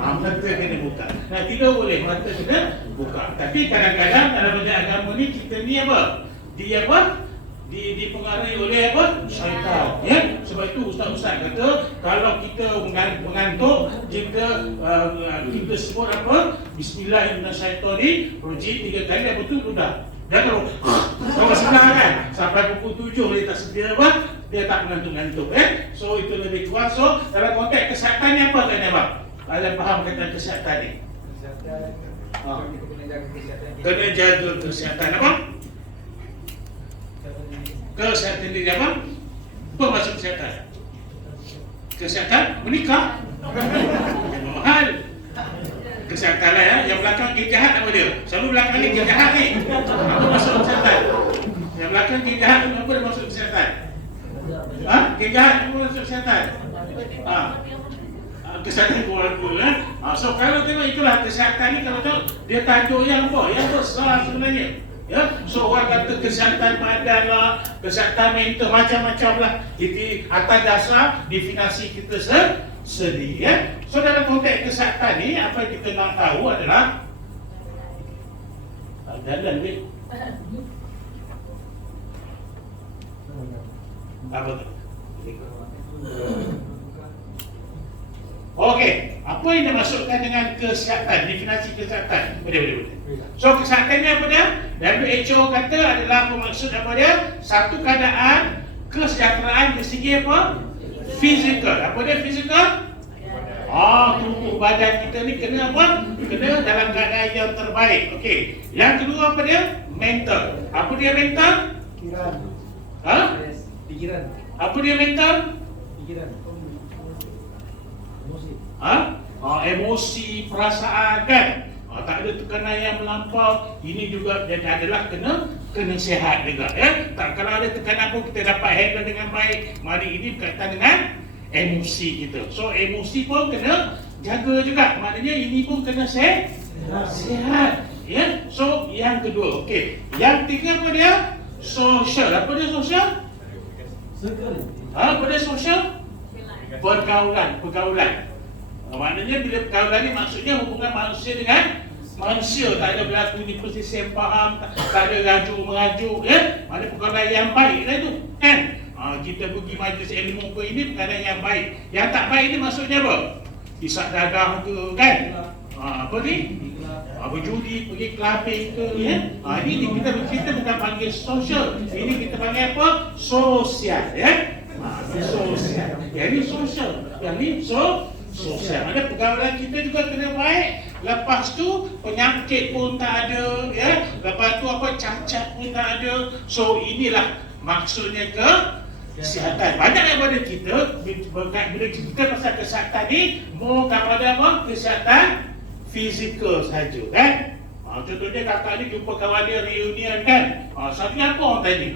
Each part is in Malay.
Mata kena buka. Nah, tidak boleh mata kena buka. Tapi kadang-kadang dalam benda agama ni kita ni apa? Dipengaruhi oleh apa? Syaitan. Ya? Sebab itu ustaz-ustaz kata kalau kita mengantuk, kita sebut apa? Bismillahirrahmanirrahim 3 kali, apa tu sudah. Dia kalau senang kan sampai pukul 7 dia tak sedia apa? Dia tak mengantuk-ngantuk. So itu lebih kurang. So dalam konteks kesihatan ni apa kan abang? Kalian faham kata kesihatan ni? Kena jaga kesihatan apa? Kesihatan diri apa? Apa maksud kesihatan? Kesihatan menikah. Mahal. Kesihatan lah ya. Yang belakang geng jahat apa dia? Selalu belakang ni geng jahat ni. Apa maksud kesihatan? Yang belakang geng jahat apa dia maksud kesihatan? Geng jahat apa maksud kesihatan? Kesihatan keluarga so kalau tengok itulah kesihatan ni, kalau tengok dia tajuk yang apa? Yang besar sebenarnya. Ya, so orang kata kesihatan badan lah, kesihatan mental, macam-macam lah. Itu atas dasar definisi kita sendiri. Ya. So dalam konteks kesihatan ni, apa yang kita nak tahu adalah jalan ni. Apa tu? Okey, apa yang dimaksudkan dengan kesihatan, definisi kesihatan? Boleh. So kesihatan ni apa dia? WHO kata adalah bermaksud apa dia? Satu keadaan kesejahteraan dari segi apa? Fizikal. Apa dia fizikal? Tubuh badan kita ni kena apa? Kena dalam keadaan yang terbaik. Okey. Yang kedua apa dia? Mental. Apa dia mental? Pikiran. Apa dia mental? Pikiran. Emosi, perasaan kan? Tak ada tekanan yang melampau. Ini juga adalah kena sihat juga ya. Tak, kalau ada tekanan pun kita dapat handle dengan baik. Mari ini berkaitan dengan emosi kita. So emosi pun kena jaga juga. Maknanya ini pun kena sihat. Ya. So yang kedua, okey. Yang tiga apa dia? Sosial. Apa dia sosial? Apa dia sosial? Pergaulan. Maknanya bila pergaulan ni maksudnya hubungan manusia dengan manusia. Tak ada berlaku di perselisihan faham, tak ada rajuk-merajuk ya. Mana pergaulan yang baik lah tu kan. Kita pergi majlis ilmu ke ini pergaulan yang baik. Yang tak baik ni maksudnya apa? Isak dadah ke kan. Apa ni? Berjudi, pergi clubbing ke ya. Ini kita bukan panggil sosial. Ini kita panggil apa? Sosial ya. Sosial. Yang ni sosial. Yang ni sosial. Ada pergaulan kita juga kena baik. Lepas tu penyakit pun tak ada ya. Lepas tu apa cacat pun tak ada. So inilah maksudnya kesihatan. Banyak daripada kita bila kita pasal kesihatan ni mau kepada apa? Kesihatan fizikal saja kan. Contohnya kakak ni jumpa kawan dia reunion kan. Satunya apa orang tanya?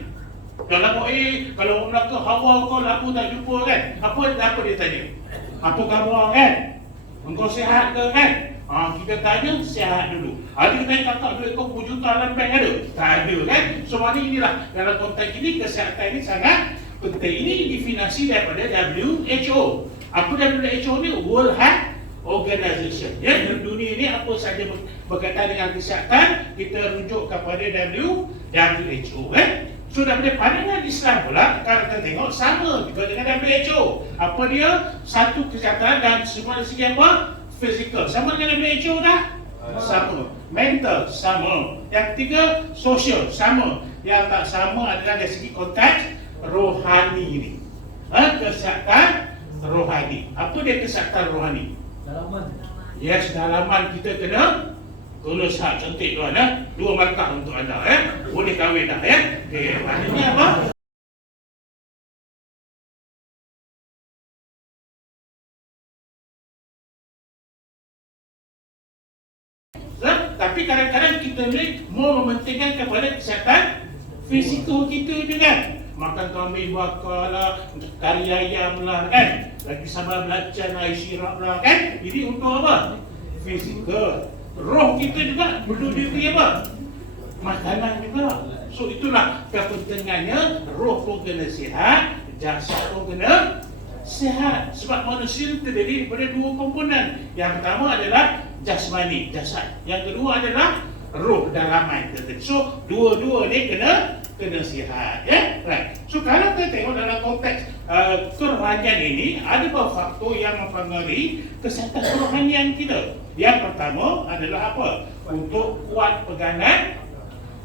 Kalau kalau orang Melaka Hawa kau lama tak jumpa kan. Apa dia tanya? Apa khabar kan? Engkau sihat ke kan? Kita tanya sihat dulu. Ada kita tanya kakak duit kau berjuta dalam bank ada? Tak ada kan? So inilah dalam konteks ini kesihatan ini sangat penting. Ini definisi daripada WHO. Apa WHO ni? World Health Organization. Ya, di dunia ini apa saja berkaitan dengan kesihatan kita rujuk kepada WHO kan? So daripada pandangan Islam pula, kalau kita tengok sama juga dengan WHO. Apa dia? Satu kesihatan dan semua dari segi apa? Fizikal. Sama dengan WHO tak? Sama. Mental sama. Yang tiga sosial sama. Yang tak sama adalah dari segi konteks rohani ini. Kesihatan rohani. Apa dia kesihatan rohani? Dalaman. Yes, dalaman kita kena sihat cantik tuan ya. 2 markah untuk anda ya. Boleh kahwin dah ya. Okey, maknanya apa? Tapi kadang-kadang kita ni mau mementingkan kepada kesihatan fizikal kita juga. Makan kambing bakar lah, kari ayam lah kan. Lagi sambal belacan, air sirap lah kan. Ini untuk apa? Fizikal. Roh kita juga perlu diberi apa? Makanan juga. So itulah kepentingannya. Roh pun kena sihat, jasad pun kena sihat. Sebab manusia itu terdiri daripada dua komponen. Yang pertama adalah jasmani, jasad. Yang kedua adalah roh, dalaman. So dua-dua ni kena sihat, ya. Right. So kalau kita tengok dalam konteks kerohanian ini, ada beberapa faktor yang mempengaruhi kesihatan kerohanian kita. Yang pertama adalah apa? Untuk kuat pegangan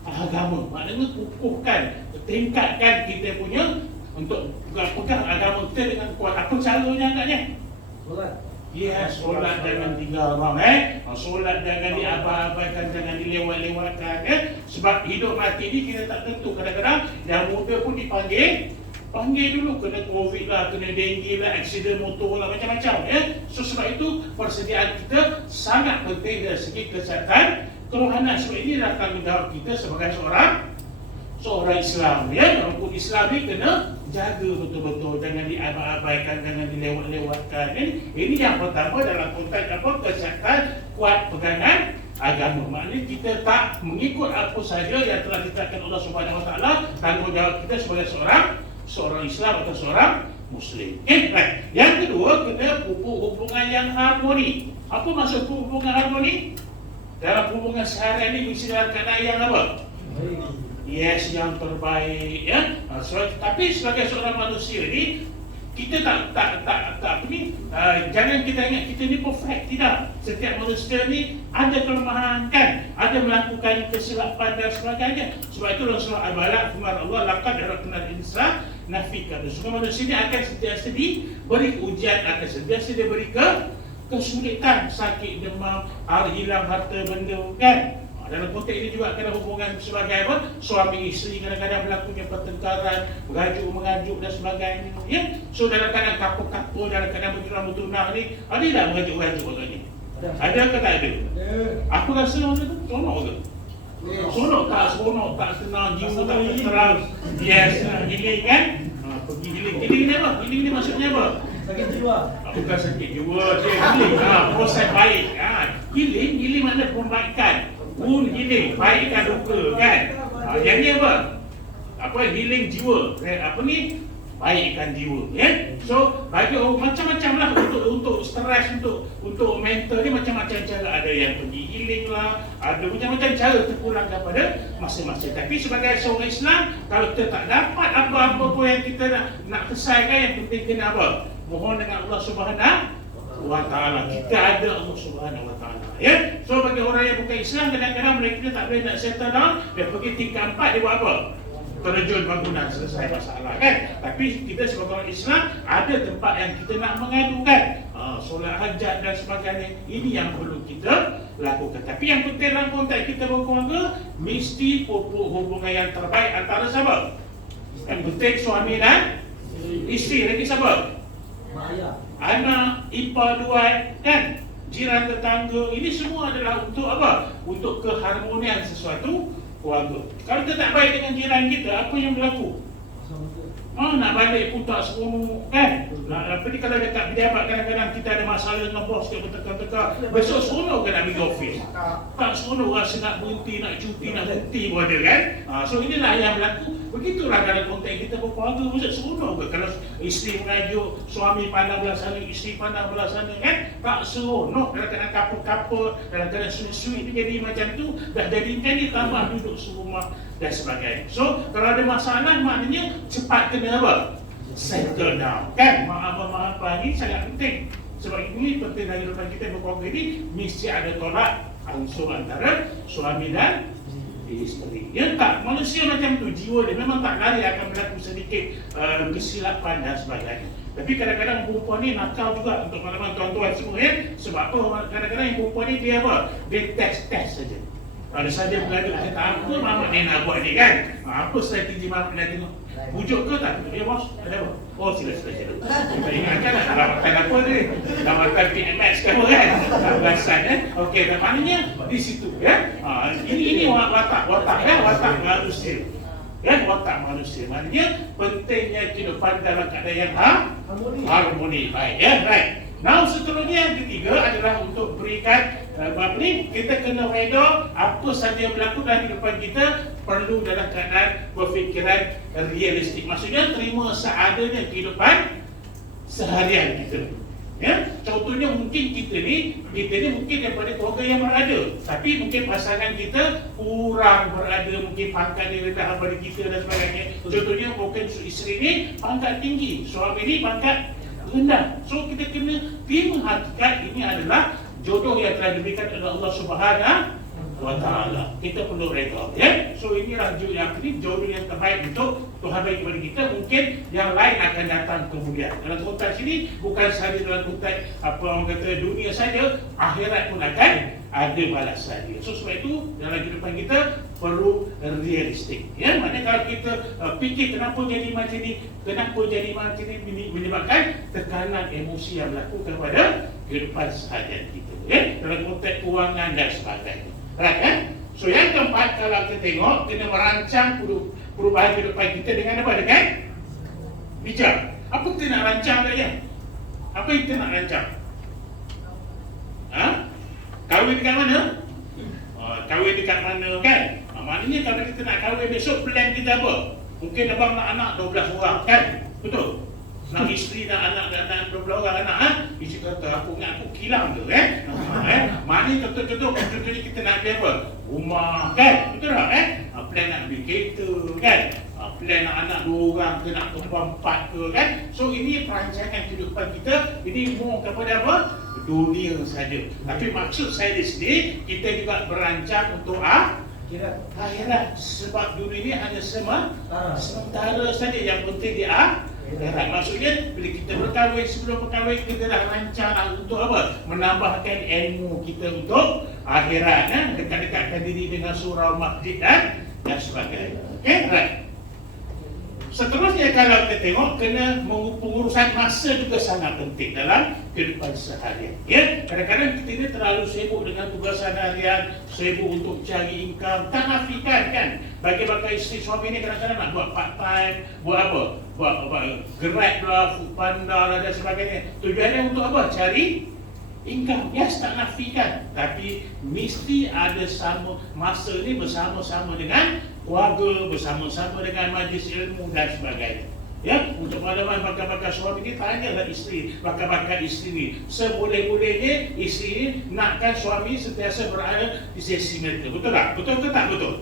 agama. Maknanya kukuhkan, tingkatkan kita punya untuk pegang agama kita dengan kuat. Apa caranya agaknya? Solat. Ya, solat jangan tinggal orang, solat jangan diabaikan, jangan dilewat-lewatkan, sebab hidup mati ni kita tak tentu. Kadang-kadang yang muda pun panggil dulu, kena COVID lah, kena dengue lah, aksiden motor lah, macam-macam, So sebab itu persediaan kita sangat penting dari segi kesihatan kerohanian. Sebab ini adalah tanggungjawab kita sebagai seorang Islam, Rukun Islam ni kena jaga betul-betul, jangan diabaikan, jangan dilewat-lewatkan. Ini yang pertama dalam konteks kesihatan kuat pegangan agama. Maknanya kita tak mengikut apa saja yang telah ditetapkan Allah Subhanahu Wa Taala. Tanggungjawab kita sebagai seorang Islam atau seorang Muslim. Right. Yang kedua, kena pupuk hubungan yang harmoni. Apa maksud hubungan harmoni? Dalam hubungan seharian ini mesti dalam keadaan yang apa? Yes, yang terbaik, tapi sebagai seorang manusia ni, kita jangan kita ingat kita ni perfect, tidak. Setiap manusia ni ada kelemahan, kan? Ada melakukan kesilapan dan sebagainya. Sebab itu dalam surah Al-Balaq firman Allah, laqad khalaqnal insana fi kabad. Semua manusia ni akan sentiasa diberi ujian, akan sentiasa diberi kesulitan, sakit, demam, hilang harta benda, kan? Dalam konteks ini juga kena hubungan sebagai apa? Suami isteri kadang-kadang berlakunya pertengkaran, mengajuk dan sebagainya, So dalam keadaan kapur-kapur, dalam keadaan bertunang ni, ada tak mengajuk-ngajuk agaknya? Ada ke tak ada? Aku rasa orang tu seronok ke? Seronok tak tenang, jiwa tak terang. Yes, healing kan? Pergi healing. Healing ni apa? Healing ni maksudnya apa? Sakit jiwa. Bukan sakit jiwa, healing. Proses baik. Healing maknanya perbaikan. Healing, baikkan luka, kan? Yang ni apa? Healing jiwa. Apa ni? Baikkan jiwa, So, bagi macam-macam lah untuk stres, untuk mental ni macam-macam cara. Ada yang pergi healing lah, ada macam-macam cara terpulang kepada masing-masing. Tapi sebagai seorang Islam, kalau kita tak dapat apa-apa pun yang kita nak selesaikan, yang penting kena apa? Mohon dengan Allah Subhanahu Wa Taala. Kita ada Allah Subhanahu Wa Taala, So bagi orang yang bukan Islam, kadang-kadang mereka tak boleh nak settle down, dia pergi tingkat 4, dia buat apa? Terjun bangunan, selesai masalah, kan? Tapi kita sebagai orang Islam ada tempat yang kita nak mengadukan, solat hajat dan sebagainya. Ini yang perlu kita lakukan. Tapi yang penting dalam konteks kita berkeluarga, mesti pupuk hubungan yang terbaik antara siapa? Yang penting suami dan isteri. Lagi siapa? Mak ayah, anak, ipar, duai, kan? Jiran, tetangga. Ini semua adalah untuk apa? Untuk keharmonian sesuatu keluarga. Kalau kita tak baik dengan jiran kita, apa yang berlaku? Nak balik pun tak seronok, kan? Kalau dekat pejabat, kadang-kadang kita ada masalah dengan bos, dia bertekar-tekar. Besok seronok ke nak pergi office? Tak seronok, rasa nak berhenti, nak cuti, nak berhenti pun ada, kan? So inilah yang berlaku. Begitulah dalam konteks kita berkeluarga, maksud seronok ke? Kalau isteri mengajuk, suami pandang belah sana, isteri pandang belah sana, kan? Tak seronok. Dalam keadaan kapur-kapur, dalam keadaan sweet-sweet ni jadi macam tu, dah jadi tambah duduk serumah dan sebagainya. So, kalau ada masalah, maknanya cepat kena apa? Settle down, kan? Maaf ni sangat penting. Sebab ini penting dalam kehidupan kita berkeluarga ini, mesti ada tolak ansur antara suami dan isteri. Tak, manusia macam tu, jiwa dia memang tak lari akan berlaku sedikit kesilapan dan sebagainya. Tapi kadang-kadang perempuan ni nakal juga, untuk pengalaman tuan-tuan semua, Sebab apa? Kadang-kadang yang perempuan ni dia apa? Dia test saja. Ada saja berlaku, kata apa mamak dia nak buat ni, kan? Apa strategi mamak dia tengok? Pujuk ke tak? Pujuk, bos, ada apa? Oh, sila. Kita ingatkan lah, lawatan apa ni? Lawatan PMX ke apa, kan? Belasan, Okey, dan maknanya di situ, Ini watak manusia. Watak manusia. Maknanya pentingnya kehidupan dalam keadaan yang harmoni. Baik, right. Now seterusnya yang ketiga adalah untuk berikan kita kena reda apa saja yang berlaku dalam kehidupan kita perlu dalam keadaan berfikiran realistik. Maksudnya terima seadanya kehidupan seharian kita. Ya, contohnya mungkin kita ni mungkin daripada keluarga yang berada, tapi mungkin pasangan kita kurang berada, mungkin pangkat dia rendah daripada kita dan sebagainya. Contohnya mungkin isteri ni pangkat tinggi, suami ni pangkat rendah. So kita kena terima hakikat ini adalah jodoh yang telah diberikan oleh Allah Subhanahu wa Ta'ala. Kita perlu reda, ya. So inilah jodoh yang terbaik untuk Tuhan bagi kepada kita. Mungkin yang lain akan datang kemudian. Dalam konteks ini bukan sahaja dalam konteks apa orang kata dunia saja, akhirat pun akan ada balasan dia. So sebab itu dalam kehidupan kita perlu realistik. Ya, maknanya kalau kita fikir kenapa jadi macam ni, menyebabkan tekanan emosi yang berlaku kepada kehidupan seharian kita. Ya, dalam konteks kewangan dan sebagainya. Right, kan? So yang keempat, kalau kita tengok, kena merancang perubahan kehidupan kita dengan apa? Dengan bijak. Apa kita nak rancang tadi? Apa yang kita nak rancang? Kahwin dekat mana? Kahwin dekat mana, kan? Maknanya kalau kita nak kahwin besok, plan kita apa? Mungkin abang nak anak 12 orang, kan? Betul? Nak isteri, nak anak, dan 12 orang anak, isteri kata, aku ingat aku kilang tu, maknanya contohnya kita nak ambil apa? Rumah, kan? Betul tak, plan nak ambil kereta, kan? Plan nak anak 2 orang ke, nak kembang 4 ke, kan? So ini perancangan kehidupan kita, ini more kepada apa? Dunia saja. Tapi maksud saya di sini, kita juga berancang untuk akhirat. Sebab dunia ini hanya sementara saja, yang penting di akhirat. Maksudnya bila kita berkahwin, sebelum berkahwin kita dah rancang untuk apa? Menambahkan ilmu kita untuk akhirat, dekat-dekatkan diri dengan surau, masjid dan sebagainya. Okay, right. Seterusnya kalau kita tengok, kena pengurusan masa juga sangat penting dalam kehidupan seharian. Ya, kadang-kadang kita ni terlalu sibuk dengan tugasan harian, sibuk untuk cari income, tak nafikan, kan? Bagi isteri suami ni kadang-kadang nak buat part time, buat apa? Buat Grab lah, Foodpanda lah dan sebagainya. Tujuannya untuk apa? Cari income. Yes, tak nafikan, tapi mesti ada masa ni bersama-sama dengan keluarga, bersama-sama dengan majlis ilmu dan sebagainya. Ya, untuk pengalaman bakal-bakal suami ni, tanyalah isteri, bakal-bakal isteri ni. Seboleh-bolehnya isteri ni nakkan suami sentiasa berada di sisi mereka. Betul tak? Betul ke tak betul?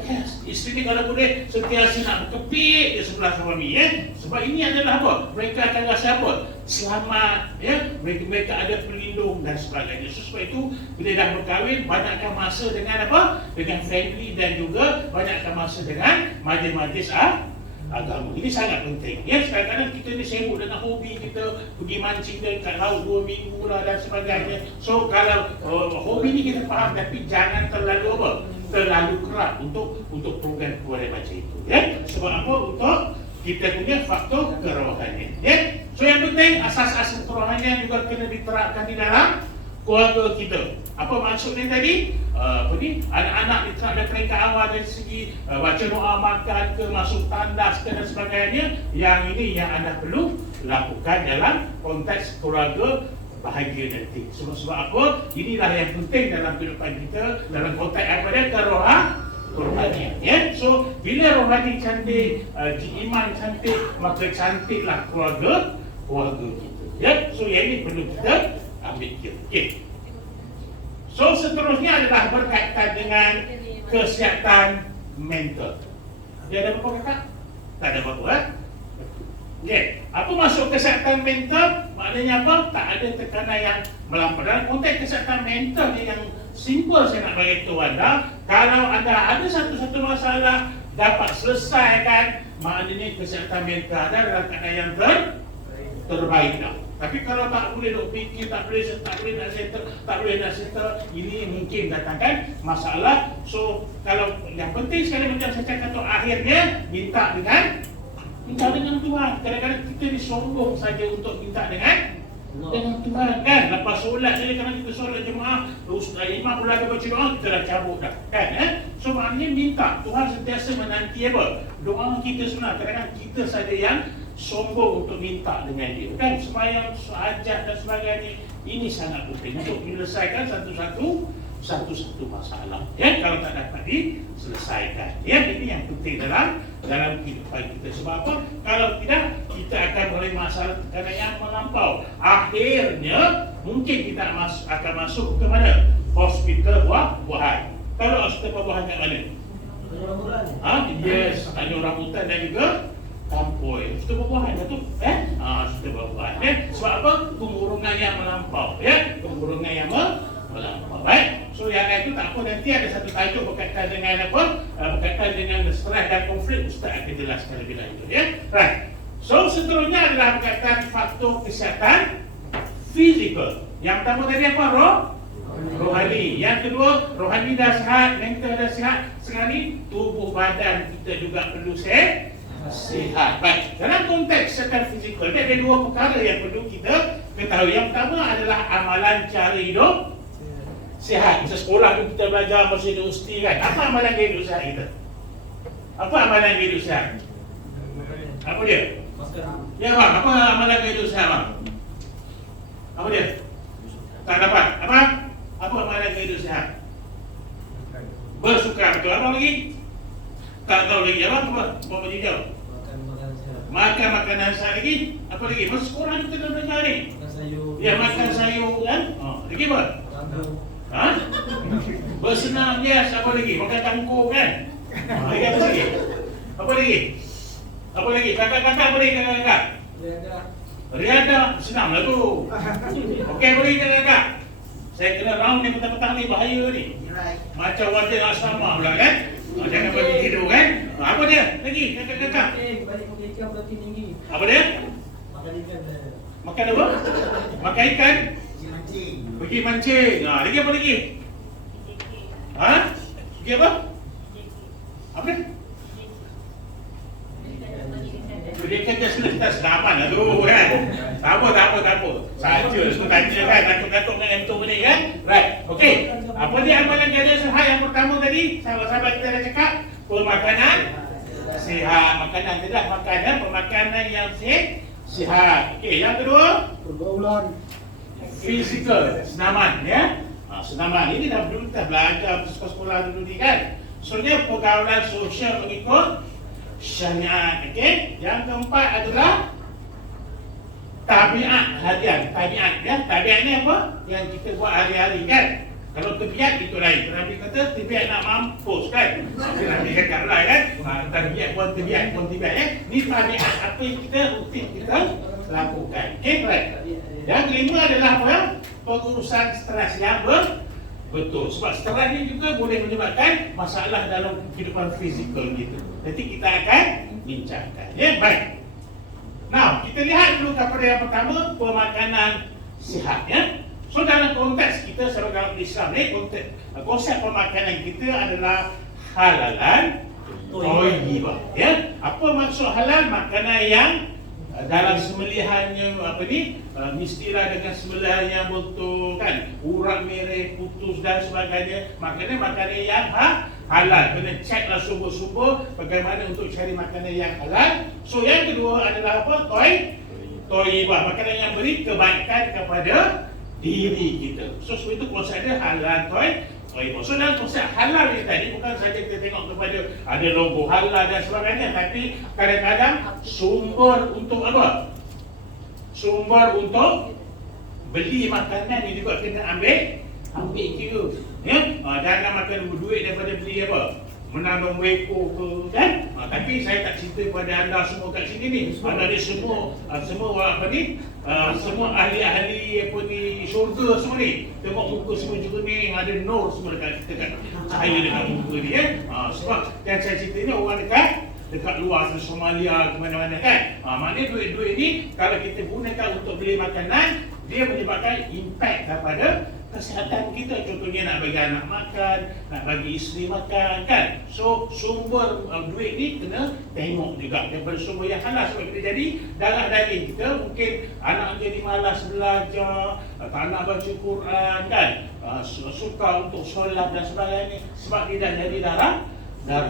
Yes, isteri ni kalau boleh sentiasa nak berkepit di sebelah suami, ya. Sebab ini adalah apa? Mereka akan rasa apa? Selamat, ya. Mereka ada pelindung dan sebagainya. So, sebab itu bila dah berkahwin, banyakkan masa dengan apa? Dengan family, dan juga banyakkan masa dengan majlis-majlis agama. Ini sangat penting. Ya, kadang-kadang kita ni sibuk dengan hobi kita, pergi mancing dekat laut 2 minggu lah dan sebagainya. So kalau hobi ni kita faham, tapi jangan terlalu apa? Terlalu kerap untuk program-program macam itu. Ya, sebab apa? Untuk kita punya faktor kerohanian. Ya, so yang penting asas-asas kerohanian juga kena diterapkan di dalam keluarga kita. Apa maksudnya tadi? Anak-anak diterap dari peringkat awal dari segi baca doa, makan ke, masuk tandas ke dan sebagainya. Yang ini yang anda perlu lakukan dalam konteks keluarga bahagia nanti. Sebab apa? Inilah yang penting dalam kehidupan kita, dalam konteks apa dia? Kerohanian. Ya? So bila rohani cantik, iman cantik, maka cantiklah keluarga kita. Ya? So yang ini perlu kita ambil kira. Okay. So seterusnya adalah berkaitan dengan kesihatan mental. Dia ada apa kakak? Tak ada apa-apa. Okay. Apa maksud kesihatan mental? Maknanya apa? Tak ada tekanan yang melampau. Dalam konteks kesihatan mental yang simple, saya nak bagi tahu anda, kalau anda ada satu-satu masalah dapat selesaikan, maknanya kesihatan mental anda dalam keadaan yang terbaik dah. Tapi kalau tak boleh duk fikir, tak boleh nak settle, ini mungkin datangkan masalah. So kalau yang penting sekali macam saya cakap tu, akhirnya minta dengan Tuhan. Kadang-kadang kita disombong saja untuk minta dengan Tuhan, kan? Lepas solat saja, kadang kita solat jemaah, imam pula baca doa, kita dah cabut dah, kan? So maknanya minta. Tuhan sentiasa menanti apa? Doa kita sebenarnya. Kadang-kadang kita saja yang sombong untuk minta dengan dia, kan? Sembahyang, hajat dan sebagainya. Ini sangat penting untuk menyelesaikan satu-satu satu-satu masalah. Ya, kalau tak dapat diselesaikan. Ya, ini yang penting dalam kehidupan kita. Sebab apa? Kalau tidak, kita akan mulai masalah tekanan yang melampau. Akhirnya mungkin kita akan masuk ke mana? Hospital buah-buahan. Kalau hospital buah-buahan kat mana? Yes, ada orang hutan dan juga kampoi. Hospital buah-buahan betul? Hospital buah-buahan. Sebab apa? Pemurungan yang melampau. Ya, pemurungan yang melampau. Baik. So yang lain itu tak apa, nanti ada satu tajuk berkaitan dengan apa? Berkaitan dengan stres dan konflik. Ustaz akan jelaskan lebih lanjut. Ya. Right. So seterusnya adalah berkaitan faktor kesihatan fizikal. Yang pertama tadi apa? Rohani. Yang kedua, rohani dah sihat, mental dah sihat. Sekarang ni tubuh badan kita juga perlu sihat. Baik. Dalam konteks kesihatan fizikal, ada dua perkara yang perlu kita ketahui. Yang pertama adalah amalan cara hidup sihat. Masa sekolah tu kita belajar masa universiti kan. Apa amalan gaya hidup sihat kita? Apa amalan gaya hidup sihat? Apa dia? Ya bang, apa amalan gaya hidup sihat bang? Apa dia? Tak dapat. Apa? Apa amalan gaya hidup sihat? Bersuka, betul. Apa lagi? Tak tahu lagi. Apa menjawab? Makan makanan sihat lagi. Apa lagi? Masa sekolah tu kita belajar ni. Ya, makan sayur kan. Lagi apa? Bersenam, yes. Apa lagi? Makan tangkung kan. Lagi apa lagi? Apa lagi? Apa lagi? Kakak-kakak apa lagi kakak-kakak? Riadah. Senam lah tu. Okey, apa lagi kakak-kakak? Saya kena round ni petang-petang ni bahaya ni. Macam wajah asrama pula kan. Jangan bagi tidur kan. Apa dia? Lagi kakak-kakak? Apa dia? Makan apa? Makan ikan? Pergi mancing. Lagi apa lagi? Pergi apa? Apa dia? Dia kerja selesai sedaman lah tu kan. Tak apa. Saja aku tanya kan, takut-takut dengan M2 ni kan. Right, okey. Apa dia amalan jaga sihat yang pertama tadi? Sahabat-sahabat kita dah cakap, pemakanan sihat. Makanan tidak makanan, pemakanan yang sihat. Okey, yang kedua, Pergaulan fizikal, senaman ya. Senaman ini dah dulu kita belajar sekolah dulu ni kan. Soalnya pergaulan sosial mengikut syariat. Okey. Yang keempat adalah tabiat harian. Tabiat ya. Tabiat ni apa? Yang kita buat hari-hari kan. Kalau tabiat itu lain. Nabi kata tabiat nak mampus kan. Nabi kata lain kan. Tabiat pun tabiat ya. Ni tabiat apa yang kita rutin kita lakukan. Okey, baik. Yang kelima adalah apa? Pengurusan stres yang betul. Sebab stres ni juga boleh menyebabkan masalah dalam kehidupan fizikal kita. Nanti kita akan bincangkan. Ya, baik. Now, kita lihat dulu kepada yang pertama, pemakanan sihat ya. So dalam konteks kita sebagai Islam ni, konsep pemakanan kita adalah halalan thayyibah ya. Apa maksud halal? Makanan yang dalam sembelihannya mestilah dengan sembelihan yang betul kan, urat merah putus dan sebagainya. Makanan yang halal. Kena ceklah sumber-sumber bagaimana untuk cari makanan yang halal. So yang kedua adalah apa? Thayyibah, makanan yang beri kebaikan kepada diri kita. So sebab itu konsepnya halal thayyibah. So dalam konsep halal ni tadi bukan saja kita tengok kepada ada logo halal dan sebagainya, tapi kadang-kadang sumber untuk apa? Sumber untuk beli makanan ni juga kena ambil kira. Ya? Jangan makan duit daripada beli apa? Menanam weko ke kan? Tapi saya tak cerita pada anda semua kat sini ni. Anda ni semua semua ahli-ahli syurga semua ni. Tengok muka semua juga ni ada nur semua dekat kita kan. Cahaya dekat muka ni ya. Sebab yang saya cerita ni orang dekat luar Somalia ke mana-mana kan. Maknanya duit-duit ni kalau kita gunakan untuk beli makanan, dia menyebabkan impak kepada kesihatan kita. Contohnya nak bagi anak makan, nak bagi isteri makan kan. So sumber duit ni kena tengok juga daripada sumber yang halal. Sebab kita jadi darah daging kita, mungkin anak jadi malas belajar, tak nak baca Quran kan, suka untuk solat dan sebagainya, sebab dia dah jadi darah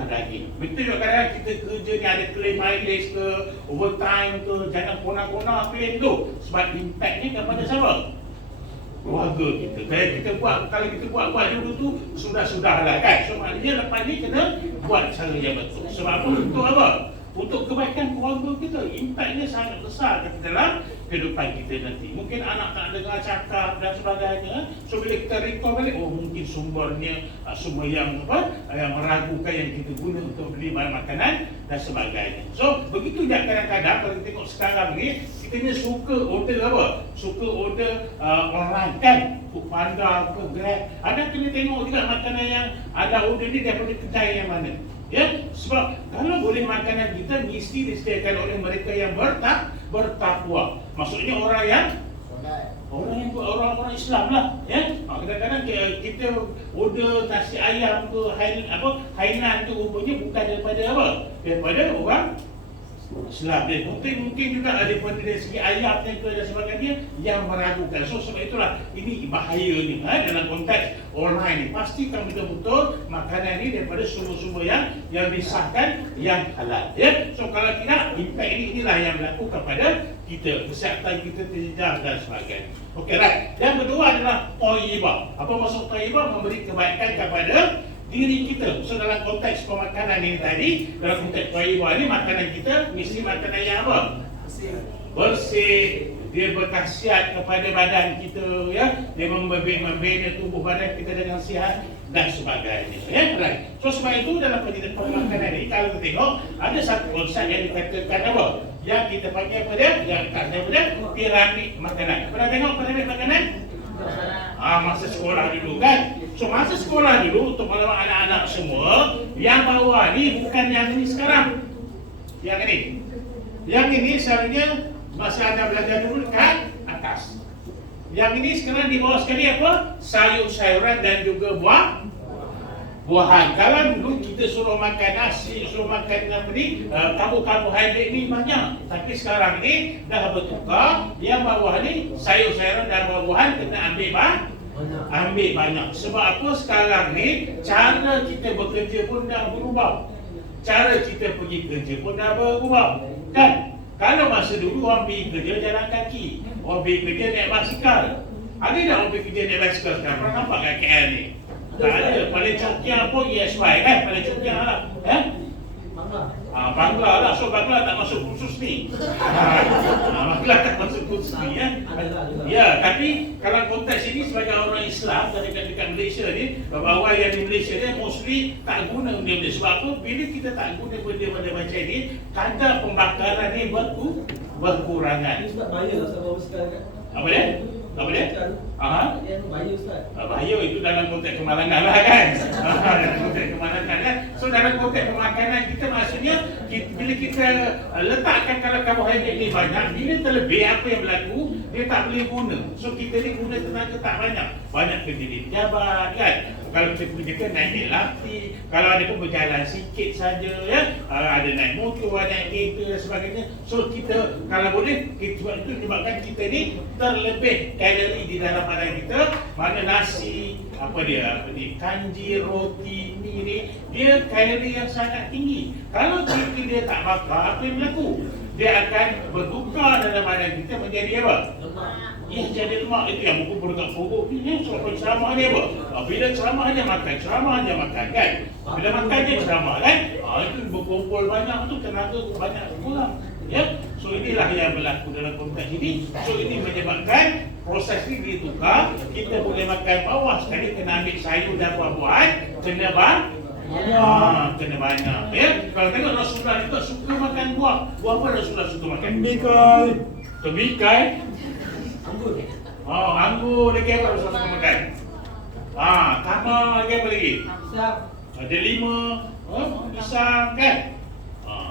daging. Betul juga kadang-kadang kita kerja ni ada claim mileage ke, overtime ke, jangan kona-kona claim tu. Sebab impactnya kepada siapa? keluarga kita. Kalau kita buat dulu tu sudah-sudahlah kan. So maknanya lepas ni kena buat cara yang betul. Sebab apa? Untuk apa? Untuk kebaikan keluarga kita. Impaknya sangat besar dalam kehidupan kita nanti. Mungkin anak tak dengar cakap dan sebagainya. So bila kita recall balik, oh mungkin sumbernya sumber yang yang meragukan yang kita guna untuk beli bahan makanan dan sebagainya. So begitu juga kadang-kadang kalau kita tengok sekarang ni, kita ni suka order apa? Suka order online kan? Foodpanda ke Grab. Ada kena tengok juga makanan yang ada order ni daripada kedai yang mana. Ya, sebab kalau boleh makanan kita mesti disediakan oleh mereka yang bertakwa. Maksudnya orang Islam lah, ya. Kadang-kadang kita order nasi ayam ke Hainan tu rupanya bukan daripada apa? Daripada orang Islam. Dia mungkin juga daripada dari segi ayatnya ke dan sebagainya yang meragukan. So sebab itulah ini bahaya ni dalam konteks online ni. Pastikan betul-betul makanan ni daripada sumber-sumber yang disahkan yang halal. Ya. So kalau tidak, impact inilah yang berlaku kepada kita, kesihatan kita terjejas dan sebagainya. Okey, right. Yang kedua adalah thayyibah. Apa maksud thayyibah? Memberi kebaikan kepada diri kita. So dalam konteks pemakanan ini tadi, dalam konteks thayyibah ni, makanan kita mesti makanan yang apa? Bersih. Dia berkhasiat kepada badan kita, ya. Dia membina tubuh badan kita dengan sihat dan sebagainya, ya. Right. So sebab itu dalam pemakanan ini, kalau kita tengok ada satu konsep yang dikatakan apa? Yang kita panggil apa dia? Yang dikatakan apa dia? Piramid makanan. Pernah tengok piramid makanan? Masa sekolah dulu kan. So masa sekolah dulu, untuk anak-anak semua, yang bawah ni bukan yang ini sekarang. Yang ini. Yang ini selalunya masa anda belajar dulu kan atas. Yang ini sekarang di bawah sekali apa? Sayur-sayuran dan juga buahan. Kalau dulu kita suruh makan nasi, suruh makan karbohidrat ni banyak. Tapi sekarang ni dah bertukar. Yang bawah ni sayur-sayuran dan buah-buahan kena ambil banyak. Sebab apa? Sekarang ni cara kita bekerja pun dah berubah. Cara kita pergi kerja pun dah berubah. Kan? Kalau masa dulu orang pergi kerja jalan kaki, orang pergi kerja naik basikal. Ada tak orang pergi kerja naik basikal sekarang? Pernah nampak kat KL ni? Tak ada. Paling cokiang pun ESY kan? Paling cokiang lah. Bangla lah. So Bangla tak masuk kursus ni. Bangla tak masuk kursus ni, ya. Ya, tapi kalau konteks ini sebagai orang Islam dekat Malaysia ni, bahawa yang di Malaysia ni mostly tak guna benda-benda. Sebab apa? Bila kita tak guna benda-benda macam ni, kadar pembakaran ni berkurangan. Ini sebab bahaya lah sebab basikal kan. Apa dia? Apa dia? Yang bahaya Ustaz. Bahaya itu dalam konteks kemalangan lah kan. Dalam konteks kemalangan kan. So dalam konteks pemakanan kita, maksudnya bila kita letakkan kalau karbohidrat ni banyak, bila terlebih apa yang berlaku, dia tak boleh guna. So kita ni guna tenaga tak banyak. Banyak kerja di pejabat kan. Kalau kita kerjakan naik latih, kalau ada pun berjalan sikit saja, ya. Ada naik motor, naik kereta dan sebagainya. So kita kalau boleh, sebab itu menyebabkan kita ni terlebih kalori di dalam badan kita. Mana nasi, kanji, roti ni dia kalori yang sangat tinggi. Kalau jika dia tak bakar, apa yang berlaku? Dia akan bertukar dalam badan kita menjadi apa? Ia jadi lemak. Itu yang buku berdekat pokok ni. So ceramah dia apa? Bila ceramah dia makan kan? Bila makan dia ceramah kan? Itu berkumpul banyak tu, tenaga banyak kurang. Ya, so inilah yang berlaku dalam konteks ini. So ini menyebabkan proses ini ditukar. Kita boleh makan bawah sekali, kena ambil sayur dan buah-buahan, kena kena banyak. Ya, kalau tengok Rasulullah juga suka makan buah. Buah apa Rasulullah suka makan? Tembikai. Anggur. Anggur lagi apa Rasulullah suka makan? Tamar lagi apa lagi? Ada 5, pisang kan?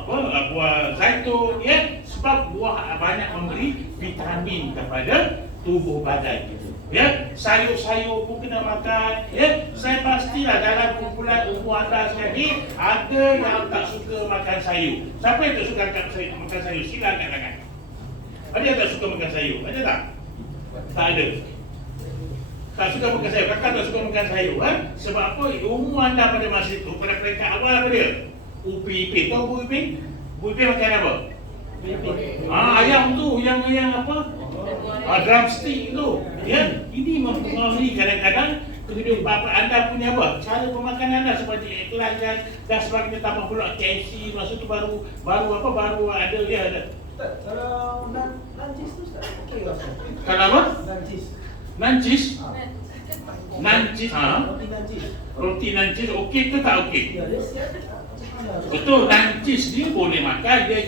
Buah zaitun, ya, sebab buah banyak memberi vitamin kepada tubuh badan kita. Ya, sayur-sayur pun kena makan. Ya, saya pastilah dalam kumpulan umur anda sekali ada yang tak suka makan sayur. Siapa yang tak suka makan sayur? Sila angkat tangan. Ada yang tak suka makan sayur? Ada tak? Tak ada. Tak suka makan sayur. Kakak tak suka makan sayur, kan? Sebab apa? Umur anda pada masa itu, pada peringkat awal apa dia? UPIP. Tahu Bu UPIP? Bu UPIP makan apa? Ayam tu, yang apa? drumstick itu. Ya, ini mempengaruhi kadang-kadang kehidupan bapa anda punya apa? Cara pemakanan anda seperti iklan dan sebagainya, tambah pula KFC, masa tu baru ada dia ada. Ustaz, kalau nancis tu Ustaz, okey ke Ustaz? Kalau apa? Nancis. Nancis? Ah. Nancis, Roti nancis. roti nancis okey ke tak okey? Ya, dia siap. Betul, nancis dia boleh makan, dia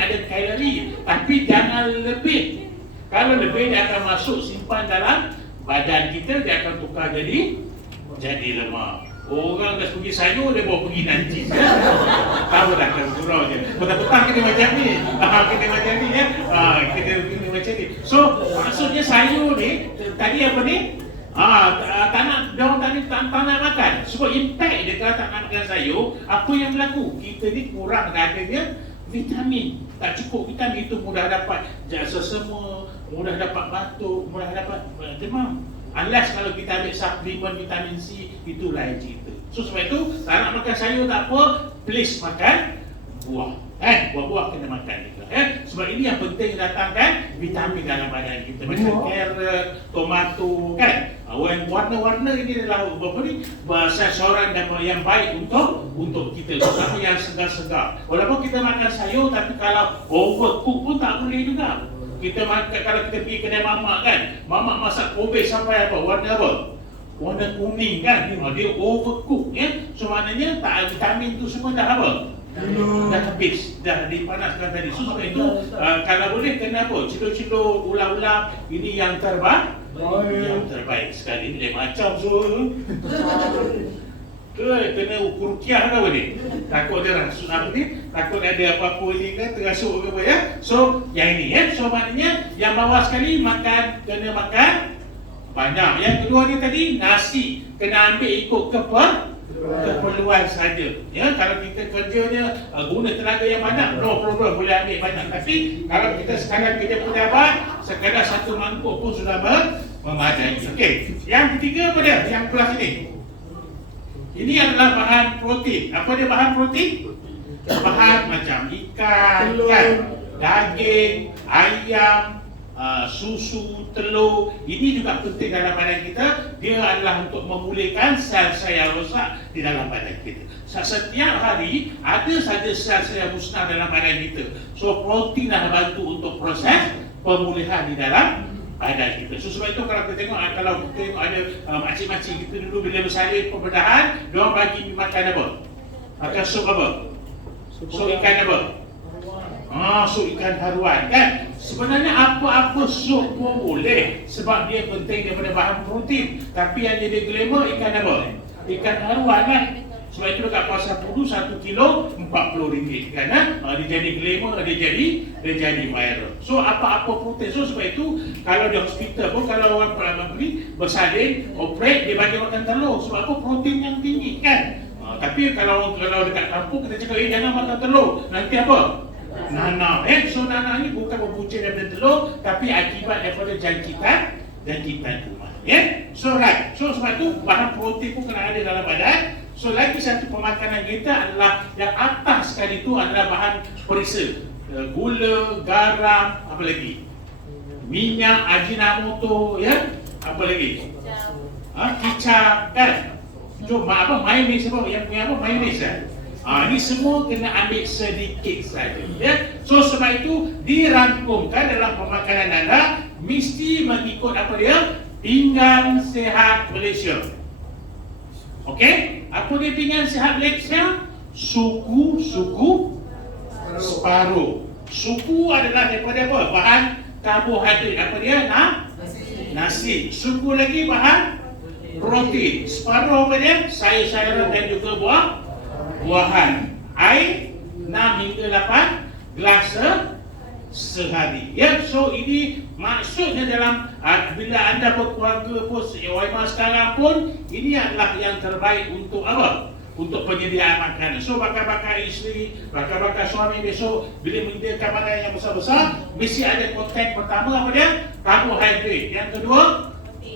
ada kalori, tapi jangan lebih. Kalau lebih dia akan masuk simpan dalam badan kita, dia akan tukar jadi lemak. Orang dah pergi sayur, dia bawa pergi nancis. Ya? Tahu dah kan gurau je. Petang-petang kita macam ni. Kita macam ni ya. Kita macam ni. So, maksudnya sayur ni, tadi apa ni? Tak nak makan. Sebab impact dia kalau tak nak makan sayur, apa yang berlaku? Kita ni kurang adanya vitamin. Tak cukup vitamin, itu mudah dapat sesama, mudah dapat batuk, mudah dapat demam. Unless kalau kita ambil suplemen vitamin C, itu lain cerita. So sebab itu, tak nak makan sayur tak apa, please makan buah. Buah-buah kena makan juga. Sebab ini yang penting datangkan vitamin dalam badan kita. Macam carrot, tomato kan. Warna-warna ini adalah sasaran yang baik untuk kita. Terutama yang segar-segar. Walaupun kita makan sayur, tapi kalau overcook pun tak boleh juga. Kita makan, kalau kita pergi kedai mamak kan, mamak masak kobe sampai apa? Warna apa? Warna kuning kan. Dia overcook ya. So maknanya tak vitamin tu semua dah apa? Dah habis, dah dipanaskan tadi. So sebab itu kalau boleh kena apa? Cilo-cilo ulam-ulam ini yang terbaik. Yang terbaik sekali. Dia macam kena ukur rukiah ke apa ni? Takut dia apa ni? Takut ada apa-apa ni kan terasuk ke apa ya? So yang ini ya. So maknanya yang bawah sekali kena makan banyak. Yang kedua ni tadi nasi kena ambil ikut keperluan saja. Ya, kalau kita kerjanya guna tenaga yang banyak, no problem, boleh ambil banyak. Tapi kalau kita sekadar kerja pejabat, sekadar satu mangkuk pun sudah memadai. Okey. Yang ketiga apa dia? Yang kelas ini. Ini adalah bahan protein. Apa dia bahan protein? Bahan macam ikan, kan? Daging, ayam, susu, telur. Ini juga penting dalam badan kita. Dia adalah untuk memulihkan sel-sel yang rosak di dalam badan kita. Setiap hari ada saja sel-sel yang musnah dalam badan kita. So protein dah bantu untuk proses pemulihan di dalam badan kita. So sebab itu kalau kita tengok ada makcik-makcik kita dulu bila bersalin pembedahan, diorang bagi makan apa? Makan sup apa? Sup ikan apa? Sup ikan haruan kan. Sebenarnya apa-apa sup pun boleh sebab dia penting daripada bahan protein. Tapi yang jadi glamour ikan apa? Ikan haruan kan. Sebab itu dekat pasar Pudu 1 kilo RM40 kan. Dia jadi glamour, dia jadi viral. So apa-apa protein. So sebab itu kalau di hospital pun kalau orang bersalin, operate, dia bagi makan telur. Sebab apa? Protein yang tinggi kan. Tapi kalau dekat kampung kita cakap jangan makan telur. Nanti apa? Nanah. So nanah ni bukan berpunca daripada telur, tapi akibat daripada jangkitan kuman. So right. So sebab tu bahan protein pun kena ada dalam badan. So lagi satu pemakanan kita adalah yang atas sekali tu adalah bahan perisa. Gula, garam, apa lagi? Minyak, ajinomoto, ya? Apa lagi? Kicap, kan? Cuma mayonnaise apa? Yang punya apa? Mayonnaise kan? Ini semua kena ambil sedikit saja. Ya? So sebab itu dirangkumkan dalam pemakanan anda mesti mengikut apa dia? Pinggan Sehat Malaysia. Okey? Apa dia pinggan Sehat Malaysia? Suku separuh. Suku adalah daripada apa? Bahan karbohidrat. Apa dia? Nasi. Suku lagi bahan protein. Separuh apa dia? Sayur-sayuran dan juga buahan. Air 6 hingga 8 gelas sehari. Ya, so ini maksudnya dalam bila anda berkeluarga pun Waimah sekarang pun ini adalah yang terbaik untuk apa? Untuk penyediaan makanan. So bakar-bakar isteri, bakar-bakar suami besok bila menyediakan makanan yang besar-besar mesti ada konten pertama apa dia? Karbohidrat. Yang kedua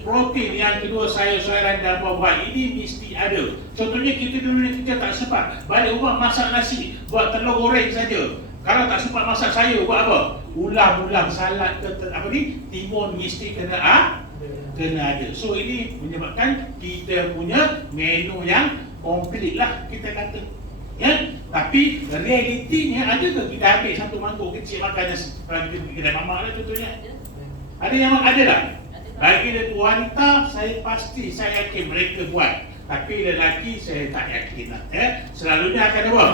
protein, yang kedua sayur-sayuran dan buah-buahan. Ini mesti ada. Contohnya kita dulu kita tak sempat balik rumah masak nasi, buat telur goreng saja. Kalau tak sempat masak sayur, buat apa? ulang-ulang salat ke apa ni, timun mesti kena ada. So ini menyebabkan kita punya menu yang komplit lah kita kata. Ya, tapi realitinya ada ke kita ambil satu mangkuk kecil makan kalau kita pergi kedai mamak lah contohnya? Ada yang ada tak? Bagi wanita saya pasti, saya yakin mereka buat. Tapi lelaki saya tak yakin lah. Selalunya akan apa?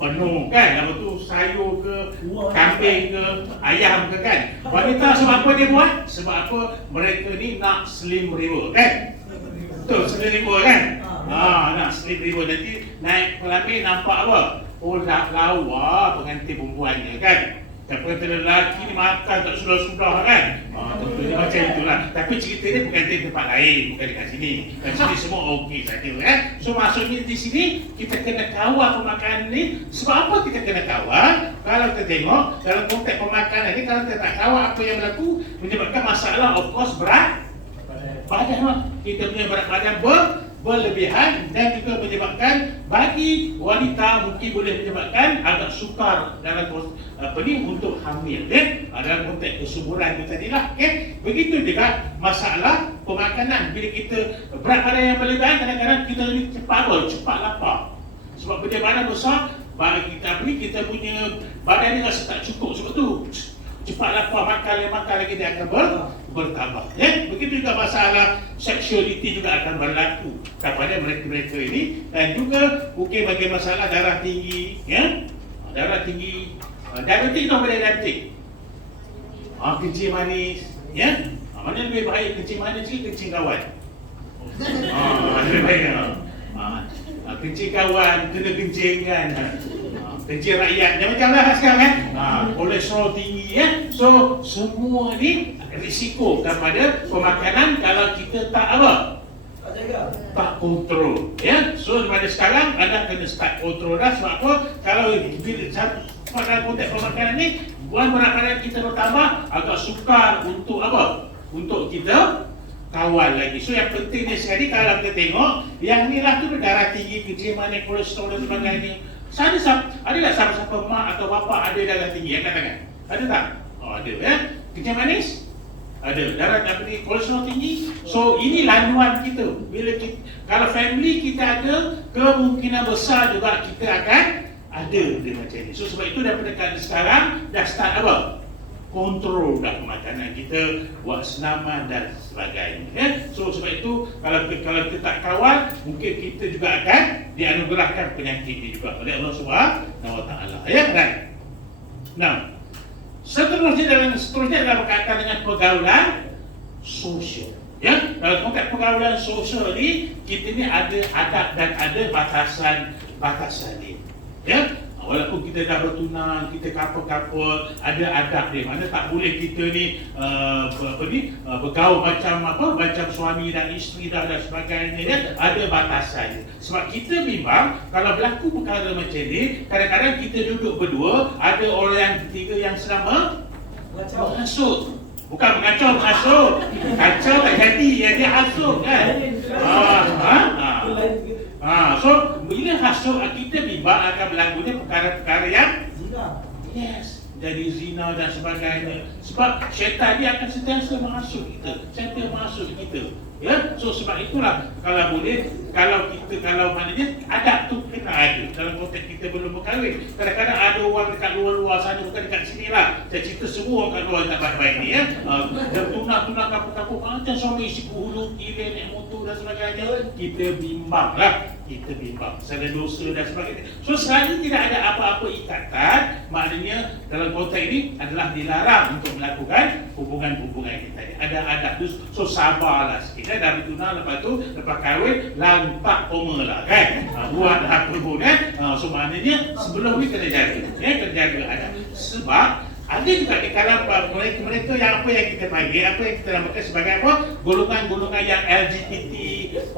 Penuh kan, apa tu sayur ke, kambing ke, ayam ke kan. Wanita sebab apa dia buat? Sebab apa mereka ni nak slim river kan. Betul, slim river kan. Nak slim river, nanti naik pelamin nampak apa? Oh dah lawa pengantin perempuannya kan. Tapi kata lelaki ni makan tak sudah-sudah kan. Tentunya macam itulah. Tapi cerita ni bukan di tempat lain, bukan dekat sini. Kat sini semua okey saja kan. So maksudnya di sini kita kena kawal pemakanan ni. Sebab apa kita kena kawal? Kalau kita tengok dalam konteks pemakanan ni, kalau kita tak kawal apa yang berlaku, menyebabkan masalah of course berat badan lah. Kita punya berat badan berlebihan dan juga menyebabkan bagi wanita mungkin boleh menyebabkan agak sukar dalam apa ni untuk hamil dalam konteks kesuburan itu tadilah. Begitu juga masalah pemakanan. Bila kita berat badan yang berlebihan, kadang-kadang kita lebih cepat lapar. Sebab benda badan besar, kita punya badan ni rasa tak cukup. Sebab tu cepat lapar, makan lagi dia akan bertambah. Begitu juga masalah sexuality juga akan berlaku kepada mereka-mereka ini. Dan juga mungkin bagi masalah darah tinggi, darah tinggi, diabetik atau diabetik, kencing manis, mana lebih baik, kencing manis ke kencing kawan? Lebih baik. Kencing kawan, kena kencing kan. Kencing rakyat, macam lah sekarang kan. Kolesterol tinggi So semua ni risiko kepada pemakanan kalau kita tak tak kontrol. So daripada sekarang anda kena start kontrol dah. Sebab apa? Kalau bila dalam konteks pemakanan ni, berat badan kita bertambah, agak sukar untuk apa? Untuk kita kawal lagi. So yang penting ni sekali kalau kita tengok yang ni lah tu darah tinggi, kencing manis, kolesterol dan sebagainya. Ada tak siapa-siapa mak atau bapa ada darah tinggi? Angkat tangan. Ada tak? Ada Kencing manis? Ada. Darah kolesterol tinggi. So ini laluan kita. Kalau family kita ada, kemungkinan besar juga kita akan ada dia macam ni. So sebab itu daripada sekarang dah start apa? Kontrol dah makanan kita, buat senaman dan sebagainya. So sebab itu kalau kita tak kawal, mungkin kita juga akan dianugerahkan penyakit ini juga oleh Allah Subhanahu Wa Taala. Kan? Nah, seterusnya dalam berkaitan dengan pergaulan sosial. Dalam konteks pergaulan sosial ni, kita ni ada adab dan ada batasan ni. Walaupun kita dah bertunang, kita couple, ada adab dia. Mana tak boleh kita ni bergaul macam suami dan isteri dan sebagainya. Ada batasan. Sebab kita memang kalau berlaku perkara macam ni, kadang-kadang kita duduk berdua, ada orang yang ketiga yang sedang menghasut. Bukan mengacau, menghasut. Kacau tak jadi, dia hasut kan. So bila hasut, kita bimbang akan berlakunya perkara-perkara yang jadi zina dan sebagainya. Sebab syaitan dia akan sentiasa menghasut kita, So sebab itulah kalau boleh, kalau maknanya adab tu kena ada dalam konteks kita belum berkahwin. Kadang-kadang ada orang dekat luar sana, bukan dekat sini lah. Saya cerita semua orang kat luar tak baik-baik ni dan tunang kapur-kapur macam suami isi hulu, kira naik motor dan sebagainya. Kita bimbang lah. Salah dosa dan sebagainya. So selagi tidak ada apa-apa ikatan, maknanya dalam konteks ini adalah dilarang untuk melakukan hubungan-hubungan kita. Ada adab tu. So sabarlah sikit. Dah bertunang, lepas tu lepas kahwin lantak koma lah kan. Buat apa pun so maknanya sebelum ni kena jaga adab. Sebab ada juga di kalangan mereka yang apa yang kita panggil, apa yang kita namakan sebagai apa? Golongan-golongan yang LGBT,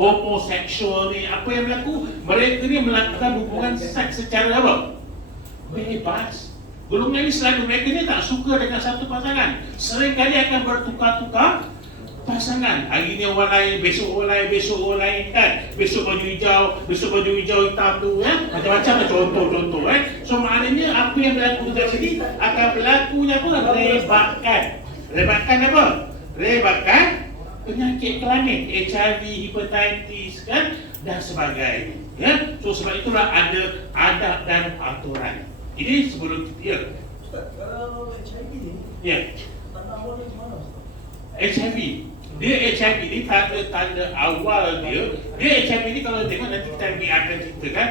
homoseksual ni, apa yang berlaku? Mereka ni melakukan hubungan seks secara apa? Bebas. Golongan ni selalu mereka ni tak suka dengan satu pasangan. Seringkali akan bertukar-tukar pasangan. Hari ni orang lain, besok orang lain, besok orang lain kan. Besok baju hijau, besok baju hijau hitam tu macam-macam lah contoh-contoh So maknanya apa yang berlaku dekat sini akan berlakunya apa? Rebakkan. Rebakkan apa? Rebakkan penyakit kelamin, HIV, hepatitis kan dan sebagainya. So sebab itulah ada adab dan aturan. Ini sebelum kita Ustaz, kalau HIV ni, tanda awal dia macam mana Ustaz? HIV. Dia HIV ni tanda awal dia HIV ni kalau tengok nanti kita akan ceritakan,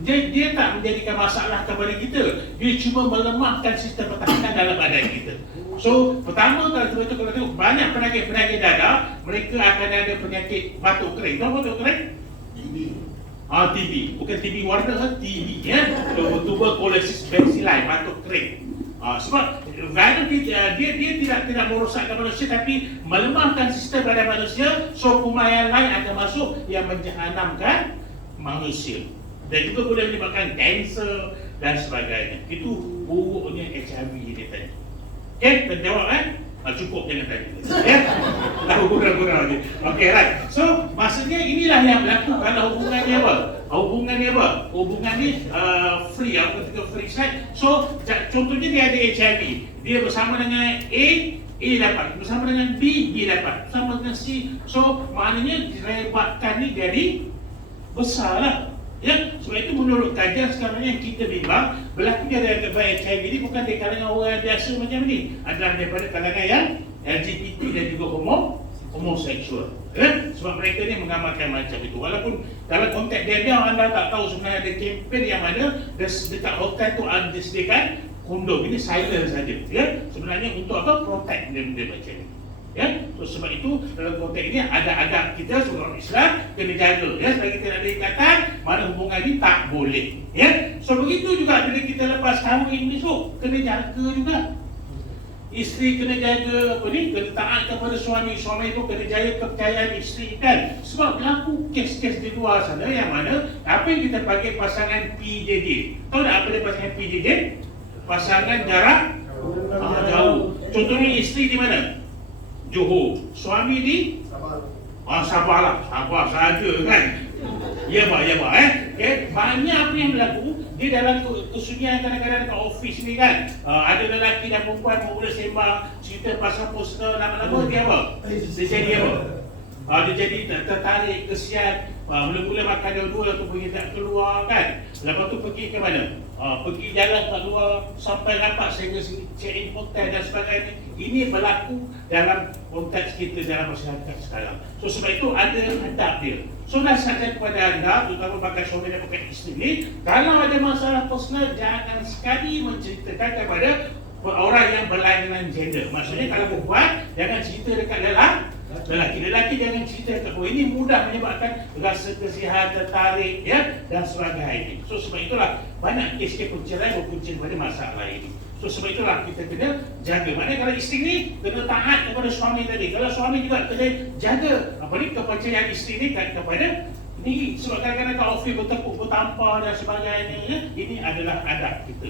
dia tak menjadikan masalah kepada kita. Dia cuma melemahkan sistem pertahanan dalam badan kita. So, pertama kalau tengok banyak penyakit dada, mereka akan ada penyakit batuk kering. Tahu batuk kering? TB. Bukan TB warna, TB tuberculosis bacilli, batuk kering. Sebab virus dia tidak merosakkan manusia tapi melemahkan sistem badan manusia, so kuman yang lain akan masuk yang menjahanamkan manusia dan juga boleh menyebabkan kanser dan sebagainya. Itu buruknya HIV ini tadi. Terjawab cukup jangan tanya. Tahu kurang-kurang lagi. Right. So maksudnya inilah yang berlaku kalau hubungannya apa? Hubungannya free, ketika free sex. So contohnya dia ada HIV, dia bersama dengan A dapat, bersama dengan B dapat, bersama dengan C. So maknanya rebakkan ni jadi besar lah. Sebab itu menurut kajian sekarang yang kita bimbang, berlakunya daripada HIV ini bukan di kalangan orang biasa macam ni, adalah daripada kalangan yang LGBT dan juga homoseksual. Sebab mereka ni mengamalkan macam itu. Walaupun dalam konteks dia anda tak tahu sebenarnya ada kempen yang mana dekat hotel tu ada disediakan kondom. Ini silent saja. Sebenarnya untuk apa? Protect benda macam ni. So sebab itu dalam konteks ini ada adab kita sebagai orang Islam kena jaga. Selagi kita ada ikatan, mana hubungan ini tak boleh. So begitu juga bila kita lepas kahwin besok, kena jaga juga. Isteri kena jaga kena taat kepada suami pun kena jaga kepercayaan isteri kan. Sebab berlaku kes-kes di luar sana yang mana apa yang kita panggil pasangan PJJ. Tahu tak apa dia pasangan PJJ? Pasangan jarak jauh. Contohnya isteri di mana? Johor. Suami di Sabah saja kan. Ya pak. Banyak apa yang berlaku di dalam kesunyian kadang-kadang dekat office ni kan. Ada lelaki dan perempuan mula sembang cerita pasal poster lama-lama dia apa? Dia jadi apa? Dia jadi tertarik, kesian. Mula-mula makan dua-dua tu pergi tak keluar kan. Lepas tu pergi ke mana? Pergi jalan kat luar sampai dapat sehingga check in hotel dan sebagainya. Ini berlaku dalam konteks kita dalam masyarakat sekarang. So sebab itu ada adab dia. So nasihat saya kepada anda, terutama pakai suami dan pakai isteri ni, kalau ada masalah personal jangan sekali menceritakan kepada orang yang berlainan gender. Maksudnya kalau perempuan jangan cerita dekat lelaki jangan cerita dekat perempuan. Ini mudah menyebabkan rasa kesihan, tertarik dan sebagainya. So sebab itulah banyak kes-kes perceraian berpunca pada masalah ini. So sebab itulah kita kena jaga. Maknanya kalau isteri ni kena taat kepada suami tadi. Kalau suami juga kena jaga kepercayaan isteri ni kepada ni. Sebab kadang-kadang kalau ofis bertepuk, bertampar dan sebagainya, ini adalah adab kita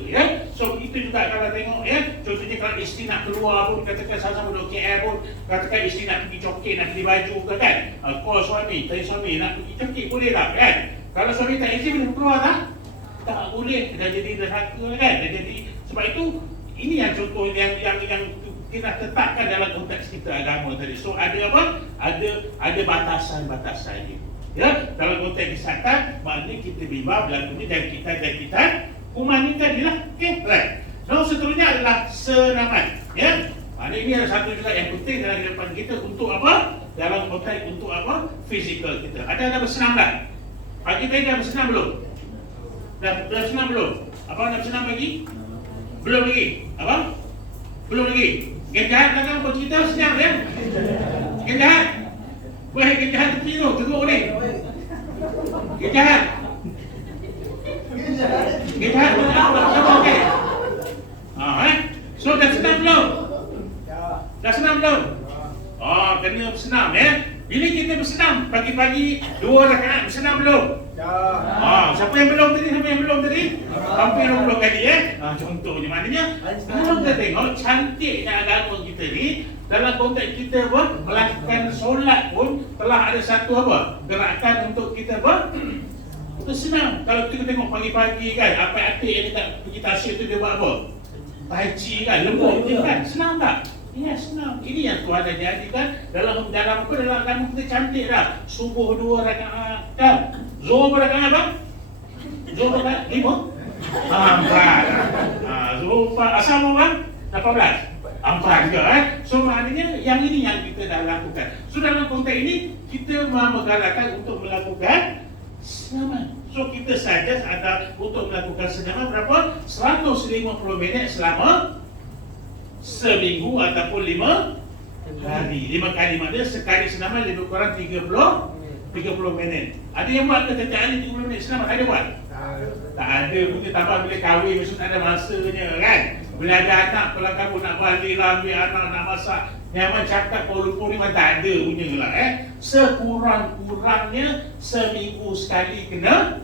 So itu juga kalau tengok contohnya kalau isteri nak keluar pun, katakan sama-sama duduk KL pun, katakan isteri nak pergi cokin, nak beli baju ke kan, call suami, tanya suami nak pergi cokin boleh tak kan. Kalau suami tak izin boleh keluar tak? Tak boleh, dah jadi derhaka kan. Dah jadi, sebab itu ini yang contoh yang kita tetapkan dalam konteks kita agama tadi. So ada apa? Ada batasan-batasan ini. Dalam konteks kesihatan, maknanya kita bimbang berlakunya dan kita kuman ini tadilah. Right. So seterusnya adalah senaman. Maknanya ini adalah satu juga yang penting dalam kehidupan kita untuk apa? Dalam konteks untuk apa? Fizikal kita. Ada bersenam tak? Pagi tadi dah bersenam belum? Dah bersenam belum? Apa dah bersenam lagi? Belum lagi? Apa? Belum lagi? Genjahat takkan apa cerita senyap Genjahat? Weh, genjahat tu teruk ni. Genjahat. Genjahat apa okey? So dah senam belum? Dah senam belum? Kena senam Bila kita bersenam pagi-pagi 2 rakaat, bersenam belum? Siapa yang belum tadi? Hampir 20 kali contohnya maknanya kalau kita tengok cantiknya agama kita ni dalam konteks kita melakukan solat pun telah ada satu gerakan untuk kita kita senang. Kalau kita tengok pagi-pagi kan, apa-apa yang kita pergi tasik tu dia buat apa? Tai chi kan, lembut je kan, senang tak? Ya, senang. Ini yang Tuhan dah jadikan dalam agama kita cantik dah. Subuh 2 rakaat kan. Zuhur berapa rakaat bang? Zuhur berapa? 5? 4. Zuhur 4. Asal bang? 18? 4 juga So maknanya yang ini yang kita dah lakukan. So dalam konteks ini kita menggalakkan untuk melakukan senaman. So kita saja ada untuk melakukan senaman berapa? 150 minit selama seminggu ataupun 5 hari. 5 kali maknanya sekali senaman lebih kurang 30 minit. Ada yang buat ke setiap hari 30 minit senaman? Ada buat? Tak ada. Mungkin tambah bila kahwin besok tak ada masanya kan. Bila ada anak, kalau kamu nak balik lah, ambil anak, nak masak, nyaman cakap puluh memang tak ada punya lah Sekurang-kurangnya seminggu sekali kena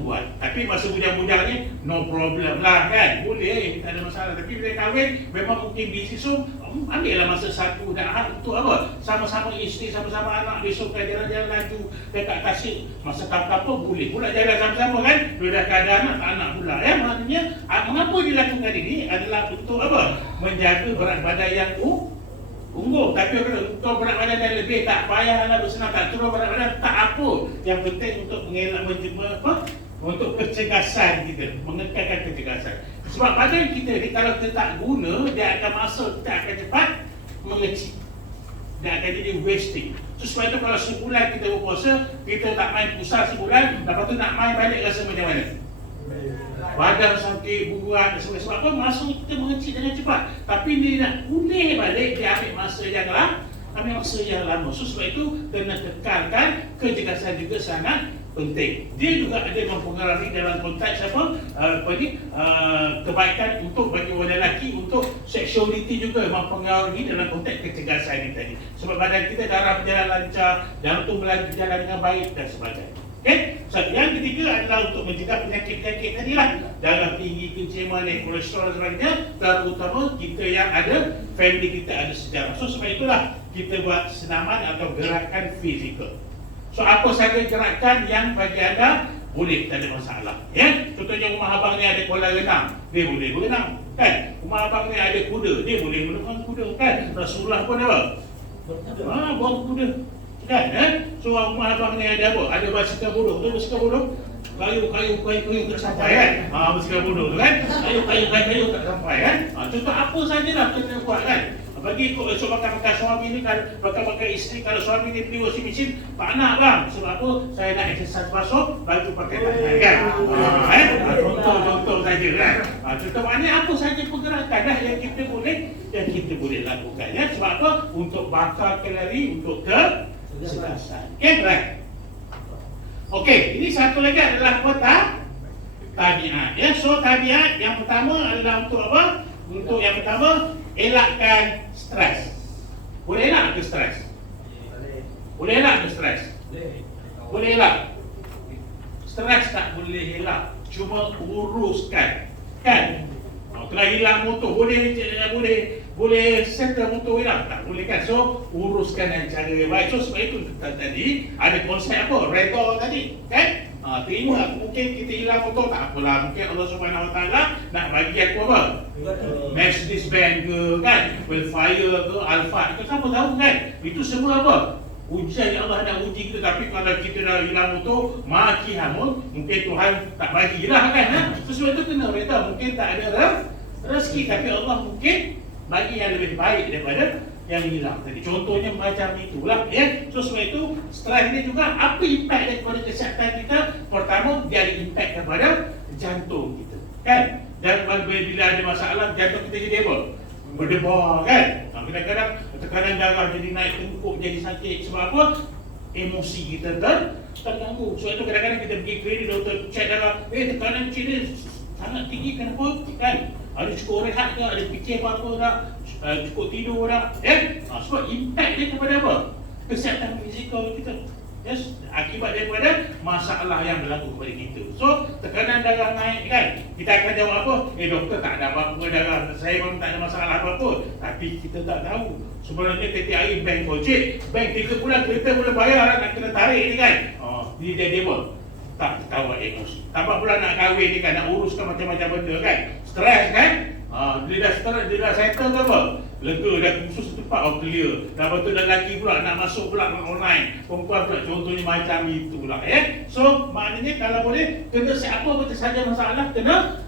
buat. Tapi masa budak-budak ni no problem lah kan, boleh, tak ada masalah. Tapi bila kahwin memang mungkin busy, so ambillah masa satu dan ahad untuk apa? Sama-sama isteri, sama-sama anak, besok kan jalan-jalan laju dekat Tasik, masa apa boleh pula jalan sama-sama kan. Bila dah ada anak pula maknanya mengapa dilakukan ini adalah untuk apa? Menjaga berat badan yang unggul. Tapi kalau berat badan yang lebih tak payahlah bersenam, tak turun berat badan tak apa. Yang penting untuk mengelak untuk kecergasan kita, mengekalkan kecergasan. Sebab badan kita ni kalau kita tak guna, dia akan masuk, kita akan cepat mengecil. Dia akan jadi wasting. So sebab itu kalau sebulan kita berpuasa, kita tak main pusat sebulan, lepas tu nak main balik rasa macam mana? Badan sakit, buruan, sebab apa? Masuk kita mengecil dengan cepat. Tapi dia nak pulih balik, dia ambil masa yang lama. So sebab itu kena kekalkan kecergasan juga sangat penting. Dia juga ada mempengaruhi dalam konteks kebaikan untuk bagi orang lelaki, untuk sexuality juga mempengaruhi dalam konteks kecergasan ini tadi. Sebab badan kita darah berjalan lancar, jantung berjalan dengan baik dan sebagainya. Okay? So, yang ketiga adalah untuk mencegah penyakit-penyakit tadi lah. Darah tinggi, kencing manis, kolesterol dan sebagainya. Terutama kita yang ada, family kita ada sejarah. So sebab itulah kita buat senaman atau gerakan fizikal. So apa saja gerakan yang bagi anda boleh, tak ada masalah. Contohnya rumah abang ni ada kolam renang, dia boleh berenang kan. Rumah abang ni ada kuda, dia boleh menekan kuda kan. Rasulullah pun apa? Bawa kuda kan. So rumah abang ni ada apa? Ada basikal bodoh. Betul basikal bodoh? Kayu tak sampai kan. Basikal bodoh tu kan. Kayu tak sampai kan. Contoh apa sajalah kita buat kan. Bagi ikut esok bakal suami ni, bakal isteri, kalau suami ni beli washing machine, tak nak bang. Sebab apa? Saya nak exercise basuh, baju pakai tangan kan. Contoh saja kan. Contoh maknanya apa saja pergerakan yang kita boleh lakukan Sebab apa? Untuk bakar kalori, untuk kecerdasan. Okay, right. Okey, ini satu lagi adalah tabiat So tabiat yang pertama adalah untuk apa? Untuk yang pertama, elakkan stres. Boleh elak ke stres? Boleh elak ke stres? Boleh elak. Stres tak boleh elak, cuma uruskan kan. Kalau hilang motor, boleh settle motor hilang? Tak boleh kan. So uruskan dengan cara yang baik. So sebab itu tadi ada konsep apa? Redha tadi kan. Terima, mungkin kita hilang motor, tak apalah. Mungkin Allah SWT nak bagi aku apa? Mercedes Benz ke kan, Wildfire ke, Alphard ke, siapa tahu kan. Itu semua apa? Ujian yang Allah nak uji kita. Tapi kalau kita dah hilang motor, maki hamun, mungkin Tuhan tak bagilah kan. Sebab itu kena reda. Mungkin tak ada rezeki, tapi Allah mungkin bagi yang lebih baik daripada yang hilang tadi. Contohnya macam itulah So sebab itu stres ini juga apa impak daripada kesihatan kita? Pertama, dia ada impak kepada jantung kita kan. Dan bila ada masalah, jantung kita jadi apa? Berdebar kan. Kadang-kadang tekanan darah jadi naik, tengkuk jadi sakit. Sebab apa? Emosi kita terganggu. Sebab itu kadang-kadang kita pergi klinik, doktor cek darah, tekanan kecil ni sangat tinggi, kenapa kan? Ada cukup rehat ke? Ada fikir apa-apa tak? Cukup tidur tak? Sebab impact dia kepada apa? kesihatan fizikal kita. Yes, akibat daripada masalah yang berlaku kepada kita. So, tekanan darah naik kan. Kita akan jawab apa? Doktor tak ada apa-apa darah. Saya pun tak ada masalah apa-apa. Tapi kita tak tahu. Sebenarnya tiap hari bank gojek. Bank 3 bulan kereta boleh bayar nak kena tarik ni kan. Dia apa? Tak tahu emosi. Tambah pula nak kahwin ni kan, nak uruskan macam-macam benda kan. Stres kan. Dia dah stres, dia dah settle ke apa? Lega, dah khusus tempat, clear. Lepas tu dah lagi pula nak masuk pula online. Perempuan pula contohnya macam itulah So maknanya kalau boleh kena siapa betul saja masalah kena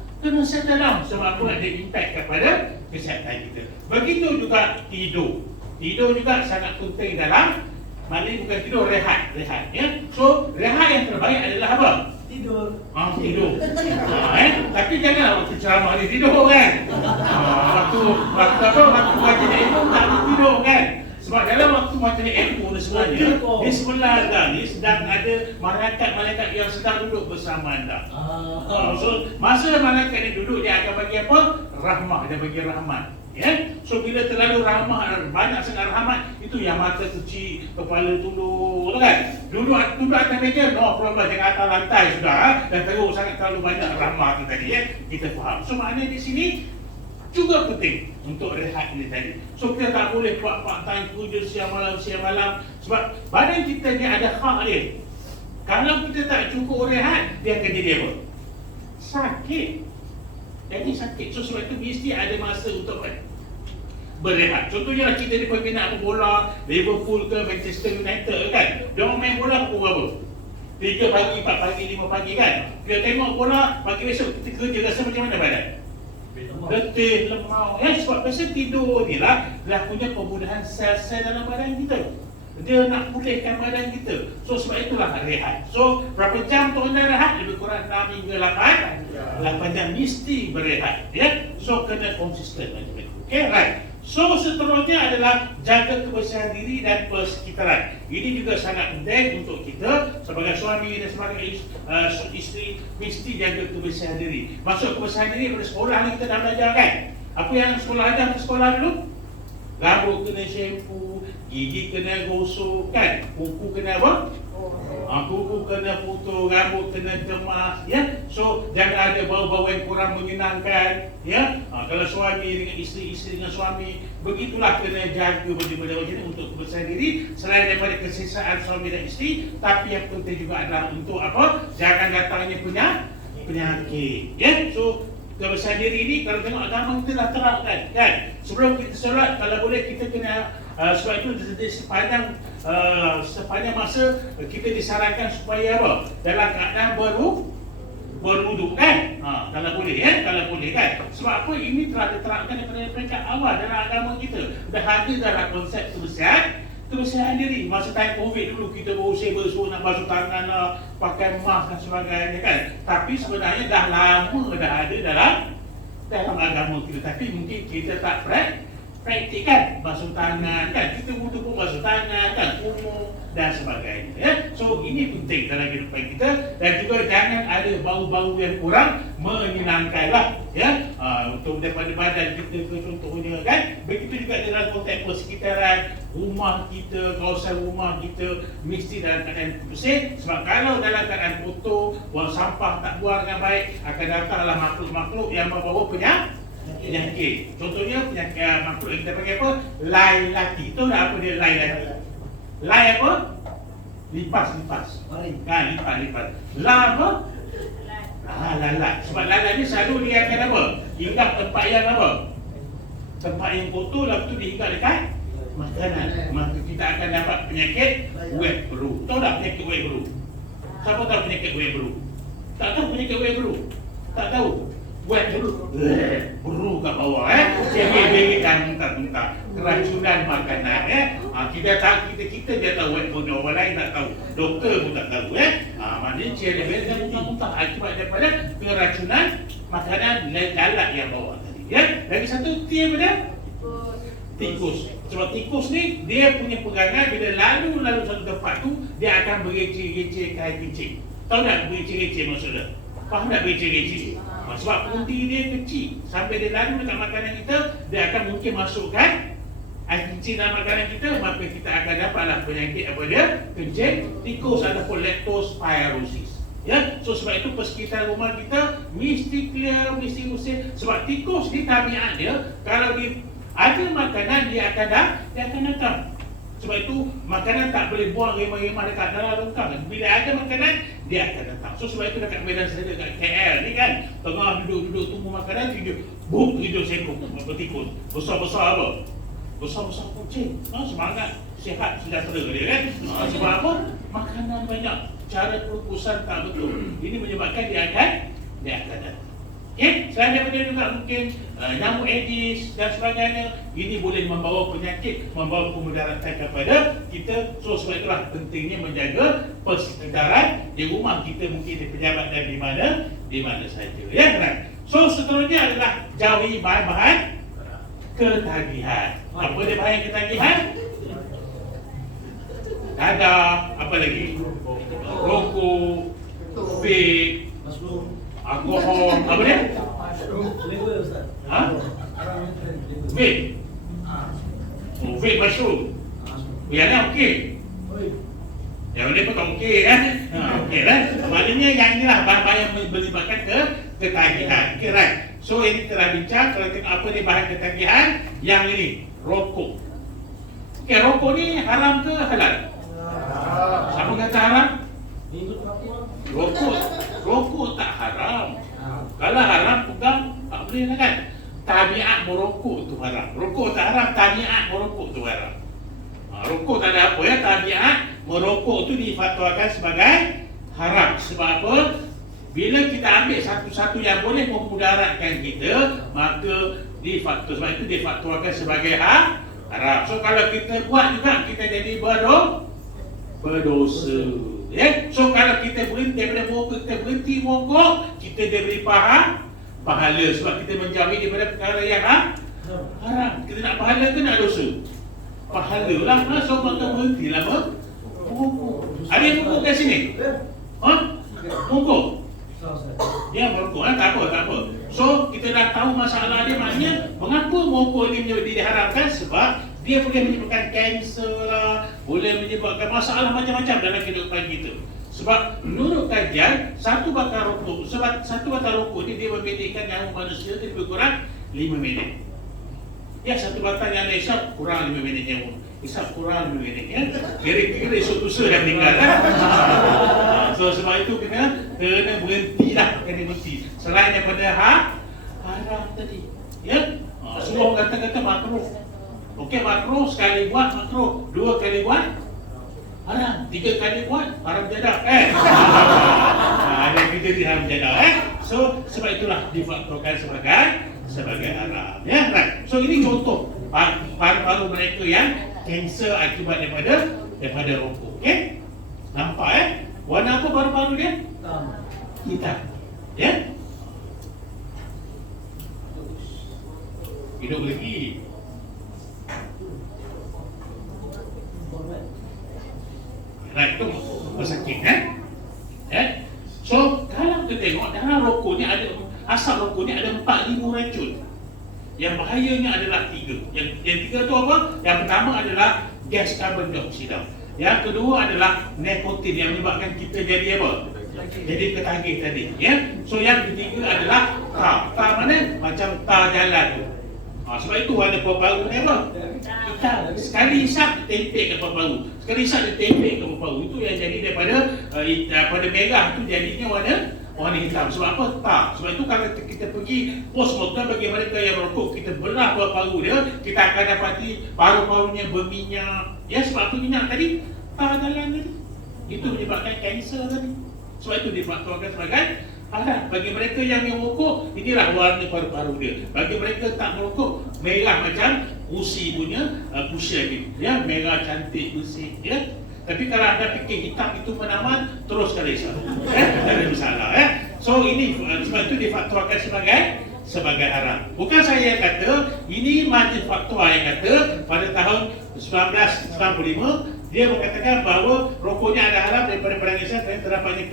settle down. Sebab apa ada impact kepada kesihatan kita. Begitu juga tidur. Tidur juga sangat penting dalam, maknanya bukan tidur, rehat So rehat yang terbaik adalah apa? Tidur. Tidur. Tapi janganlah waktu ceramah ni tidur kan. Waktu baca ilmu tak tidur kan. Sebab dalam waktu baca ilmu ni sebenarnya di sebelah anda ni sedang ada malaikat-malaikat yang sedang duduk bersama anda. So masa malaikat ni duduk, dia akan bagi apa? Rahmah, dia bagi rahmat. So bila terlalu rahmah, banyak sangat rahmat, itu yang mata kecil, kepala tunduk kan. Duduk atas meja, no problem, jangan atas lantai sudah. Dan teruk sangat terlalu banyak rahmah tu tadi kita faham. So maknanya di sini juga penting untuk rehat ini tadi. So kita tak boleh buat part time kerja siang malam sebab badan kita ni ada hak dia. Kalau kita tak cukup rehat, dia akan jadi apa? Sakit. Jadi sakit. So sebab itu mesti ada masa untuk berehat. Contohnya kita ni peminat bola, Liverpool ke Manchester United kan. Dia main bola pukul berapa? 3 pagi, 4 pagi, 5 pagi kan. Kita tengok bola, pagi besok kita kerja, rasa macam mana badan? Letih, lemau. Sebab biasa tidur ni lah punya pembunuhan sel-sel dalam badan kita. Dia nak pulihkan badan kita. So sebab itulah rehat. So berapa jam tu anda rehat? Lebih kurang 6 hingga 8 jam mesti berehat. So kena konsisten macam itu. Okay, right. So seterusnya adalah jaga kebersihan diri dan persekitaran. Ini juga sangat penting untuk kita sebagai suami dan sebagai isteri, mesti jaga kebersihan diri. Masuk kebersihan diri pada sekolah ni kita dah belajar kan. Apa yang sekolah ajar ke sekolah dulu? Rambut kena shampoo, gigi kena gosok kan, kuku kena apa? Kuku kena putus, rambut kena kemas So jangan ada bau-bau yang kurang menyenangkan kalau suami dengan isteri dengan suami, begitulah kena jaga benda-benda macam ni untuk kebersihan diri. Selain daripada kesihatan suami dan isteri, tapi yang penting juga adalah untuk apa? Jangan datangnya penyakit So kebersihan diri ni kalau tengok agama kita dah terapkan kan. Sebelum kita solat, kalau boleh kita kena sebab itu sepanjang masa kita disarankan supaya apa? Dalam keadaan berwuduk kan. Kalau boleh kan. Sebab apa? Ini telah diterapkan daripada peringkat awal dalam agama kita. Dah ada dalam konsep kebersihan diri. Masa time COVID dulu kita berusaha nak basuh tangan lah, pakai mask dan sebagainya kan. Tapi sebenarnya dah lama dah ada dalam agama kita. Tapi mungkin kita tak praktik kan, basuh tangan kan. Kita butuh pun basuh tangan kan, kumur dan sebagainya So ini penting dalam kehidupan kita. Dan juga jangan ada bau-bau yang kurang menyenangkan lah untuk daripada badan kita ke contohnya kan. Begitu juga dalam konteks persekitaran rumah kita, kawasan rumah kita mesti dalam keadaan bersih. Sebab kalau dalam keadaan kotor, buang sampah tak buang dengan baik, akan datanglah makhluk-makhluk yang membawa penyakit. Contohnya penyakit makhluk yang kita panggil apa? Lai lati. Tahu tak apa dia lai lati? Lai apa? Lipas. Kan, lipas. La apa? Lalat. Sebab lalat ni selalu dia akan apa? Hinggap tempat yang apa? Tempat yang kotor, lepas tu dia hinggap dekat makanan. Maka kita akan dapat penyakit wet flu. Tahu tak penyakit wet flu? Siapa tahu penyakit wet flu? Tak tahu penyakit wet flu? Tak tahu? Wet flu, buru kat bawah Ceri-beri dan muntah-muntah, keracunan makanan kita dia tahu wet flu, orang lain tak tahu, doktor pun tak tahu maknanya ceri-beri dan muntah-muntah akibat daripada keracunan makanan lalat yang bawa tadi Lagi satu tikus. Sebab tikus ni dia punya pegangan bila lalu satu tempat tu dia akan bereceh-receh kain kencing. Tahu tak bereceh-receh maksudnya? Faham tak bereceh-receh? Sebab punti dia kecil, sampai dia lalu dekat makanan kita, dia akan mungkin masukkan kencing dalam makanan kita, maka kita akan dapatlah penyakit apa dia? Kencing tikus ataupun leptospirosis. Ya, so sebab itu persekitaran rumah kita mesti clear, mesti usir. Sebab tikus ni tabiat dia, kalau dia ada makanan dia akan datang. Sebab itu makanan tak boleh buang remah-remah dekat dalam longkang. Bila ada makanan dia akan datang. So sebab itu dekat Medan saya dekat KL ni kan, tengah duduk tunggu makanan, tidur sengkong bertikus. Besar-besar apa? Besar-besar kucing. Semangat, sihat, sejahtera dia kan. Sebab apa? Makanan banyak. Cara perukusan tak betul. Ini menyebabkan dia akan datang. Okay? Selain daripada juga mungkin nyamuk Aedes dan sebagainya, ini boleh membawa penyakit, membawa kemudaratan kepada kita. So sebab itulah pentingnya menjaga persekitaran di rumah kita, mungkin di pejabat dan di mana saja. Ya, kan? So seterusnya adalah jauhi bahan-bahan ketagihan. Apa dia bahan ketagihan? Dadah, apa lagi? Rokok, vape, alkohol, apa dia? Ha? Vape. Oh, vape mushroom. Yang ni okey. Yang ni pun tak okey kan? Okey lah. Maknanya yang ni lah bahan-bahan yang menyebabkan ketagihan. Okay, right? So ini telah bincang, kalau tengok apa ni bahan ketagihan, yang ini, rokok. Okey, rokok ni haram ke halal? Siapa kata haram? Rokok tak haram. Kalau haram pegang tak boleh lah kan. Tabiat merokok tu haram. Rokok tak haram, tabiat merokok tu haram. Rokok tak ada apa ya, tabiat merokok tu difatwakan sebagai haram. Sebab apa? Bila kita ambil satu-satu yang boleh memudaratkan kita, maka sebab itu difatwakan sebagai haram. So kalau kita buat juga, kita jadi berdosa. Ya? So kalau kita berhenti daripada merokok, kita berhenti merokok, kita diberi pahala sebab kita menjauhi daripada perkara yang haram. Kita nak pahala ke nak dosa? Pahala lah. So maka berhentilah merokok. Ada yang merokok kat sini? Merokok? Ya, merokok tak apa. So kita dah tahu masalah dia, maknanya mengapa merokok ini diharamkan? Sebab dia boleh menyebabkan kanser lah, boleh menyebabkan masalah macam-macam dalam kehidupan kita. Sebab menurut kajian, satu batang rokok ni dia memendekkan nyawa manusia lebih kurang 5 minit. Ya, satu batang yang hisap kurang 5 minit nyawa. Hisap kurang 5 minit ya. Kira-kira esok lusa dah meninggal kan. So sebab itu kena berhenti. Selain daripada haram tadi. Ya. Semua orang kata makruh. Okey, makruh sekali buat makruh, 2 kali buat haram, 3 kali buat haram jadah ada kita di haram jadah So sebab itulah difatwakan sebagai haram ya, right? So ini contoh paru-paru mereka yang kanser akibat daripada rokok. Okey, nampak warna apa paru-paru dia? Hitam ya. Hidup lagi. Right, itu bersakit So kalau kita tengok dalam rokok ni ada, asap rokok ni ada 4,000 racun. Yang bahayanya adalah 3. Yang 3 tu apa? Yang pertama adalah gas karbon dioksida. Yang kedua adalah nikotin yang menyebabkan kita jadi apa? Jadi ketagih tadi ya. So yang ketiga adalah tar mana? Macam tar jalan tu. Sebab itu warna paru-paru ni apa? Hitam. Sekali hisap tempek ke paru-paru. Sekali hisap dia tempek ke paru-paru. Itu yang jadi daripada merah tu jadinya warna hitam. Sebab apa? Tak. Sebab itu kalau kita pergi postmortem bagi mereka yang merokok, kita belah paru-paru dia, kita akan dapati paru-parunya berminyak. Ya, sebab tu minyak tadi tar jalan tadi. Itu menyebabkan kanser tadi. Sebab itu difatwakan sebagai haram. Bagi mereka yang merokok, inilah warna paru-paru dia. Bagi mereka tak merokok, merah macam usi punya pusya gitu. Ya, merah cantik bersih ya. Tapi kalau anda fikir hitam itu penaman, teruskan risau. Tak ada masalah So ini sebab itu difatwakan sebagai haram. Bukan saya yang kata, ini majlis fatwa yang kata pada tahun 1995 dia mengatakan bahawa rokoknya ada haram daripada perangisan kerana terdapatnya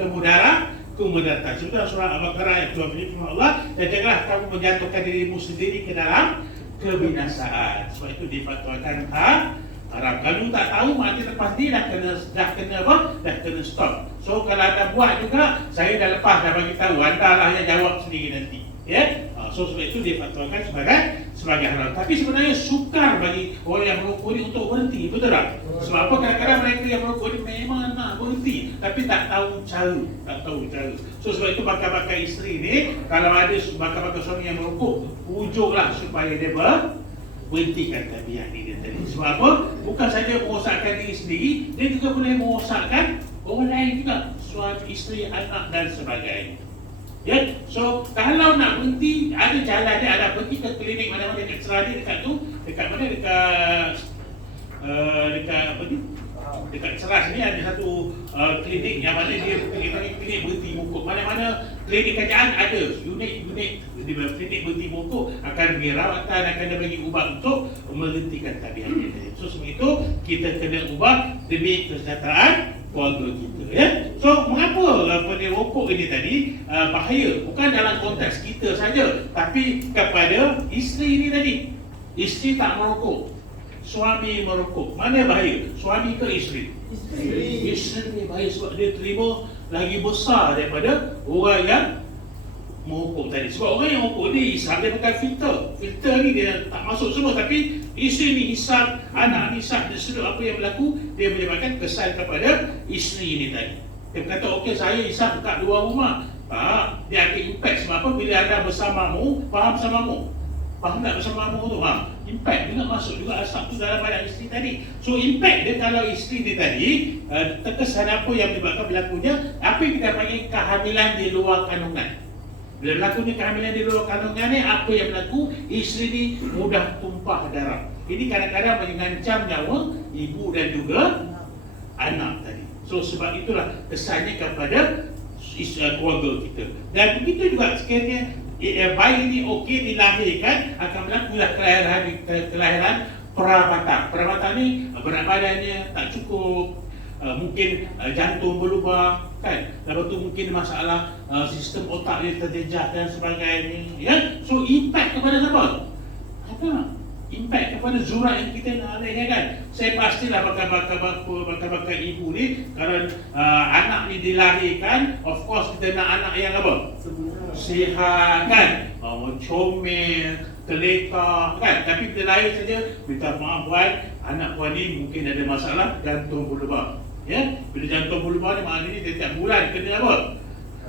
kemudaratan. Sebenarnya surah Al-Baqarah ayat 2 firman Allah, dan janganlah kamu menjatuhkan dirimu sendiri ke dalam kebinasaan. Sebab itu difatwakan haram. Kalau tak tahu, mati lepas ni dah kena apa? Dah kena stop. So kalau anda buat juga, saya dah lepas dah bagi tahu, anda lah yang jawab sendiri nanti. Ya, so sebab itu difatwakan sebagai haram. Tapi sebenarnya sukar bagi orang yang merokok ni untuk berhenti, betul tak? Sebab apa kadang-kadang mereka yang merokok ni memang nak berhenti, tapi tak tahu cara. So sebab itu bakal-bakal isteri ni, kalau ada bakal-bakal suami yang merokok, ujunglah supaya dia berhentikan tabiat ni dia tadi. Sebab apa? Bukan saja merosakkan diri sendiri, dia juga boleh merosakkan orang lain juga, suami, isteri, anak dan sebagainya. Ya, so kalau nak berhenti, ada jalan dia, ada pergi ke klinik mana-mana dekat Seradi, dekat tu, dekat mana, dekat apa ni? Dekat Ceras ni ada satu klinik yang mana dia klinik berhenti bungkuk. Mana-mana klinik kerajaan ada unit klinik berhenti bungkuk, akan beri rawatan, akan bagi ubat untuk menghentikan tabiat dia. So sebab itu kita kena ubah demi kesejahteraan keluarga kita, ya. So mengapa rokok ini tadi bahaya? Bukan dalam konteks kita saja, tapi kepada isteri ini tadi. Isteri tak merokok, suami merokok. Mana bahaya? Suami ke isteri? Isteri bahaya sebab dia terima lagi besar daripada orang yang merokok tadi. Sebab orang yang merokok ni hisap, dia pakai filter. Filter ni dia tak masuk semua, tapi isteri ni hisap, anak ni hisap, dia sedut apa yang berlaku, dia menyebabkan kesan kepada isteri ni tadi. Dia berkata, okey saya hisap dekat luar rumah. Tak, dia akan impact. Sebab apa? Bila anda bersamamu, faham bersamamu? Faham tak bersamamu tu? Impact juga masuk juga asap tu dalam badan isteri tadi. So impact dia kalau isteri dia tadi terkesan apa yang menyebabkan berlakunya, apa yang kita panggil kehamilan di luar kandungan. Bila berlakunya kehamilan di luar kandungan ni, apa yang berlaku? Isteri ni mudah tumpah darah. Ini kadang-kadang mengancam nyawa ibu dan juga anak tadi. So sebab itulah kesannya kepada keluarga kita. Dan begitu juga sekiranya bayi ini okey dilahirkan, akan berlakulah kelahiran perawatan. Perawatan ni berat badannya tak cukup, mungkin jantung berlubang, kan? Lepas tu mungkin masalah sistem otak dia terjejak dan sebagainya, ya. So impact kepada siapa? Apa? Impact kepada zurat yang kita nak alih, kan? Saya pastilah bakal ibu ni, kalau anak ni dilahirkan, of course kita nak anak yang apa? Sihat, kan? Comel, terletak, kan? Tapi bila lahir saja, minta maaf puan, anak puan ni mungkin ada masalah jantung berlubang. Ya, bila jantung berlubang ni maknanya dia tiap bulan kena apa?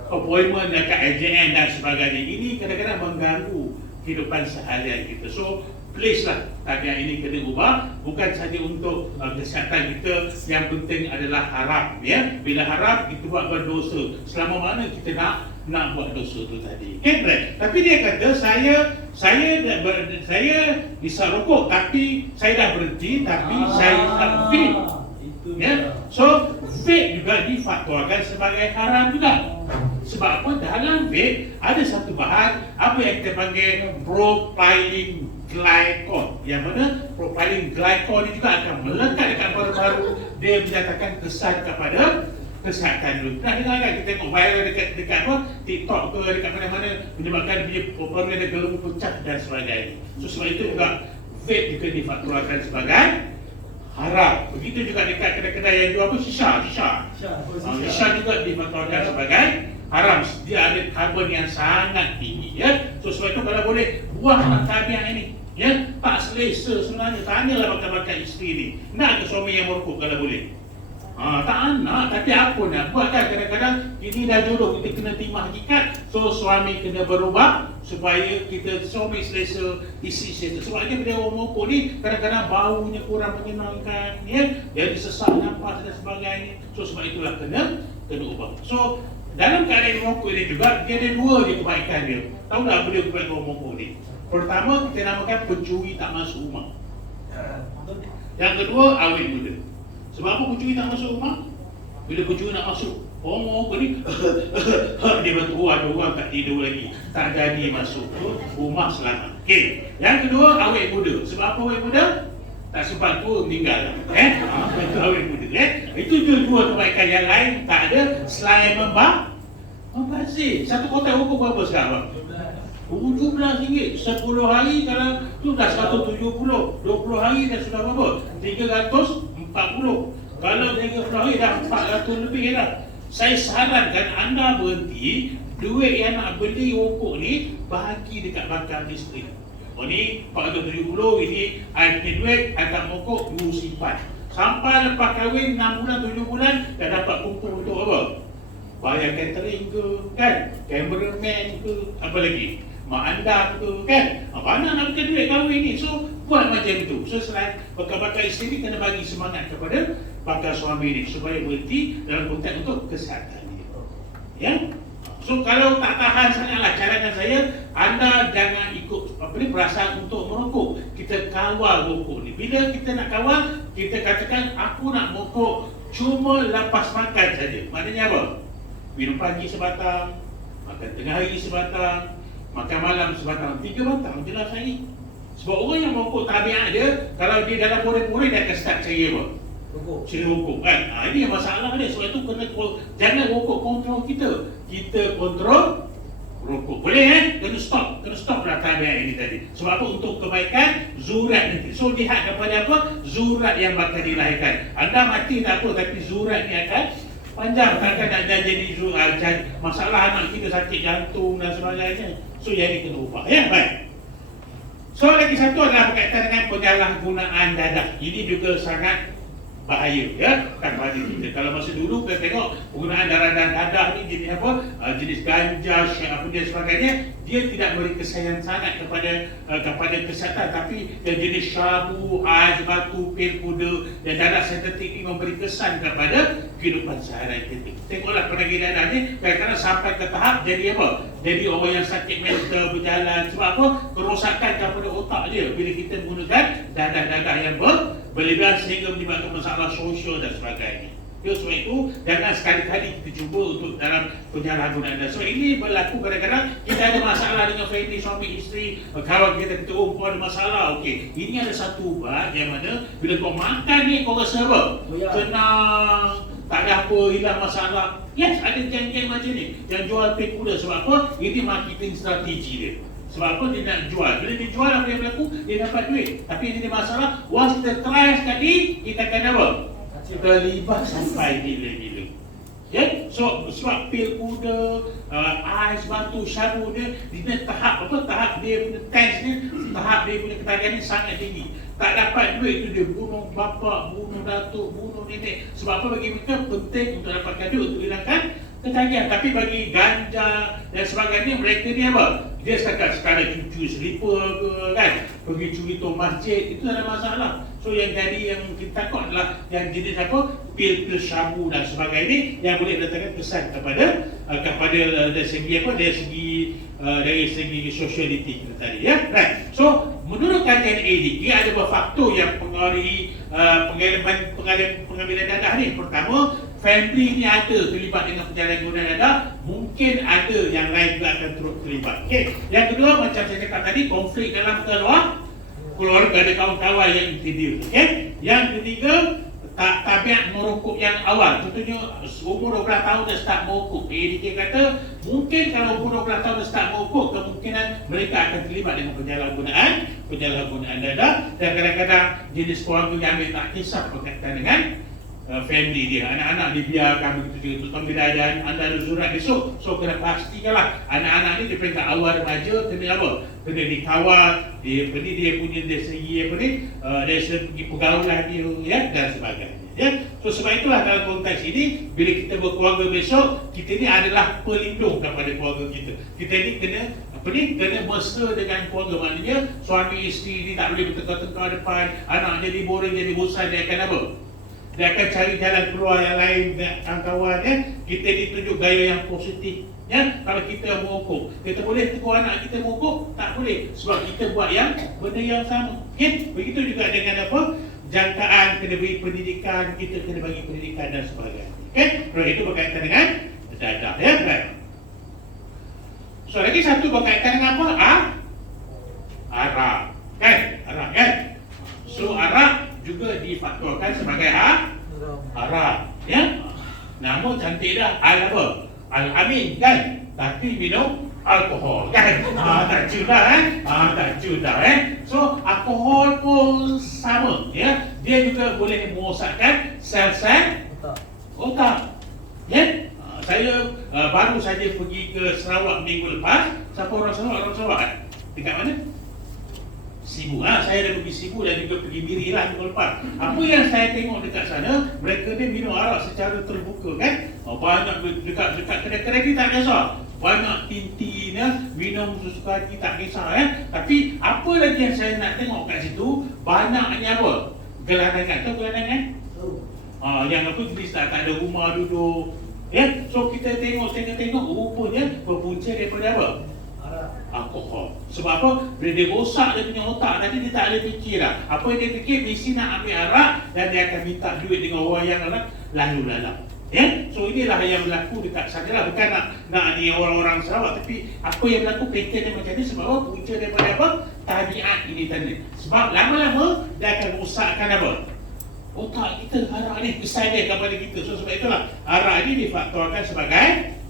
Appointment dekat AJN dan sebagainya. Ini kadang-kadang mengganggu kehidupan seharian kita. So please lah, tabiat ini kena ubah. Bukan saja untuk kesihatan kita, yang penting adalah haram, ya. Bila haram, kita buat berdosa. Selama mana kita nak buat dosa tu tadi, okay? Tapi dia kata saya bisa rokok, tapi saya dah berhenti, tapi saya tak vape, ya. So vape juga difatwakan sebagai haram juga. Sebab apa? Dalam vape ada satu bahan apa yang kita panggil propylene glycol, yang mana propylene glycol ni juga akan melekat dekat paru-paru, dia menyatakan kesan kepada kesihatan dulu. Pernah dengar kan, kita tengok viral dekat apa, TikTok ke, dekat mana-mana, menyebabkan dia paru ada gelembung pecah dan sebagainya. So sebab itu juga vape juga difatwakan sebagai haram. Begitu juga dekat kedai-kedai yang jual apa, shisha juga difatwakan sebagai haram. Dia ada karbon yang sangat tinggi, ya. So sebab itu kalau boleh buang tabiat ini, ya. Tak selesa sebenarnya. Tanyalah bakal-bakal isteri ni, nak ke suami yang merokok kalau boleh? Tak nak, tapi apa nak buat, kan? Kadang-kadang ini dah jodoh, kita kena terima hakikat. So suami kena berubah supaya kita suami selesa, isteri selesa. Sebabnya bila orang merokok ni kadang-kadang baunya kurang menyenangkan, ya. Jadi sesak nafas dan sebagainya. So sebab itulah kena ubah. So dalam keadaan merokok ni juga, dia ada dua je kebaikan dia. Tahu tak apa dia kebaikan orang merokok ni? Pertama, kita namakan pencuri tak masuk rumah. Yang kedua, awet muda. Sebab apa pencuri tak masuk rumah? Bila pencuri nak masuk, orang merokok ni dia betul ada orang tak tidur lagi, tak jadi masuk rumah selamat. Okay. Yang kedua, awet muda. Sebab apa awet muda? Tak sempat tua, meninggal. Itu awet muda. Itu dua kebaikan. Yang lain tak ada selain membazir. Satu kotak rokok berapa sekarang? RM17, 10 hari kalau tu dah 170, 20 hari dah sudah berapa? 340. Kalau 30 hari dah 400 lebih dah. Saya sarankan anda berhenti, duit yang nak beli rokok ni bahagi dekat bakal listrik. Oh ni 470, ini I punya duit, I tak rokok, you simpan. Sampai lepas kahwin 6 bulan, 7 bulan dah dapat kumpul untuk apa? Bayar catering ke, kan? Cameraman ke, apa lagi? Mak anda ke, kan? Mana nak pakai duit kahwin ni? So, buat macam tu. So, selain bakal-bakal isteri ni kena bagi semangat kepada bakal suami ni supaya berhenti dalam konteks untuk kesihatan dia. Ya? So, kalau tak tahan sangatlah cadangan saya, anda jangan ikut perasaan untuk merokok. Kita kawal rokok ni. Bila kita nak kawal, kita katakan aku nak merokok cuma lepas makan saja. Maknanya apa? Minum pagi sebatang, makan tengah hari sebatang, makan malam sebatang, 3 batang jelas hari. Sebab orang yang merokok tabiat dia, kalau dia dalam pori-pori dia akan start cari apa? Rokok. Cari rokok kan? Ini yang masalah dia. Sebab itu jangan rokok kontrol kita. Kita kontrol rokok. Boleh Kena stop lah tabiat ini tadi. Sebab apa? Untuk kebaikan zurat nanti. So lihat kepada apa? Zurat yang bakal dilahirkan. Anda mati tak apa, tapi zurat ni akan panjang. Takkan nak jadi masalah anak kita sakit jantung dan sebagainya. So yang ini kena ubah. Ya, baik. So lagi satu adalah berkaitan dengan penyalahgunaan dadah. Ini juga sangat bahaya kepada kita. Kalau masa dulu kita tengok penggunaan darah dan dadah ni jenis apa? Jenis ganja, apa dia sebagainya, dia tidak beri kesayangan sangat kepada kesihatan, tapi yang jenis syabu, ais batu, pil puder dan dadah sintetik ini memberi kesan kepada kehidupan sehari-hari kita. Tengoklah penagih dadah ni kadang-kadang sampai ke tahap jadi apa? Jadi orang yang sakit mental berjalan. Sebab apa? Kerosakan kepada otak dia bila kita menggunakan dadah-dadah yang berlebihan sehingga menyebabkan masalah sosial dan sebagainya. Sebab itu jangan sekali-kali kita cuba untuk dalam penyalahgunaan. So ini berlaku kadang-kadang kita ada masalah dengan family, suami isteri, kawan kita kau ada masalah. Okey, ini ada satu ubat yang mana bila kau makan ni kau rasa apa? Tenang, tak ada apa, hilang masalah. Yes, ada geng-geng macam ni yang jual pil puder. Sebab apa? Ini marketing strategi dia. Sebab apa dia nak jual? Bila dia jual apa yang berlaku? Dia dapat duit. Tapi ini dia masalah, once kita try sekali, kita akan apa? Terlibat sampai bila-bila. Ya? So, sebab pil puder, ais batu, syabu dia tahap dia punya test ni, tahap dia punya ketagihan ni sangat tinggi. Tak dapat duit tu dia bunuh bapa, bunuh datuk, bunuh nenek. Sebab apa? Bagi mereka penting untuk dapatkan duit untuk hilangkan ketagihan. Tapi bagi ganja dan sebagainya, mereka ni apa? Dia sekadar cucu slipper ke kan, pergi curi tu masjid, itu tak ada masalah. So yang jadi yang kita takut adalah yang jenis apa? Pil-pil syabu dan sebagainya yang boleh datangkan kesan kepada dari segi apa? Dari segi sociality kita tadi ya. Right. So menurut kajian ADK ada beberapa faktor yang pengaruhi pengambilan dadah ni. Pertama, family ni ada terlibat dengan penyalahgunaan dadah, mungkin ada yang lain juga akan turut terlibat. Okay. Yang kedua, macam saya cakap tadi, konflik dalam keluarga ada kawan-kawan yang insidious. Okay. Yang ketiga, tabiat merokok yang awal. Contohnya umur 12 tahun dah start merokok. ADK kata mungkin kalau umur 12 tahun dah start merokok, kemungkinan mereka akan terlibat dengan penyalahgunaan dadah. Dan kadang-kadang jenis keluarga yang ambil tak kisah berkaitan dengan family dia. Anak-anak dibiarkan begitu juga. Terutama bila anda ada zurat besok, so kena pastikanlah anak-anak ni di peringkat awal remaja kena apa? Kena dikawal, dia punya dari segi dari segi pergaulan dia ya, dan sebagainya. Ya. So sebab itulah dalam konteks ini, bila kita berkeluarga besok, kita ni adalah pelindung kepada keluarga kita. Kita ni kena mesra dengan keluarga. Maknanya suami isteri ni tak boleh bertengkar-tengkar depan, anak jadi boring, jadi bosan, dia akan apa? Dia akan cari jalan keluar yang lain dengan kawan-kawan ya. Kita ditunjuk gaya yang positif ya. Kalau kita merokok, kita boleh tegur anak kita merokok? Tak boleh, sebab kita buat benda yang sama. Okay? Begitu juga dengan apa? Jangkaan, kena beri pendidikan, kita kena bagi pendidikan dan sebagainya. Okay? Itu berkaitan dengan dadah ya. Right? So lagi satu berkaitan dengan apa? Arak. Arak kan? So arak juga difaktorkan sebagai haram ya. Nama cantik dah, apa? Al-Amin kan? Tapi minum alkohol kan. Tak cuda tak cuda So alkohol pun sama ya. Dia juga boleh merosakkan sel-sel otak. Ya. Saya baru saja pergi ke Sarawak minggu lepas. Siapa orang Sarawak? Orang Sarawak kan? Dekat mana? Sibu. Saya dah pergi Sibu dan juga pergi Miri lah minggu lepas. Apa yang saya tengok dekat sana, mereka ni minum arak secara terbuka kan. Banyak dekat kedai-kedai ni tak kisah. Banyak tintin minum sesuka hati tak kisah Tapi apa lagi yang saya nak tengok kat situ, banyaknya apa? Gelandangan. Tahu gelandangan? Yang apa jenis tak ada rumah duduk. So kita tengok rupanya berpunca daripada apa? Alkohol. Sebab apa? Bila dia rosak dia punya otak tadi, dia tak ada fikir dah. Apa yang dia fikir, mesti nak ambil arak dan dia akan minta duit dengan orang yang lalu lalang. So inilah yang berlaku dekat sana lah. Bukan nak ni orang-orang Sarawak, tapi apa yang berlaku pattern dia macam ni sebab apa? Punca daripada apa? Tabiat ini tadi. Sebab lama-lama dia akan rosakkan apa? Otak kita. Arak ni besar dia kepada kita. So sebab itulah arak ni difaktorkan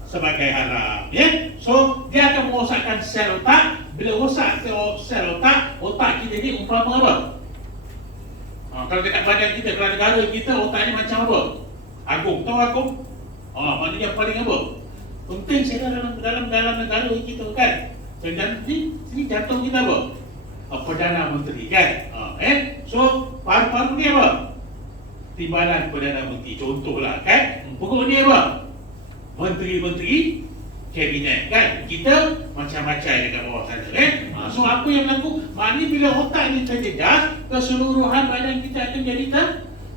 sebagai haram. So dia akan merosakkan sel otak. Bila rosak sel otak, otak kita ni umpama apa? Kalau dekat badan kita, kalau negara kita, otak ni macam apa? Agung. Tahu agung? Maknanya paling apa? Penting saya dalam negara kita kan. Dan sini jantung kita apa? Perdana Menteri kan. So paru-paru ni apa? Timbalan Perdana Menteri. Contohlah kan. Pokok ni apa? Menteri-menteri kabinet kan. Kita macam-macam dekat bawah sana So apa yang berlaku? Maknanya bila otak ni terjejas, keseluruhan badan kita akan jadi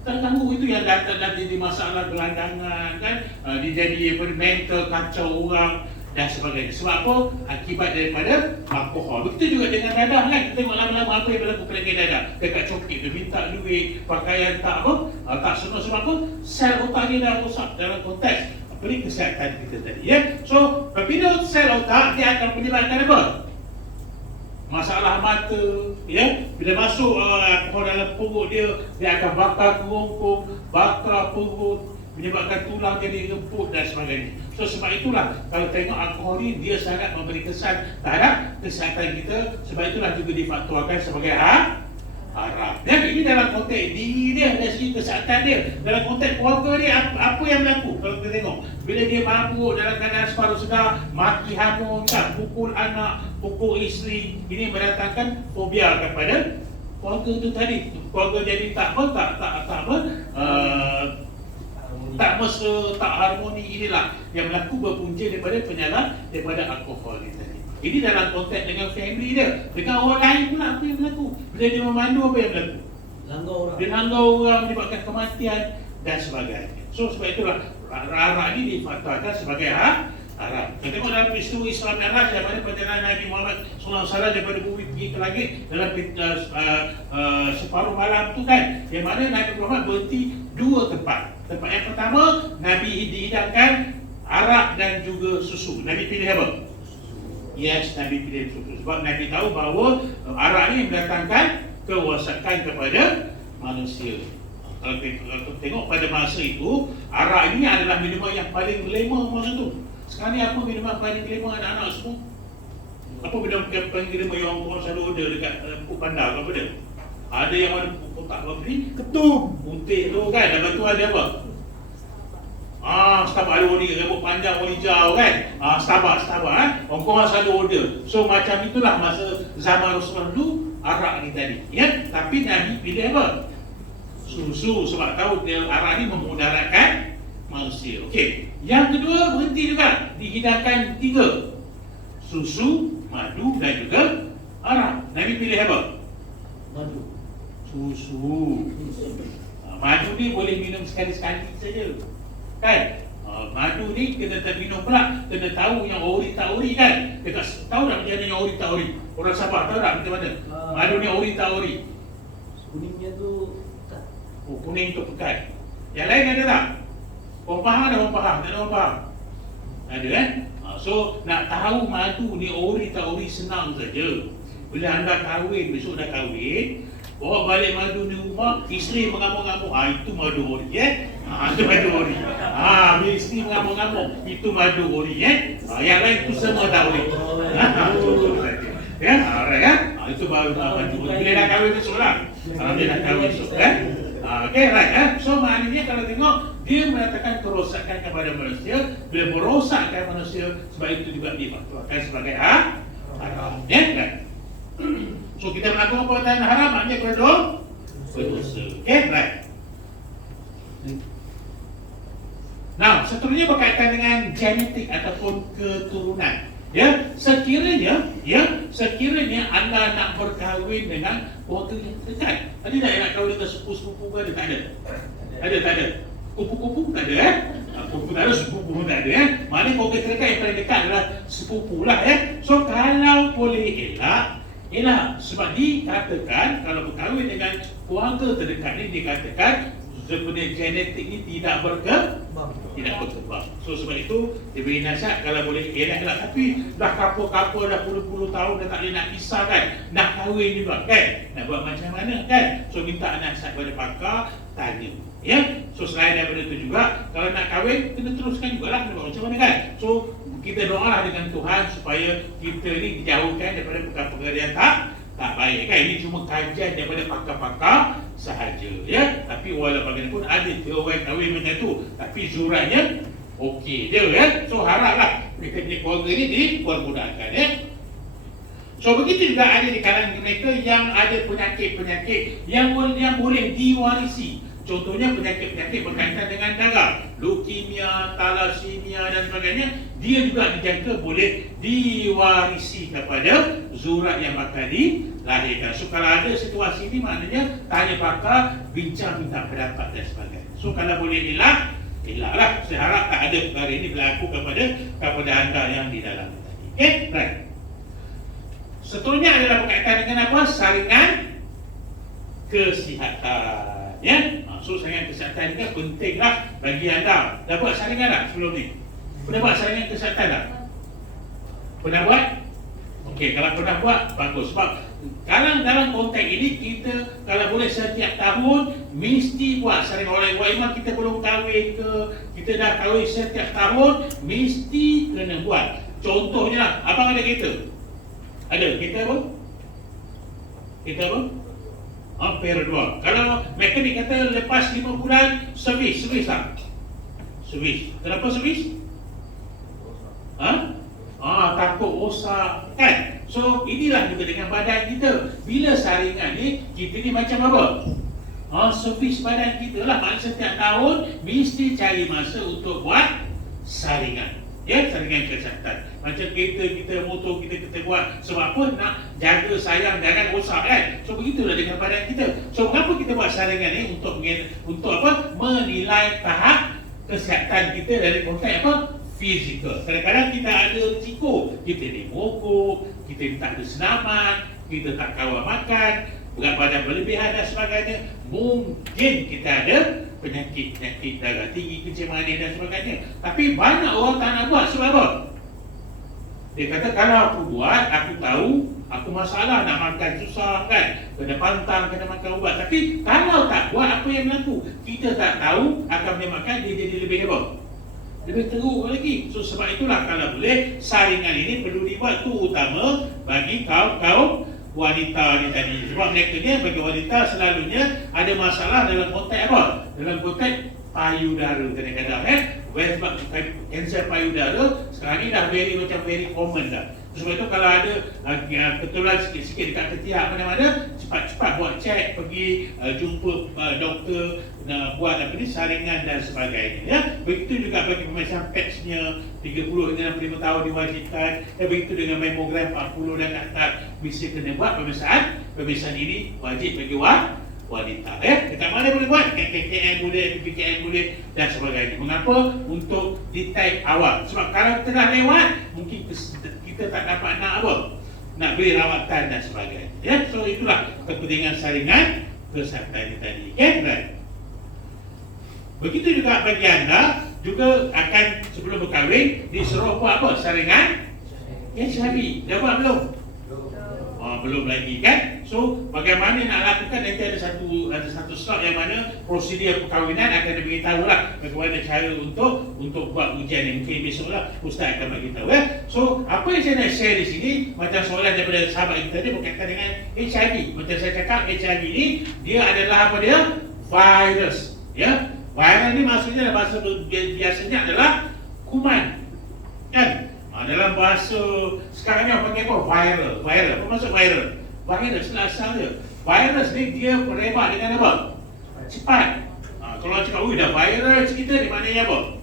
terganggu. Itu yang datang jadi masalah gelandangan kan. Dia jadi mental, kacau orang dan sebagainya. Sebab apa? Akibat daripada alkohol. Begitu juga dengan dadah kan. Kita tengok lama-lama apa yang berlaku dengan dadah. Dekat cokit dia minta duit, pakaian tak apa, tak semua. Sebab apa? Sel otak dia dah rosak dalam konteks beri kesihatan kita tadi So bila sel otak dia akan menyebabkan apa? Masalah mata bila masuk alkohol dalam perut dia akan bakar kerongkong, bakar perut, menyebabkan tulang jadi lembut dan sebagainya. So sebab itulah kalau tengok alkohol ni dia sangat memberi kesan terhadap kesihatan kita. Sebab itulah juga difaktorkan sebagai haram. Ini dalam konteks diri dia, dari segi kesihatan dia. Dalam konteks keluarga dia, apa yang berlaku kalau kita tengok? Bila dia mabuk dalam keadaan separuh sedar, maki hamun, pukul anak, pukul isteri, ini mendatangkan fobia kepada keluarga itu tadi. Keluarga jadi tak mesra, tak harmoni. Inilah yang berlaku berpunca daripada alkohol ini tadi. Ini dalam konteks dengan family dia. Dengan orang lain pula apa yang berlaku? Bila dia memandu, apa yang berlaku? Dia langgar orang, menyebabkan kematian dan sebagainya. So sebab itulah arak ini difaktorkan sebagai haram. Kita tengok dalam peristiwa Isra Mi'raj, di mana perjalanan Nabi Muhammad SAW daripada bumi pergi ke langit dalam separuh malam tu kan, di mana Nabi Muhammad berhenti dua tempat. Tempat yang pertama, Nabi dihidangkan arak dan juga susu. Nabi pilih apa? Nabi pilih susu sebab Nabi tahu bahawa arak ini mendatangkan kerosakan kepada manusia. Kalau kita tengok pada masa itu, arak ini adalah minuman yang paling glamour masa itu. Sekarang ni apa minuman paling glamour anak-anak semua? Apa minuman paling glamour yang orang selalu ada dekat Puk Bandar? Apa dia? Ada yang ada kotak apa ni? Ketum putih tu kan. Lepas tu ada apa? Starbucks ada warna rambut panjang warna hijau kan. Starbucks orang selalu order. So macam itulah masa zaman Rasulullah dulu arak ni tadi Tapi Nabi pilih apa? Susu. Sebab tahu dia arak ni memudaratkan manusia. Okey. Yang kedua berhenti juga, dihidangkan 3. Susu, madu dan juga arak. Nabi pilih apa? Madu. Susu. Madu ni boleh minum sekali-sekali saja kan. Madu ni kena terminum pula, kena tahu yang ori tak ori kan. Dekat tahu tak macam mana yang ori tak ori? Orang Sabah tahu tak macam mana? Madu ni ori tak ori? Kuningnya tu pekat. Kuning tu pekat. Yang lain ada tak? Orang faham ada orang faham? Tak ada orang faham? Ada kan? So nak tahu madu ni ori tak ori senang saja. Bila anda kahwin, besok dah kahwin, bawa balik madu ni rumah, isteri mengamuk-ngamuk, itu madu ori Itu madu ori. Mesti mengamuk-ngamuk. Itu madu ori yang lain tu semua tak boleh. Ya, alright ya. Itu baru madu ori. Bila dah kahwin besok lah. Kalau dia dah kahwin besok kan. Okay, right ya. So maknanya kalau tengok dia mengatakan kerosakan kepada manusia. Bila merosakkan manusia, sebab itu juga difatwakan sebagai haram. Ya, right. So kita melakukan perbuatan haram maknanya berdosa. Okay, right. Nah, seterusnya berkaitan dengan genetik ataupun keturunan. Sekiranya anda nak berkahwin dengan keluarga yang dekat. Ada tak yang nak kahwin dengan sepupu-sepupu ke? Tak ada. Ada tak ada? Kupu-kupu tak ada Kupu tak ada, sepupu pun tak ada Maknanya keluarga terdekat yang paling dekat adalah sepupu lah So kalau boleh elak, sebab dikatakan kalau berkahwin dengan keluarga terdekat ni dikatakan sebenarnya genetik ni tidak berkembang. So sebab itu dia beri nasihat kalau boleh elak. Tapi dah kapur-kapur dah puluh-puluh tahun dah tak boleh nak pisah kan, nak kahwin juga kan, nak buat macam mana kan. So minta nasihat kepada pakar, tanya. So selain daripada itu juga, kalau nak kahwin kena teruskan jugalah, kena buat macam mana kan. So kita doalah dengan Tuhan supaya kita ni dijauhkan daripada perkara-perkara yang tak baik kan. Ini cuma kajian daripada pakar-pakar sahaja Tapi walau bagaimanapun ada orang kahwin macam tu, tapi zuratnya okey dia So haraplah mereka punya keluarga ni dipermudahkan So begitu juga ada di kalangan mereka yang ada penyakit-penyakit yang boleh diwarisi. Contohnya penyakit-penyakit berkaitan dengan darah, leukemia, thalassemia dan sebagainya. Dia juga dijangka boleh diwarisi kepada zurat yang bakal dilahirkan. So kalau ada situasi ini maknanya tanya pakar, bincang minta pendapat dan sebagainya. So kalau boleh elaklah. Saya harap tak ada perkara ini berlaku kepada anda yang di dalam tadi. Okay, right. Seterusnya adalah berkaitan dengan apa? Saringan kesihatan. So saringan kesihatan ni pentinglah bagi anda. Dah buat saringan tak sebelum ni? Pernah buat saringan kesihatan tak? Pernah buat? Okey, kalau pernah buat, bagus. Sebab kalau dalam konteks ini kita kalau boleh setiap tahun mesti buat saringan. Orang memang kita belum kahwin ke, kita dah kahwin setiap tahun mesti kena buat. Contohnya lah, abang ada kereta? Ada, kereta apa? Kereta apa? Perodua. Kalau mekanik kata lepas 5 bulan servis lah. Servis. Kenapa servis? Takut rosak kan. So inilah juga dengan badan kita. Bila saringan ni, kita ni macam apa? Servis badan kita lah. Maksudnya setiap tahun mesti cari masa untuk buat saringan. Saringan kesihatan. Macam kereta kita, motor kita buat. Sebab apa? Nak jaga sayang jangan rosak kan. So begitulah dengan badan kita. So kenapa kita buat saringan ni? Untuk apa? Menilai tahap kesihatan kita dari konteks apa? Fizikal. Kadang-kadang kita ada risiko. Kita ni mogok, kita tak ada senaman, kita tak kawal makan, berat badan berlebihan dan sebagainya. Mungkin kita ada penyakit darah tinggi, kencing manis dan sebagainya. Tapi banyak orang tak nak buat sebab apa? Dia kata kalau aku buat, aku tahu aku masalah, nak makan susah kan, kena pantang, kena makan ubat. Tapi kalau tak buat, apa yang berlaku? Kita tak tahu akan menyebabkan dia jadi lebih apa? Lebih teruk lagi. So sebab itulah kalau boleh saringan ini perlu dibuat, tu utama bagi kaum wanita ni tadi. Sebab mereka ni bagi wanita selalunya ada masalah dalam konteks apa? Dalam konteks payudara kadang-kadang sebab kanser payudara sekarang ni dah very common dah. Sebab itu kalau ada ketulan sikit-sikit dekat ketiak mana-mana, cepat-cepat buat cek, pergi jumpa doktor, buat saringan dan sebagainya. Begitu juga bagi pemeriksaan PETS-nya 30 hingga 65 tahun diwajibkan. Begitu dengan mamogram 40 dan atas mesti kena buat pemeriksaan ini wajib bagi wanita. Dekat mana boleh buat? KKN boleh, PPKN boleh dan sebagainya. Mengapa? Untuk detect awal. Sebab kalau tengah lewat, mungkin kita tak dapat nak beri rawatan dan sebagainya. So itulah kepentingan saringan kesihatan tadi. Right? Begitu juga bagi anda juga akan sebelum berkahwin disuruh buat apa? Saringan HIV. Dah buat belum? belum lagi kan. So bagaimana nak lakukan, nanti ada satu slot yang mana prosedur perkahwinan akan diberitahu lah bagaimana cara untuk buat ujian ni. Mungkin besok lah Ustaz akan bagi tahu. So apa yang saya nak share di sini, macam soalan daripada sahabat kita tadi berkaitan dengan HIV. Macam saya cakap, HIV ni dia adalah apa dia? Virus. Ya, virus ni maksudnya bahasa biasanya adalah kuman. Kan? Dalam bahasa sekarang ni apa panggil apa? Viral. Apa maksud viral? Virus lah asal dia. Virus ni dia merebak dengan apa? Cepat. Kalau cakap, dah viral cerita ni maknanya apa?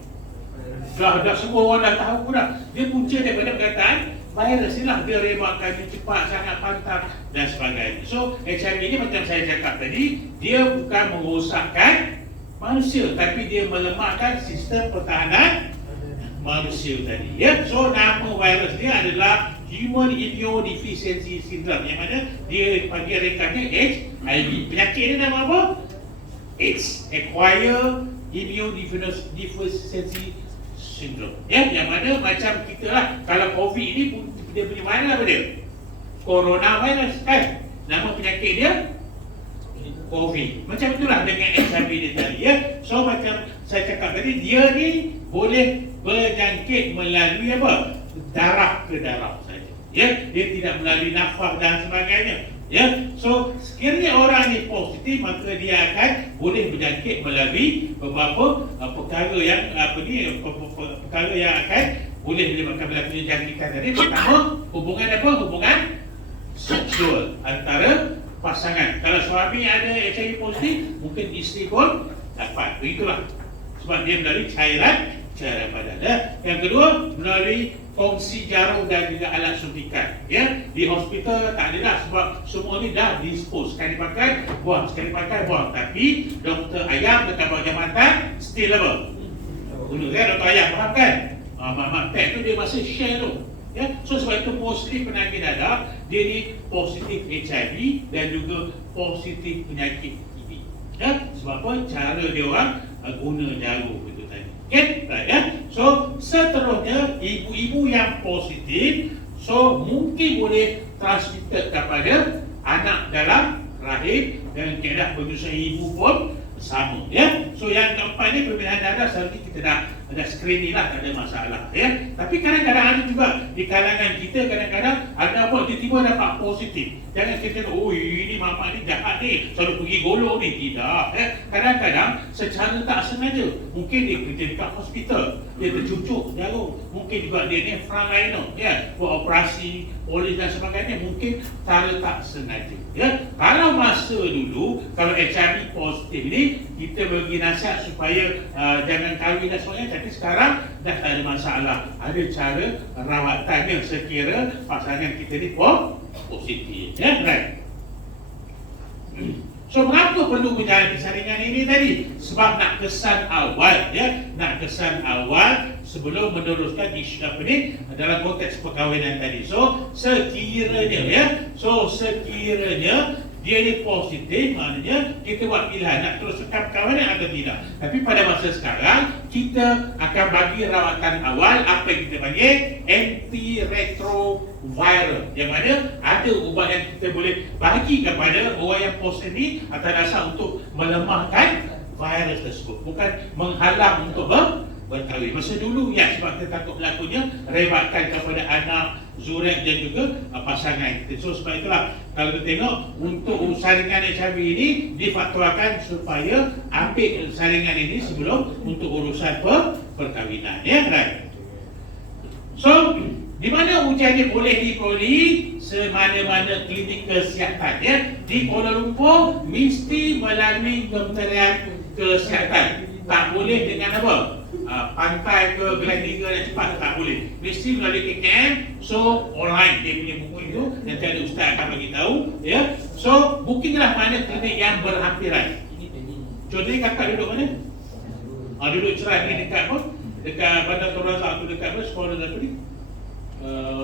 Dah semua orang dah tahu dah. Dia punca daripada perkataan virus ni lah. Dia rebakkan dia cepat, sangat pantas dan sebagainya. So HIV ni macam saya cakap tadi, dia bukan merosakkan manusia, tapi dia melemahkan sistem pertahanan manusia tadi. Ya, so nama virus dia adalah Human Immunodeficiency Syndrome, yang mana dia panggil ringkasnya HIV. Penyakit ni nama apa? AIDS, Acquired Immunodeficiency Syndrome. Ya, yang mana macam kita lah, kalau COVID ni dia punya mana apa dia? Coronavirus kan? Nama penyakit dia COVID. Macam itulah dengan HIV dia tadi. Ya, so macam saya cakap tadi, dia ni boleh berjangkit melalui apa? Darah ke darah saja. Ya, dia tidak melalui nafas dan sebagainya. Ya, so sekiranya orang ni positif, maka dia akan boleh berjangkit melalui beberapa perkara yang perkara yang akan boleh menyebabkan berlakunya jangkitan tadi. Pertama, hubungan apa? Hubungan seksual antara pasangan. Kalau suami ada HIV positif, mungkin isteri pun dapat. Begitulah. Sebab dia melalui cairan badan. Yang kedua, melalui kongsi jarum dan juga alat suntikan. Ya, di hospital tak ada dah, sebab semua ni dah dispose. Sekali pakai, buang. Sekali pakai, buang. Tapi doktor ayam dekat bawah jambatan still apa? Guna kan doktor ayam, faham kan? Mak pet tu dia masih share tu. Ya, so sebab itu mostly penagih dadah dia ni positif HIV dan juga positif penyakit TB. Ya, sebab apa? Cara dia orang guna jarum itu tadi. Okay, right, ya. So seterusnya, ibu-ibu yang positif, so mungkin boleh transmitted kepada anak dalam rahim, dan keadaan penyusuan ibu pun sama. Ya, so yang keempat ni pemilihan darah, selalu kita dah screening lah, tak ada masalah. Ya, tapi kadang-kadang ada juga di kalangan kita, kadang-kadang ada apa, tiba-tiba dapat positif. Jangan kita kata, oh ini mama ni jahat ni, selalu pergi golong ni. Tidak. Ya, kadang-kadang secara tak sengaja, mungkin dia kerja dekat hospital, dia tercucuk jarum, mungkin juga dia ni frontliner, ya, buat operasi polis dan sebagainya, mungkin secara tak sengaja. Ya, kalau masa dulu, kalau HIV positif ni, kita bagi nasihat supaya jangan kahwin dan sebagainya. Tapi sekarang dah tak ada masalah. Ada cara rawatannya sekira pasangan kita ni positif. Ya, right. So kenapa perlu menjalani saringan ini tadi? Sebab nak kesan awal, ya, nak kesan awal sebelum meneruskan isu apa ni dalam konteks perkahwinan tadi. So sekiranya, ya, sekiranya dia ni positif, maknanya kita buat pilihan nak teruskan perkahwinan atau tidak. Tapi pada masa sekarang kita akan bagi rawatan awal, apa yang kita panggil antiretroviral, yang mana ada ubat yang kita boleh bagi kepada orang yang positif ni atas dasar untuk melemahkan virus tersebut, bukan menghalang untuk berkahwin. Masa dulu, ya, sebab kita takut berlakunya rebakkan kepada anak, zurek dan juga pasangan kita. So sebab itulah kalau kita tengok untuk saringan HIV ini difatwakan supaya ambil saringan ini sebelum untuk urusan perkahwinan. Ya, right? So di mana ujian ini boleh diperoleh? Semana-mana klinik kesihatan. Ya, di Kuala Lumpur mesti melalui Kementerian Kesihatan. Tak boleh dengan apa? Pantai ke gliding dan cepat, tak boleh. Mesti melalui KKM. So online dia punya booking tu, nanti ada ustaz akan bagi tahu. Ya, so bookinglah mana klinik yang berhampiran. Contohnya kakak duduk mana? Duduk Cerai ni dekat apa? Dekat Bandar Tun Razak tu, dekat apa? Sekolah apa ni?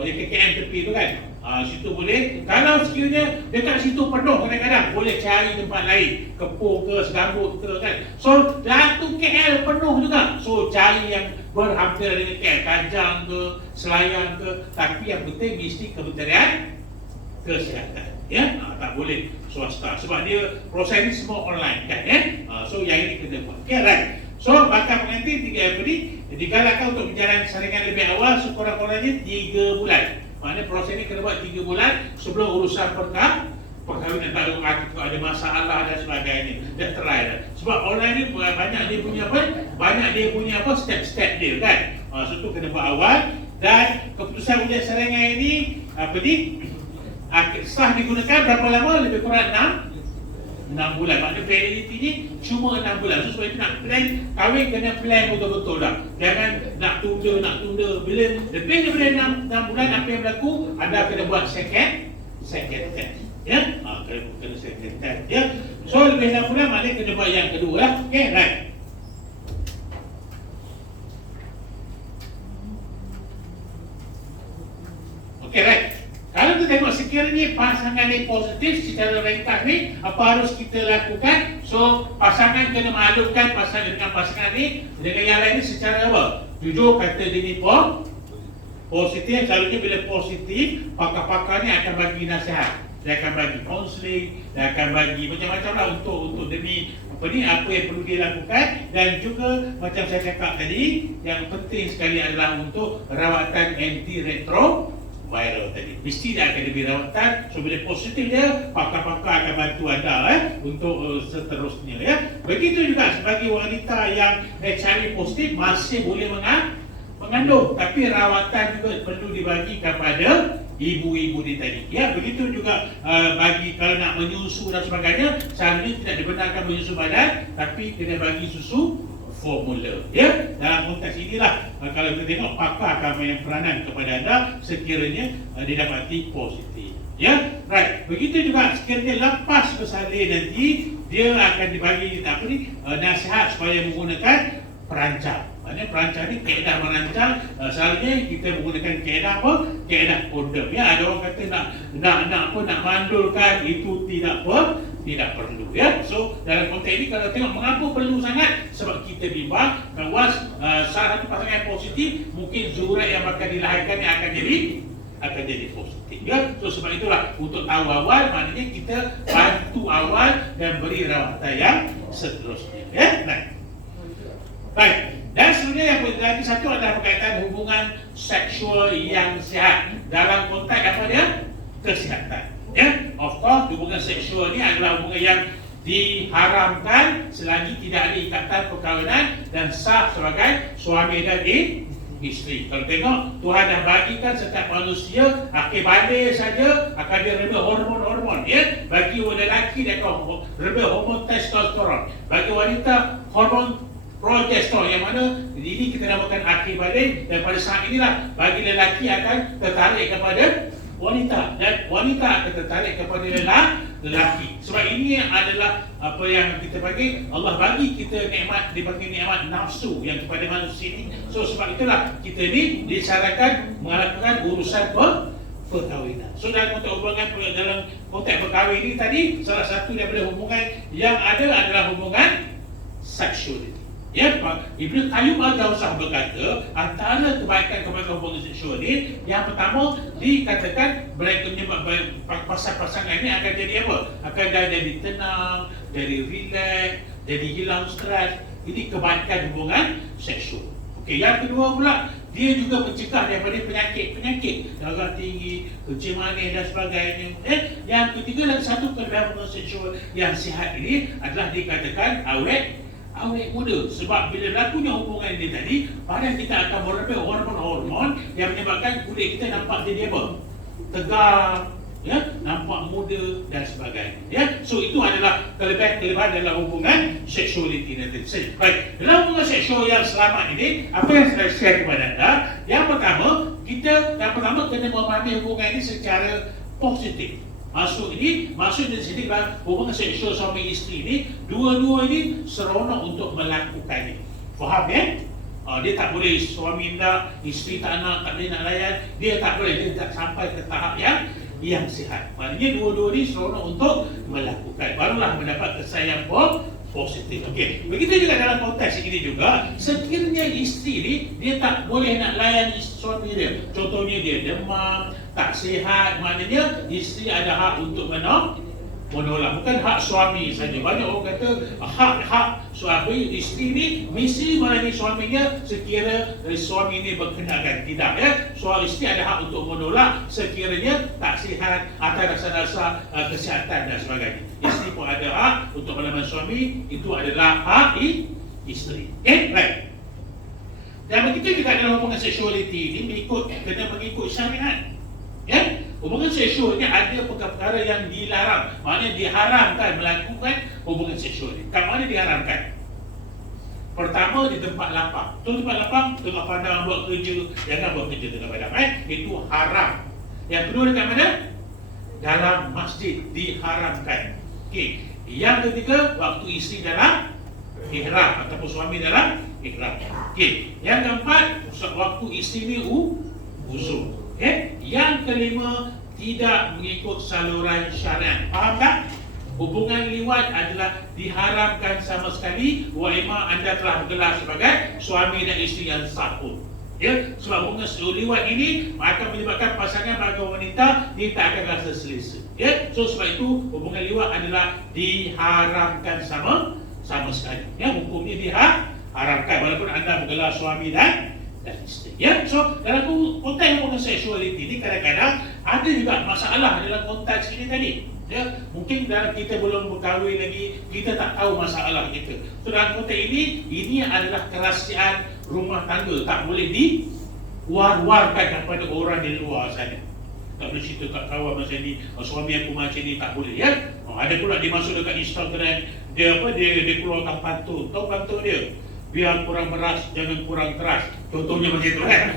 Yang KKM tepi tu kan. Situ boleh. Kalau sekiranya dekat situ penuh, kadang-kadang boleh cari tempat lain, Kepung ke, Segambut ke kan. So Datu KL penuh juga. So cari yang berhampiran dengan KL, Kajang ke, Selayang ke. Tapi yang penting mesti Kementerian kesihatan. Ya, tak boleh swasta sebab dia proses ni semua online kan ya. So yang ini kena buat. Okay, right. So bakal pengantin digalakkan untuk berjalan saringan lebih awal sekurang-kurangnya 3 bulan. Maknanya proses ni kena buat 3 bulan sebelum urusan perkahwinan. Tak ada masalah dan sebagainya. Dah try dah. Sebab online ni banyak dia punya step-step dia kan. So tu kena buat awal. Dan keputusan ujian saringan ini sah digunakan berapa lama? Lebih kurang 6 bulan. Maknanya validity ni cuma 6 bulan. So sebab itu nak plan kahwin kena plan betul-betul dah. Jangan nak tunda. Bila lebih daripada 6 bulan apa yang berlaku, anda kena buat second test. Ya, kena second test. Ya. So lebih 6 bulan maknanya kena buat yang kedua lah. Okay, right. Okay, right. Kalau kita tengok sekiranya pasangan ni positif secara ringkas ni, apa harus kita lakukan? So, pasangan kena maklumkan dengan pasangan ni dengan yang lain ni secara apa? Jujur kata dia ni positif. Selalunya bila positif, pakar-pakar ni akan bagi nasihat. Dia akan bagi counselling, dia akan bagi macam-macam lah untuk demi apa yang perlu dia lakukan. Dan juga macam saya cakap tadi, yang penting sekali adalah untuk rawatan anti-retro viral tadi. Mesti dia akan lebih rawatan. So bila positif dia, pakar-pakar akan bantu anda untuk seterusnya ya. Begitu juga sebagai wanita yang HIV positif masih boleh mengandung, tapi rawatan juga perlu dibagi kepada ibu-ibu ni tadi. Ya, begitu juga bagi kalau nak menyusu dan sebagainya, selalunya tidak dibenarkan menyusu badan, tapi kena bagi susu formula. Ya, dalam konteks inilah kalau kita tengok pakar akan main peranan kepada anda sekiranya didapati positif. Ya, right. Begitu juga sekiranya lepas bersalin nanti dia akan dibagi nasihat supaya menggunakan perancang. Maknanya perancang ni kaedah merancang, selalunya kita menggunakan kaedah apa? Kaedah kondom. Ya, ada orang kata nak mandulkan, itu tidak perlu ya. So dalam konteks ini kalau tengok mengapa perlu sangat, sebab kita bimbang bahawa salah satu pasangan yang positif mungkin zurat yang bakal dilahirkan yang akan jadi positif ya. So sebab itulah untuk tahu awal, maknanya kita bantu awal dan beri rawatan yang seterusnya ya. Baik. Dan sebenarnya yang lagi satu adalah berkaitan hubungan seksual yang sihat dalam konteks apa dia? Kesihatan. Ya, of course hubungan seksual ni adalah hubungan yang diharamkan selagi tidak ada ikatan perkahwinan dan sah sebagai suami dan isteri. Kalau tengok Tuhan dah bagikan setiap manusia akhir balik saja akan dia reba hormon ya. Bagi lelaki dia akan reba hormon testosteron, bagi wanita hormon progesteron, yang mana ini kita namakan akhir balik. Dan pada saat inilah bagi lelaki akan tertarik kepada wanita dan wanita akan tertarik kepada lelaki. Sebab ini adalah apa yang kita panggil, Allah bagi kita nikmat, dipanggil nikmat nafsu yang kepada manusia ini. So sebab itulah kita ni disyaratkan melakukan urusan perkahwinan. So dalam konteks berkahwin ini tadi, salah satu daripada hubungan yang ada adalah hubungan seksual. Ya, Ibnu Qayyim al-Jauziyah berkata antara kebaikan hubungan seksual ini, yang pertama dikatakan mereka pasangan ini akan jadi apa? Akan jadi tenang, jadi relax, jadi hilang stres. Ini kebaikan hubungan seksual. Okey, yang kedua pula, dia juga mencegah daripada penyakit darah tinggi, kencing manis dan sebagainya. Yang ketiga, lagi satu kelebihan hubungan seksual yang sihat ini adalah dikatakan awet muda. Sebab bila berlakunya hubungan ini tadi, badan kita akan berlebih hormon-hormon yang menyebabkan kulit kita nampak jadi apa? Tegar, ya, nampak muda dan sebagainya. Ya, so itu adalah kelebihan dalam hubungan seksualiti nanti. Baik, dalam hubungan seksual yang selamat ini, apa yang saya share kepada anda? Yang pertama kena memahami hubungan ini secara positif. Maksud di sini adalah hubungan seksual suami isteri ini, dua-dua ini seronok untuk melakukannya. Faham ya? Dia tak boleh suami nak, isteri tak boleh nak layan, dia tak boleh, dia tak sampai ke tahap yang sihat. Maknanya dua-dua ini seronok untuk melakukan. Barulah mendapat kesan yang positif. Okey. Begitu juga dalam konteks ini juga, sekiranya isteri ni dia tak boleh nak layan suami dia. Contohnya dia demam, tak sihat, maknanya isteri ada hak untuk menolak. Bukan hak suami saja. Banyak orang kata hak suami isteri ni mesti melayani suaminya sekira suami ni berkenaan. Tidak ya. Isteri ada hak untuk menolak sekiranya tak sihat atas dasar-dasar kesihatan dan sebagainya. Isteri pun ada hak untuk melayani suami, itu adalah hak isteri. Okay? Right. Dan begitu juga dalam hubungan seksualiti ini kena mengikut syariat. Ya? Hubungan seksual ni ada perkara-perkara yang dilarang. Maknanya diharamkan melakukan hubungan seksual. Kat mana diharamkan? Pertama, di tempat lapang. Tempat lapang, tengah pandang buat kerja, jangan buat kerja tengah pandang. Itu haram. Yang kedua dekat mana? Dalam masjid, diharamkan. Okey. Yang ketiga, waktu isteri dalam ihram ataupun suami dalam ihram. Okey. Yang keempat, waktu isteri ni uzur. Okay. Yang kelima, tidak mengikut saluran syariat. Faham tak? Hubungan liwat adalah diharamkan sama sekali. Wa ima anda telah bergelar sebagai suami dan isteri yang sah pun. Ya, sebab hubungan liwat ini akan menyebabkan pasangan bagi wanita dia tak akan rasa selesa. Ya, so sebab itu hubungan liwat adalah diharamkan sama sekali. Ya, hukum ini diharamkan walaupun anda bergelar suami dan isteri. Ya, so dalam konteks hubungan seksualiti ni kadang-kadang ada juga masalah dalam konteks ini tadi. Ya, mungkin dalam kita belum berkahwin lagi, kita tak tahu masalah kita. So dalam konteks ini adalah kerahsiaan rumah tangga, tak boleh diwar-warkan kepada orang di luar sana. Tak boleh cerita kat kawan macam ni, suami aku macam ni, tak boleh ya. Ada pula dia masuk dekat Instagram, dia keluarkan pantun. Tahu pantun dia? Biar kurang beras, jangan kurang keras. Contohnya macam tu kan.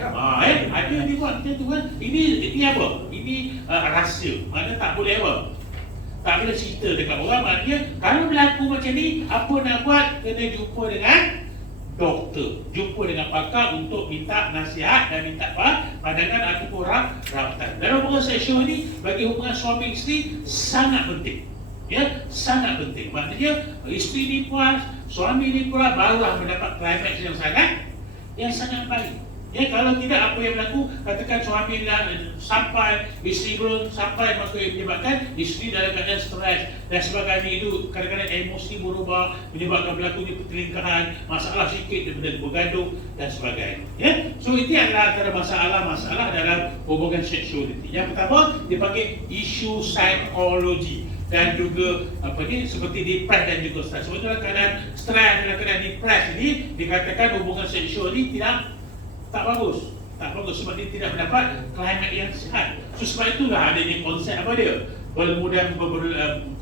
Ada dia buat macam tu kan. Ini apa? Ini rahsia. Maknanya tak boleh apa? Tak boleh cerita dekat orang. Maknanya kalau berlaku macam ni, apa nak buat? Kena jumpa dengan doktor. Jumpa dengan pakar untuk minta nasihat dan minta pandangan ataupun rawatan. Dalam hubungan seksual ni, bagi hubungan suami isteri sangat penting. Ya, sangat penting. Maknanya isteri ni puas, suami ni pula barulah mendapat klimaks yang sangat baik. Ya, kalau tidak apa yang berlaku, katakan suami dah sampai, isteri belum sampai, maka yang menyebabkan isteri dalam keadaan stres dan sebagainya. Itu kadang-kadang emosi berubah, menyebabkan berlakunya pertelingkahan, masalah sikit daripada bergaduh dan sebagainya. Ya, so itu adalah antara masalah-masalah dalam hubungan seksualiti. Yang pertama dipanggil isu psikologi dan juga seperti depres dan juga stres. Sebab dalam keadaan stres, dalam keadaan depres ini dikatakan hubungan seksual ini tak bagus sebab dia tidak mendapat klimaks yang sihat. So sebab itulah adanya konsep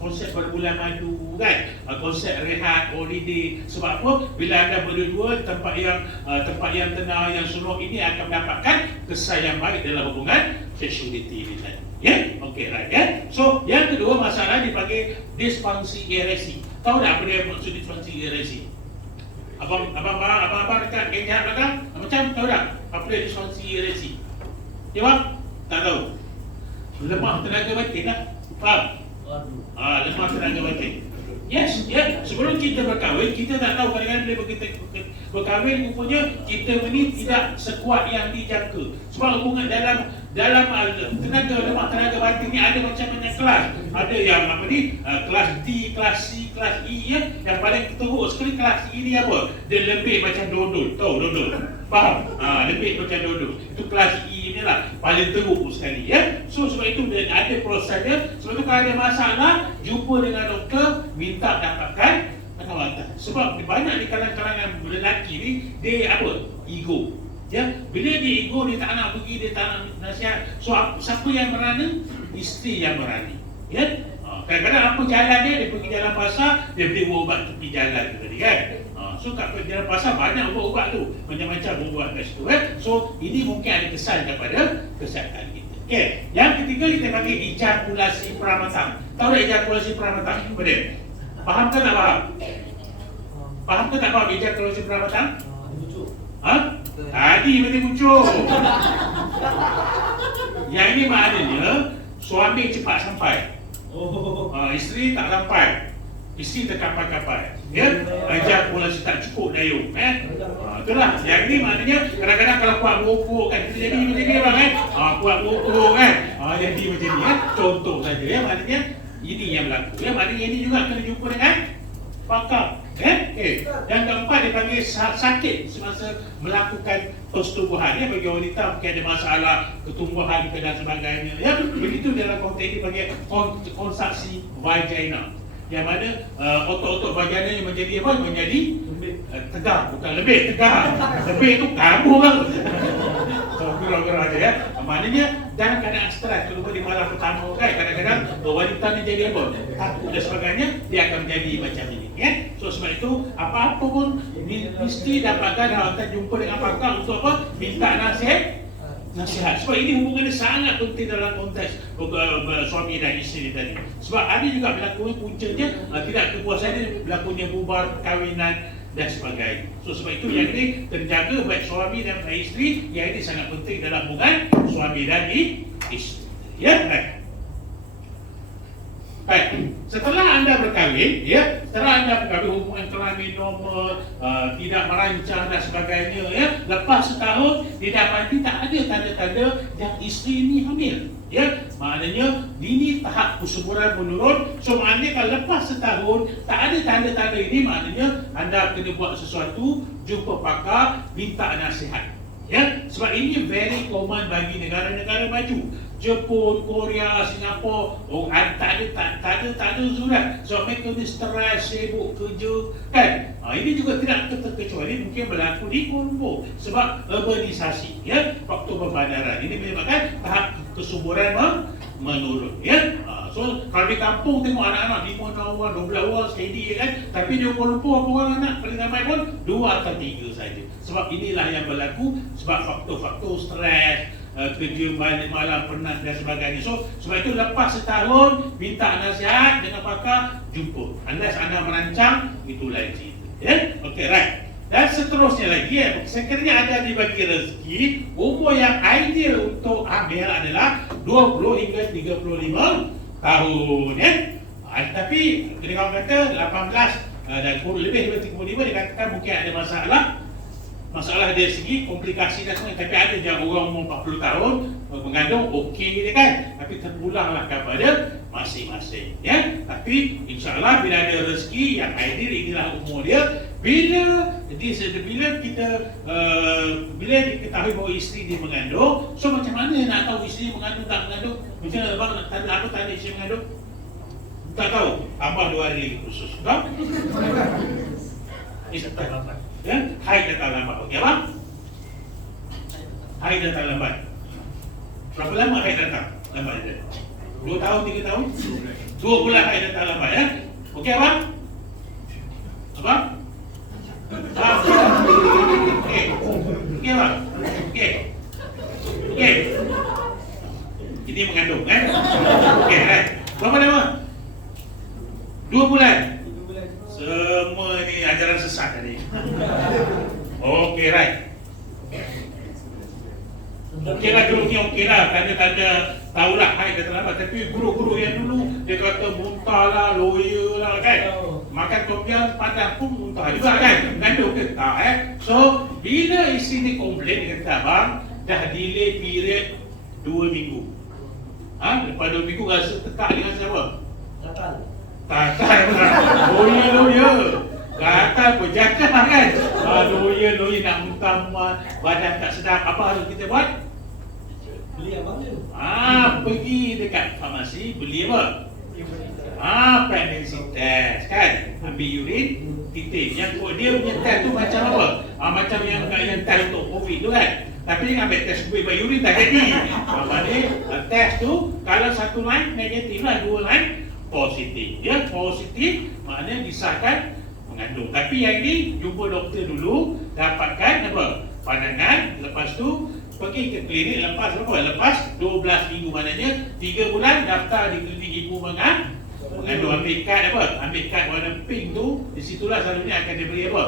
konsep berbulan madu kan, konsep rehat, holiday. Sebab apa? Bila anda berdua tempat yang tenang, yang sunyi ini akan mendapatkan kesan yang baik dalam hubungan seksualiti ini tadi. Ya, okey, right ya. So yang kedua masalah dipanggil disfungsi eresi. Tahu tak apa dia maksud disfungsi eresi? Abang dekat geng jahat belakang, macam tahu tak apa dia disfungsi eresi? Jawab? Tak tahu. Lemah tenaga batin lah. Faham? Lemah tenaga batin. Yes, ya. Sebelum kita berkahwin, kita tak tahu kadang-kadang bila kita berkahwin, rupanya kita ni tidak sekuat yang dijangka. Sebab hubungan dalam lemah tenaga batin ni ada macam-macam kelas. Ada yang kelas D, kelas C, kelas E ya. Yang paling teruk sekali kelas E ni apa? Dia lebih macam dodol. Tahu dodol? Faham? Lebih macam dodol. Itu kelas E ni lah, paling teruk sekali ya. So sebab itu ada prosesnya. Sebab itu kalau ada masalah, jumpa dengan doktor, minta dapatkan perawatan. Sebab banyak di kalangan lelaki ni, dia apa? Ego. Ya, bila dia ego, dia tak nak pergi, dia tak nak nasihat. So siapa yang berani? Isteri yang berani. Ya. Kadang-kadang apa jalan dia pergi jalan pasar, dia beli ubat tepi jalan tu tadi kan. So kat jalan pasar banyak ubat-ubat tu, macam-macam ubat kat situ kan. So ini mungkin ada kesan kepada kesihatan kita. Okey, yang ketiga kita panggil ejakulasi pramatang. Tahu tak ejakulasi pramatang? Apa dia? Faham ke tak faham? Faham ke tak faham ejakulasi pramatang? Tadi berarti muncul. Yang ini maknanya suami cepat sampai. Isteri tak sampai. Isteri terkapar-kapar, ya, ejakulasi tak cukup dayung, itulah. Yang ni maknanya kadang-kadang kalau kuat berukuk kan, kita jadi macam ni bang, kuat berukuk kan, jadi macam ni, contoh saja, ya, maknanya ini yang berlaku, ya, maknanya ini juga kena jumpa dengan pakar, Yang keempat dia panggil sakit semasa melakukan persetubuhan, ya, bagi wanita mungkin ada masalah ketumbuhan dan sebagainya, ya, begitu dalam konteks ini panggil kontraksi vagina. Yang mana otot-otot vagina yang menjadi apa? Menjadi tegar, bukan lebih tegar. Lebih itu kabur kan. So, gerah-gerah aja, ya. Maknanya dalam keadaan stres, terutama di malam pertama kan, kadang-kadang wanita ni jadi apa? Takut dan sebagainya, dia akan menjadi macam ini, ya. So sebab itu apa-apa pun mesti dapatkan rawatan jumpa dengan pakar untuk apa? Minta nasihat. Sebab ini hubungannya sangat penting dalam konteks suami dan isteri tadi. Sebab ada juga berlaku puncanya tidak kepuasan, berlakunya bubar perkahwinan dan sebagainya. So sebab itu yang ini terjaga baik suami dan baik isteri, yang ini sangat penting dalam hubungan suami dan isteri. Ya, baik. Baik, setelah anda berkahwin, ya, setelah anda berkahwin hubungan kelamin normal, tidak merancang dan sebagainya, ya, lepas setahun didapati tak ada tanda-tanda yang isteri ini hamil, ya, maknanya dini tahap kesuburan menurun. So maknanya kalau lepas setahun tak ada tanda-tanda ini, maknanya anda kena buat sesuatu, jumpa pakar, minta nasihat, ya, sebab ini very common bagi negara-negara maju. Jepun, Korea, Singapura, tak ada surat. So mereka ni stres, sibuk kerja, kan? Ini juga tidak terkecuali mungkin berlaku di Kuala Lumpur sebab urbanisasi, ya, faktor perbandaran. Ini menyebabkan tahap kesuburan menurun, ya. So kalau di kampung tengok anak-anak 5 orang, 12 orang steady, kan? Tapi di Kuala Lumpur apa orang anak paling ramai pun 2 atau 3 saja. Sebab inilah yang berlaku sebab faktor-faktor stres, kerja balik malam, penat dan sebagainya. So sebab itu lepas setahun minta nasihat dengan pakar, jumpa. Unless anda merancang, itu lain cerita, ya. Okey, right. Dan seterusnya lagi, ya, sekiranya anda dibagi rezeki, umur yang ideal untuk hamil adalah 20 hingga 35 tahun, ya. Tapi kena kawan kata 18 dan lebih daripada 35 dikatakan mungkin ada masalah dari segi komplikasi dan sebagainya. Tapi ada yang orang umur 40 tahun mengandung okey, kan, tapi terpulanglah kepada masing-masing, ya. Tapi insyaAllah bila ada rezeki yang ideal, inilah umur dia. Bila diketahui bahawa isteri dia mengandung, so macam mana nak tahu isteri mengandung tak mengandung? Macam mana bang nak tanda apa tanda isteri mengandung? Tak tahu, tambah 2 hari lagi khusus, tak? Ya, haid datang lambat. Okey abang? Haid datang lambat. Berapa lama haid datang lambat dia? 2 tahun, 3 tahun? 2 bulan haid datang lambat, ya? Okey abang? Abang? Okey. Okey abang? Okey. Okey. Ini mengandung, kan? Okey, right. Berapa lama? 2 bulan. Semua ni ajaran sesat tadi. Okey, right. Okeylah dulu ni, okeylah, tanda-tanda tahulah haid dah terlambat. Tapi guru-guru yang dulu dia kata muntah lah, loya lah, kan. Makan topiang padan pun muntah juga, kan. Mengandung ke tak, So bila isteri ni komplain, dia kata abang dah delay period 2 minggu. Lepas 2 minggu rasa tekak dengan siapa? Takkan loya. Kata apa? Jakar, kan? Loya nak muntah, badan tak sedap. Apa harus kita buat? Beli abang tu. Pergi dekat farmasi, beli apa? Pregnancy test, kan? Ambil urin, titik. Yang dia punya test tu macam apa? Macam yang test untuk COVID tu, kan? Tapi dia ambil test COVID by urin tak jadi. Maknanya test tu kalau satu line negatif lah, 2 line positif. Ya, positif maknanya disahkan mengandung. Tapi yang ini jumpa doktor dulu, dapatkan apa? Pandangan, lepas tu pergi ke klinik, lepas 12 minggu, maknanya 3 bulan daftar di klinik ibu mengandung. Ambil kad apa? Ambil kad warna pink tu, di situlah selalunya akan diberi apa?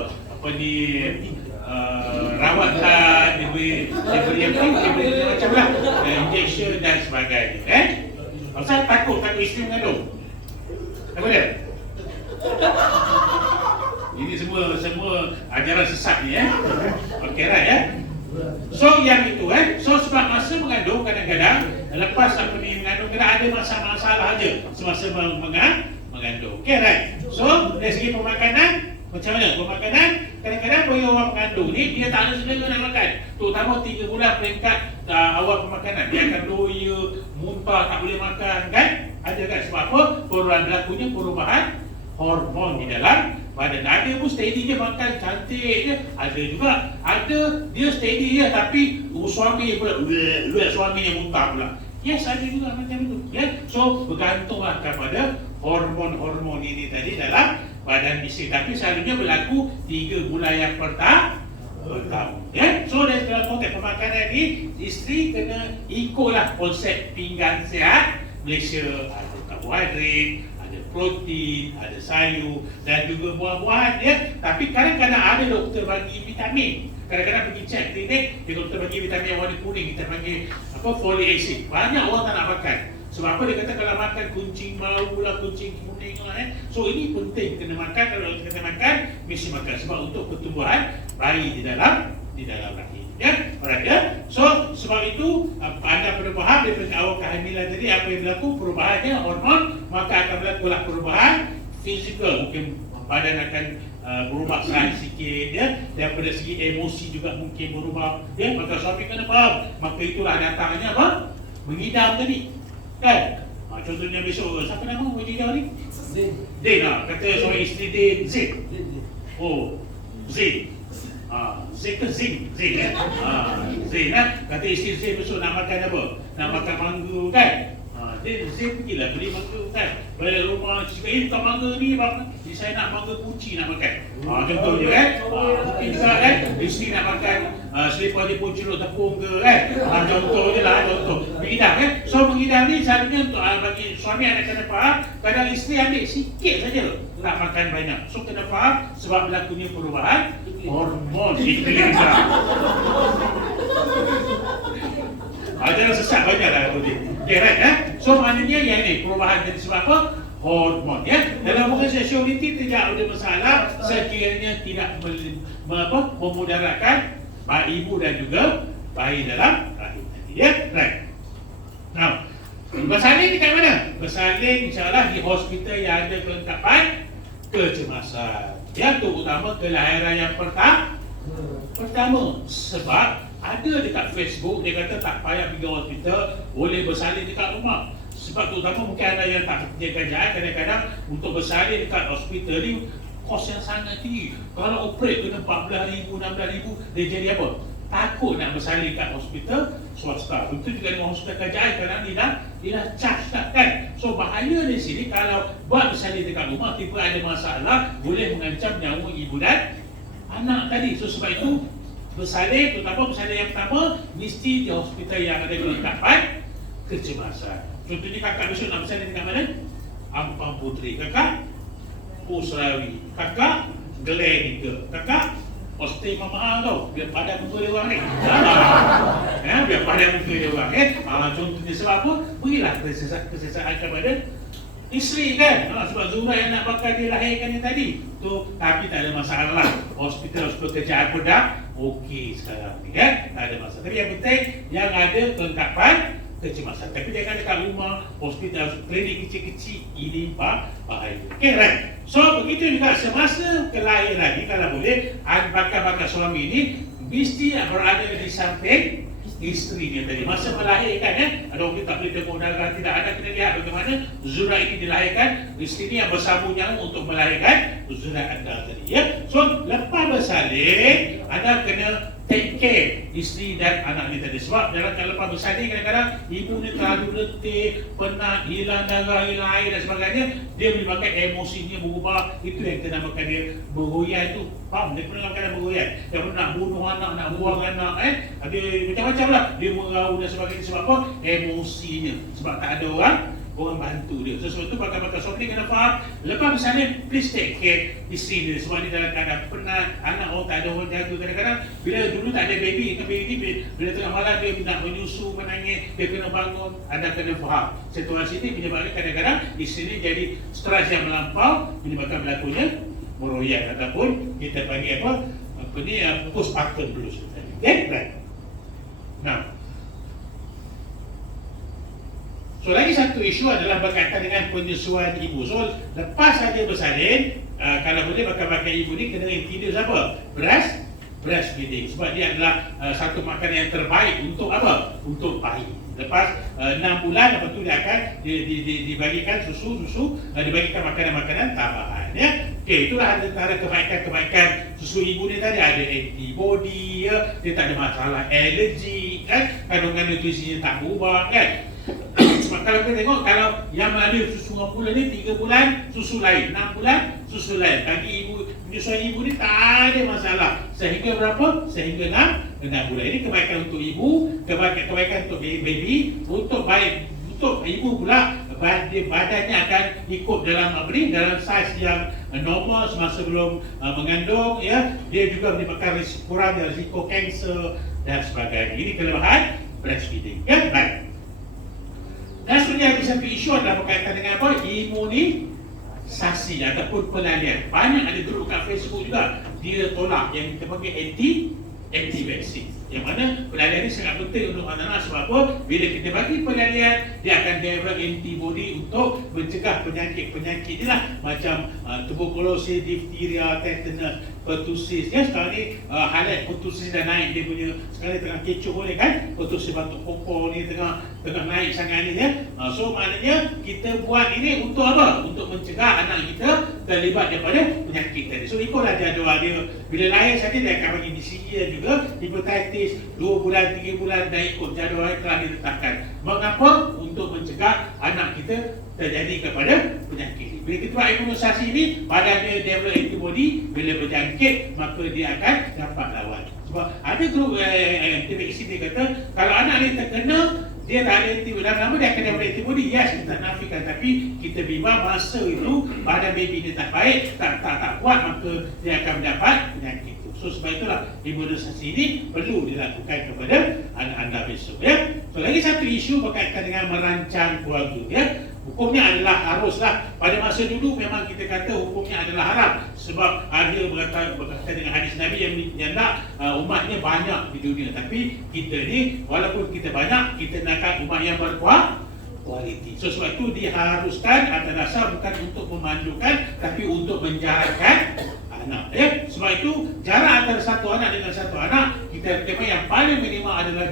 Rawatan, diberi macam lah injection dan sebagainya. Pasal takut isteri mengandung. Apa dia? Ini semua ajaran sesat ni Okey right ya. So yang itu so sebab masa mengandung kadang-kadang lepas apa ni mengandung kadang ada masalah aja semasa mengandung. Okey right. So dari segi pemakanan macam mana? Pemakanan kadang-kadang bagi orang mengandung ni dia tak ada selera nak makan. Terutama 3 bulan peringkat awal pemakanan. Dia akan loya, muntah, tak boleh makan kan? Ada kan? Sebab apa? Berlakunya perubahan hormon di dalam badan. Ada pun steady je makan cantik je. Ada juga. Ada dia steady je tapi suami pula suami yang muntah pula. Yes, ada juga macam itu. So bergantunglah kepada hormon-hormon ini tadi dalam badan isteri. Tapi selalunya berlaku 3 bulan yang pertama. So dari dalam konteks pemakanan ni, isteri kena ikutlah konsep pinggan sihat Malaysia. Ada karbohidrat, ada protein, ada sayur dan juga buah-buahan Tapi kadang-kadang ada doktor bagi vitamin. Kadang-kadang pergi cek klinik, dia doktor bagi vitamin yang warna kuning, kita panggil folic acid. Banyak orang tak nak makan. Sebab apa? Dia kata kalau makan kuncing bau lah, kuncing kuning lah So ini penting kena makan. Kalau kita kena makan, mesti makan. Sebab untuk pertumbuhan bayi di dalam rahim. Alright So sebab itu anda perlu faham daripada awal kehamilan tadi apa yang berlaku, perubahannya hormon, maka akan berlaku perubahan fizikal. Mungkin badan akan berubah sikit daripada segi emosi juga mungkin berubah maka suami kena faham. Maka itulah datangnya apa? Mengidam tadi kan? Contohnya besok siapa nama mengidam ni? Din kata suami isteri Din Zin. Oh Zin Zin ke Zin? Zin Zin kata isteri Zin besok nak makan apa? Nak makan mangga kan? Dia pergilah beli mangga kan. Balik rumah cakap bukan mangga ni saya nak mangga kuci nak makan. Contohnya kan. Mungkin juga kan isteri nak makan selipar dia pun celuk tepung ke kan. Contohnya lah contoh. Mengidam kan. So mengidam ni selalunya untuk bagi suami anda kena faham. Kadang isteri ambil sikit saja tak makan banyak. So kena faham sebab berlakunya perubahan hormon iklim juga. Ajaran sesat banyak lah tu dia. Okay, right So maknanya yang ni perubahan jadi sebab apa? Hormon Dalam hubungan seksualiti tidak ada masalah sekiranya tidak memudaratkan ibu dan juga bayi dalam rahim tadi right. Now bersalin di kat mana? Bersalin insyaAllah di hospital yang ada kelengkapan kecemasan terutama kelahiran yang pertama sebab ada dekat Facebook dia kata tak payah pergi hospital, boleh bersalin dekat rumah. Sebab terutama mungkin ada yang tak kerja kerjaan, kadang-kadang untuk bersalin dekat hospital ni kos yang sangat tinggi. Kalau operate kena 14,000, 16,000, dia jadi apa? Takut nak bersalin dekat hospital swasta. Itu juga dengan hospital kerjaan kadang dia dah charge tak kan. So bahaya di sini kalau buat bersalin dekat rumah tiba ada masalah boleh mengancam nyawa ibu dan anak tadi. So sebab itu bersalin, terutama bersalin yang pertama mesti di hospital yang ada kelengkapan kecemasan. Contohnya kakak besok nak bersalin dekat mana? Ampang Puteri, kakak Pusrawi, kakak Glenica, kakak Hostel mahal tau, biar padan muka dia orang ni. Biar padan muka dia orang contohnya sebab apa? Berilah kesesaan kepada isteri kan. Sebab Zura yang nak bakal dia lahirkan ni tadi tu, tapi tak ada masalah. Hospital kerjaan pun dah okey sekarang ni tak ada masalah. Tapi yang penting yang ada kelengkapan kecemasan. Tapi jangan dekat rumah, hospital, klinik kecil-kecil, ini bahaya. Okay right. So begitu juga semasa kelahiran ni kalau boleh bakal-bakal suami ni mesti berada di samping isteri dia tadi. Masa melahirkan ada orang tak boleh tengok darah, tidak ada, kena lihat bagaimana Zura ini dilahirkan. Isteri ni yang bersambung nyawa untuk melahirkan Zura anda tadi So lepas bersalin anda kena take care isteri dan anak ni tadi. Sebab dalam lepas bersalin kadang-kadang ibu ni terlalu letih, penat, hilang darah, hilang air dan sebagainya, dia menyebabkan emosinya berubah. Itu yang kita namakan dia bergoyang tu. Faham? Dia pernah kadang bergoyang. Dia pernah nak bunuh anak, nak buang anak Dia macam-macam lah. Dia merau dan sebagainya. Sebab apa? Emosinya. Sebab tak ada orang orang bantu dia. So, sebab tu bakal Sopri kena faham. Lepas misalnya, please take care isteri dia. Sebab dia dalam keadaan penat, anak orang tak ada orang jaga. Kadang-kadang, bila dulu tak ada baby, bila tengah malam dia nak menyusu, menangis, dia kena bangun, anda kena faham. Situasi ini menyebabkan kadang-kadang isteri ni jadi stres yang melampau, menyebabkan berlakunya meroyak ataupun kita panggil postpartum blues. Okay, right. Now, so lagi satu isu adalah berkaitan dengan penyusuan ibu. So lepas saja bersalin, kalau boleh bakal ibu ni kena introduce apa? Breastfeeding. Sebab dia adalah satu makanan yang terbaik untuk apa? Untuk bayi. Lepas 6 bulan, lepas tu dia akan dibagikan susu, dibagikan makanan-makanan tambahan. Ya? Okay, itulah antara kebaikan susu ibu ni tadi. Ada antibody, ya? Dia tak ada masalah alergi, kan? Kandungan nutrisinya tak berubah, kan? Sebab kalau kita tengok, kalau yang ada susu 5 bulan ni, 3 bulan susu lain, 6 bulan susu lain. Bagi ibu, penyusuan ibu ni tak ada masalah. Sehingga berapa? Sehingga 6 bulan. Ini kebaikan untuk ibu, kebaikan untuk baby, untuk ibu pula, badannya akan ikut dalam dalam saiz yang normal semasa belum mengandung, ya. Dia juga menyebabkan kurang risiko kanser dan sebagainya. Ini kelebihan breastfeeding, ya. Baik. Dan sebenarnya ada satu isu adalah berkaitan dengan apa? Imunisasi ataupun pelarian. Banyak ada grup kat Facebook juga, dia tolak yang kita panggil anti-vaksin. Yang mana pelarian ini sangat penting untuk anak-anak. Sebab apa? Bila kita bagi pelarian, dia akan develop antibody untuk mencegah penyakit-penyakit ni lah. Macam tuberculosis, diphtheria, tetanus, pertussis. Ya, sekarang ni halat pertussis dah naik dia punya. Sekarang ni tengah kecoh boleh kan? Pertussis batuk pokok ni tengah naik sangat ni, ya. So maknanya kita buat ini untuk apa? Untuk mencegah anak kita terlibat daripada penyakit tadi. So ikutlah jadual dia. Bila lahir saja dia akan bagi BCG dan juga hepatitis 2 bulan, 3 bulan dah ikut jadual yang telah diletakkan. Mengapa? Untuk mencegah anak kita terjadi kepada penyakit. Bila kita buat imunisasi ini, badan dia develop antibody, bila berjangkit maka dia akan dapat lawan. Sebab ada grup aktivis dia kata, kalau anak ni terkena, dia tak ada antibody, dalam lama dia akan develop antibody. Yes, kita tak nafikan, tapi kita bimbang masa itu badan baby dia tak baik, tak kuat, maka dia akan mendapat penyakit itu. So sebab itulah imunisasi ini perlu dilakukan kepada anak-anak besok, ya. So lagi satu isu berkaitan dengan merancang keluarga, ya. Hukumnya adalah haruslah. Pada masa dulu memang kita kata hukumnya adalah haram. Sebab ada berkaitan dengan hadis Nabi yang nak umatnya banyak di dunia. Tapi kita ni, walaupun kita banyak, kita nakkan umat yang berkualiti. So sebab itu diharuskan atas dasar bukan untuk memandukan, tapi untuk menjarakkan anak, ya. Sebab itu jarak antara satu anak dengan satu anak, kita tema yang paling minimal adalah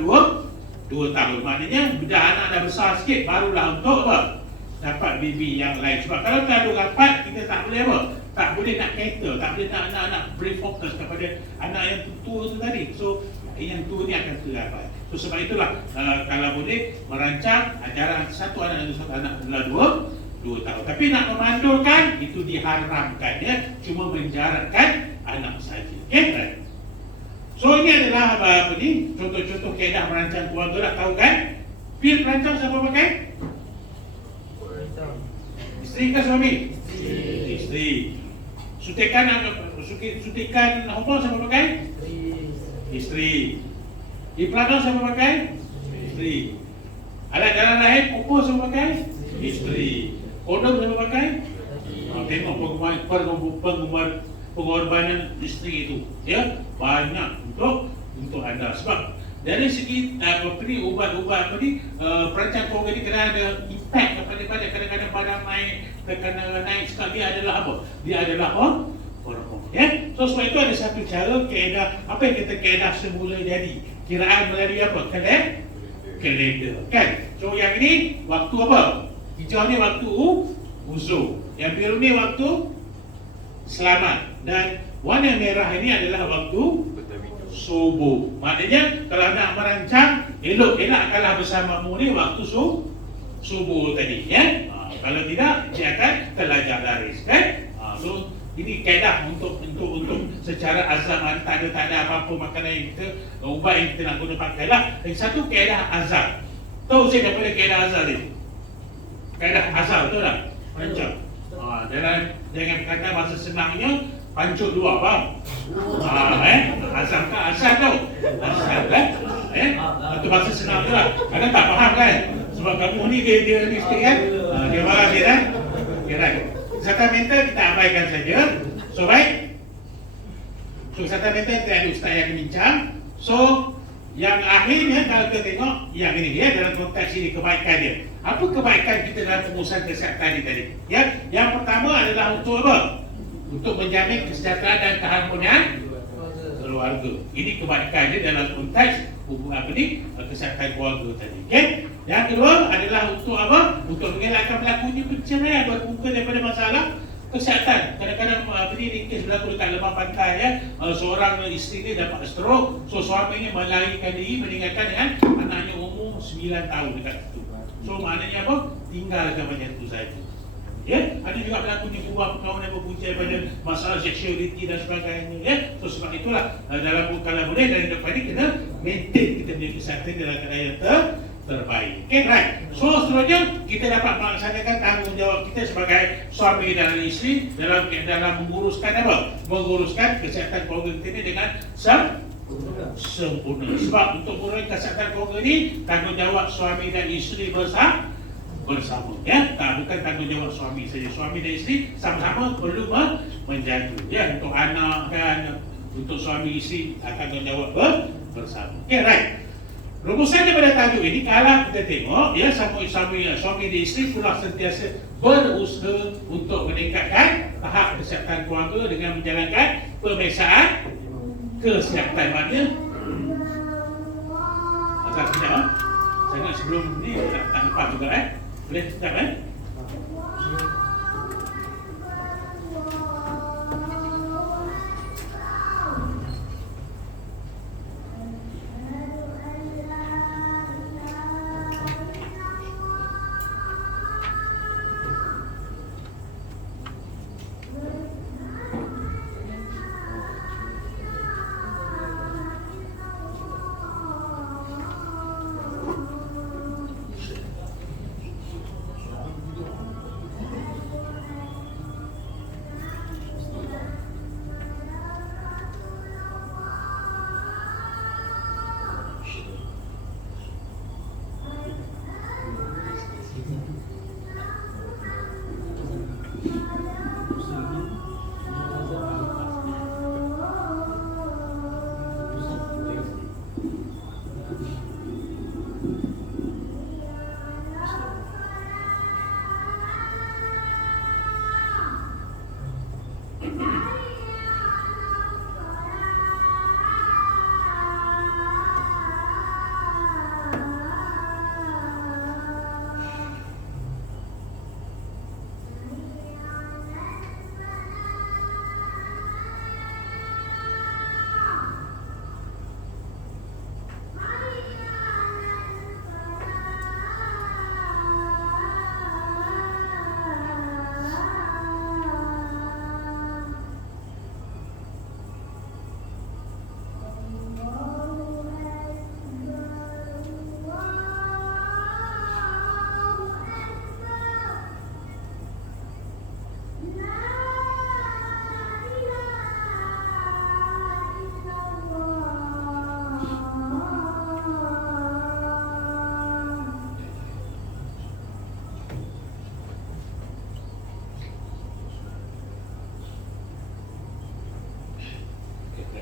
2 tahun. Maknanya bila anak dah besar sikit, barulah untuk apa? Dapat baby yang lain. Sebab kalau terlalu rapat, kita tak boleh apa? Tak boleh nak cater, tak boleh nak anak-anak beri fokus kepada anak yang tua tu tadi. So yang tua ni akan terlambat. So sebab itulah kalau boleh merancang jarak satu anak dengan satu anak adalah 2 tahun. Tapi nak memandulkan itu diharamkan, ya. Cuma menjarakkan anak saja. Okay, right? So ini adalah apa ni? Contoh-contoh kaedah merancang keluarga, tahu kan? Pil perancang siapa pakai? Isteri ke suami? Isteri. Suntikan hormon siapa pakai? Isteri. Implantan siapa pakai? Isteri. Alat jalan lahir pupus siapa pakai? Isteri. Kondom siapa pakai? Tengok pengorbanan isteri itu, ya, banyak untuk anda. Sebab dari segi ubat-ubat perancang keluarga ni kena ada impact kepada badan. Kadang-kadang badan naik sekali, dia adalah apa? Dia adalah hormon, ya. So sebab itu ada satu cara kaedah, apa yang kita kaedah semula jadi kiraan melalui apa? Kalender, kan? So yang ini waktu apa? Hijau ni waktu uzur, yang biru ni waktu selamat, dan warna merah ini adalah waktu subuh. Maknanya kalau nak merancang, elak-elakkanlah bersamamu ni waktu subuh tadi, ya. Kalau tidak, dia akan terlajak laris, kan? So ini kaedah untuk secara azam, tak ada apa-apa makanan yang kita, ubat yang kita nak guna pakai lah. Yang satu kaedah azam. Tahu saya daripada kaedah azam ni? kaedah asal tu lah. Pancung. Dengan kata bahasa senangnya, pancung dua, faham? Asal tu. Asal kan? Itu bahasa senang tu lah. Kadang tak faham kan? Sebab kamu ni dia ni sikit kan? Dia marah dia kan? Okay, right. Kesihatan mental kita abaikan saja. So baik. So kesihatan mental kita ada ustaz yang bincang. So yang akhirnya kalau kita tengok yang ini ya, dalam konteks ini kebaikan dia. Apa kebaikan kita dalam pengurusan kesihatan ini tadi? Ya, yang pertama adalah untuk apa? Untuk menjamin kesejahteraan dan keharmonian keluarga. Ini kebaikan dia dalam konteks hubungan apa ni? Kesihatan keluarga tadi. Okey. Yang kedua adalah untuk apa? Untuk mengelakkan berlakunya perceraian berpunca daripada masalah kesihatan. Kadang-kadang ini kes berlaku dekat Lembah Pantai ya. Seorang isteri dia dapat stroke, so suaminya melarikan diri meninggalkan dengan anaknya umur 9 tahun dekat situ. So maknanya apa? Tinggalkan macam itu saja. Ya, ada juga berlaku di sebuah perkahwinan berpunca daripada masalah seksualiti dan sebagainya ya. So sebab itulah dalam kalau boleh dari depan ini kena maintain kita punya kesihatan dalam keadaan yang terbaik. Okay, right. So seterusnya kita dapat melaksanakan tanggungjawab kita sebagai suami dan isteri dalam menguruskan apa? Menguruskan kesihatan keluarga kita ini dengan sempurna. Sebab untuk menguruskan kesihatan keluarga ini tanggungjawab suami dan isteri bersama ya, bukan tanggungjawab suami saja. Suami dan isteri sama-sama perlu menjaga ya, untuk anak kan, untuk suami isteri tanggungjawab bersama. Okay, right. Rumusan daripada tajuk ini kalau kita tengok ya, suami dan isteri pula sentiasa berusaha untuk meningkatkan tahap kesihatan keluarga dengan menjalankan pemeriksaan kesihatan. Maknanya asal tidak saya nak sebelum ni tak nampak juga boleh sekejap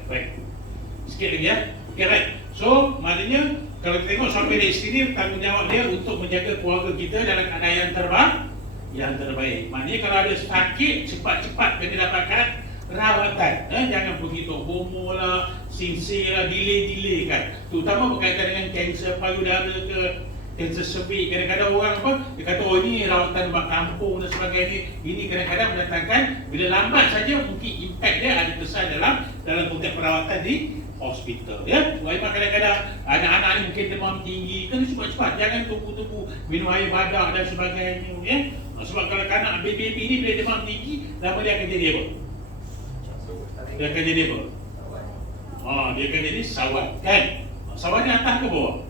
baik. Sikit lagi ya. Okay, right. So, maknanya kalau kita tengok suami dan isteri ni tanggungjawab dia untuk menjaga keluarga kita dalam keadaan yang terbaik. Maknanya kalau ada sakit, cepat-cepat kena dapatkan rawatan. Jangan pergi tok bomo lah, sinsir lah, delay kan. Terutama berkaitan dengan kanser payudara ke kanser cervix. Kadang-kadang orang apa, dia kata oh ini rawatan buat kampung dan sebagainya. Ini kadang-kadang mendatangkan bila lambat saja mungkin impact dia ada kesan dalam konteks perawatan di hospital ya. Memang kadang-kadang anak-anak ni mungkin demam tinggi, kena cepat-cepat, jangan tunggu-tunggu minum air badak dan sebagainya ya. Sebab kalau anak baby ni bila demam tinggi, lama dia akan jadi apa? Dia akan jadi apa? Dia akan jadi sawat kan? Sawat ni atas ke bawah?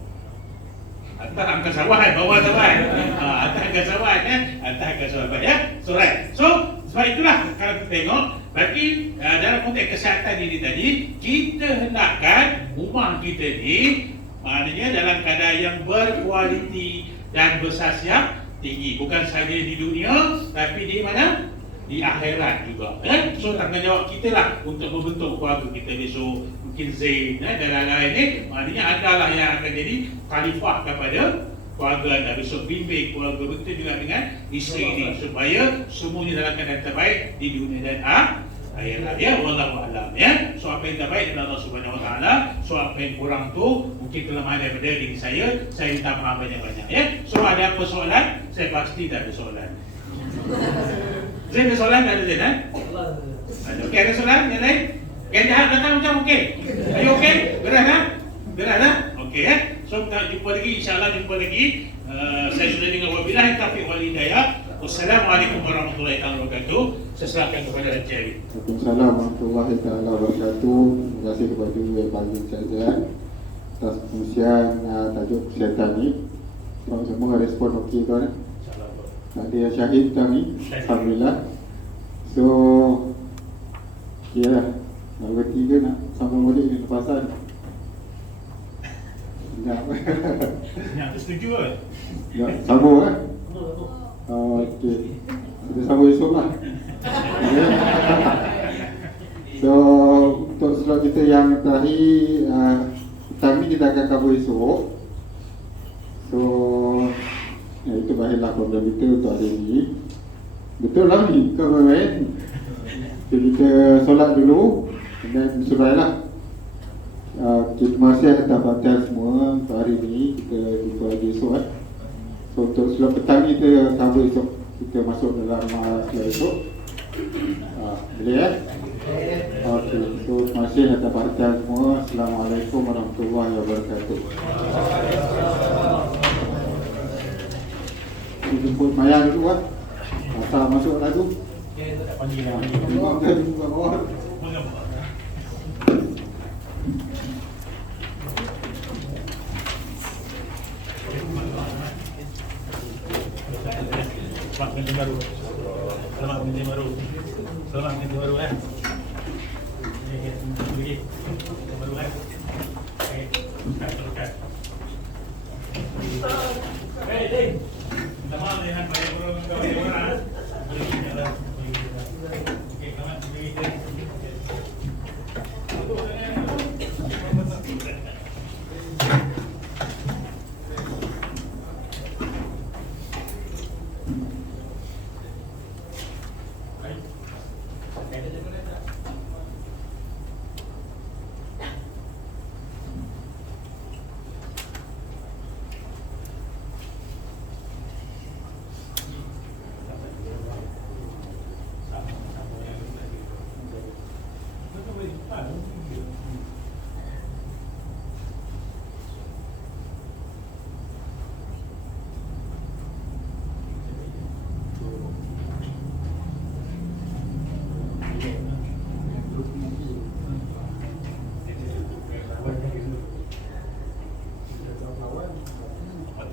Atas angkasawan, bawah sawan. Atas angkasawan ya, atas angkasawan ya. So right. So sebab itulah kalau kita tengok bagi dalam konteks kesihatan ini tadi, kita hendakkan rumah kita ni maknanya dalam keadaan yang berkualiti dan bersasiap tinggi, bukan saja di dunia tapi di mana? Di akhirat juga. So tanggungjawab kita lah untuk membentuk keluarga kita besok. Mungkin Zain dan lain-lain ni, maknanya adalah yang akan jadi khalifah kepada keluarga anda. Besok bimbing keluarga betul juga dengan isteri ini supaya semuanya dalam keadaan terbaik di dunia dan akhirat. Ya, wallahu a'lam ya. So apa yang terbaik adalah Allah Subhanahu Wa Taala. So apa yang kurang tu mungkin kelemahan daripada diri saya minta maaf banyak-banyak ya. So ada apa soalan? Saya pasti tak ada soalan. Zain ada soalan? Tak ada Zain? Ada. Okey, ada soalan yang lain? Yang jahat datang macam okey? Are you okey? Berat ha? Berat ha? Okey ya. So kita jumpa lagi, insyaAllah jumpa lagi. Saya sudah dengan wabillahi taufiq wal hidayah. Wassalamualaikum warahmatullahi wabarakatuh. Saya serahkan kepada Encik Ali. Waalaikumsalam warahmatullahi wabarakatuh. Terima kasih kepada Bagi Syazan atas pengusian tajuk kesihatan ni. Semua respon okey tuan. Tak ada yang syahid kami. Alhamdulillah. So ya, nombor 3 nak sambung balik dengan lepasan. Yang setuju ke? Ya, sambung kan? Okey. Kita sambung esok lah. Okay. So untuk slot kita yang terakhir petang ni kita akan cover esok. So itu bahagianlah program kita untuk hari ini. Betul lah ni, kau main. So, kita solat dulu dan bersurai lah. Terima kasih atas perhatian semua untuk hari ini. Kita jumpa lagi esok So untuk slot petang ni kita cover esok. Kita masuk dalam slot esok. Boleh ya? Okey. So terima kasih atas perhatian semua. Assalamualaikum warahmatullahi wabarakatuh. Jemput Maya dulu kan. Asal masuk dah tu. Memang dah jumpa bawah. Selamat pintu baru. Selamat pintu baru. Selamat pintu baru kan. Ini pintu baru kan. Okey. Teruskan. Hey. Minta maaf dengan banyak orang. Okey, selamat pintu.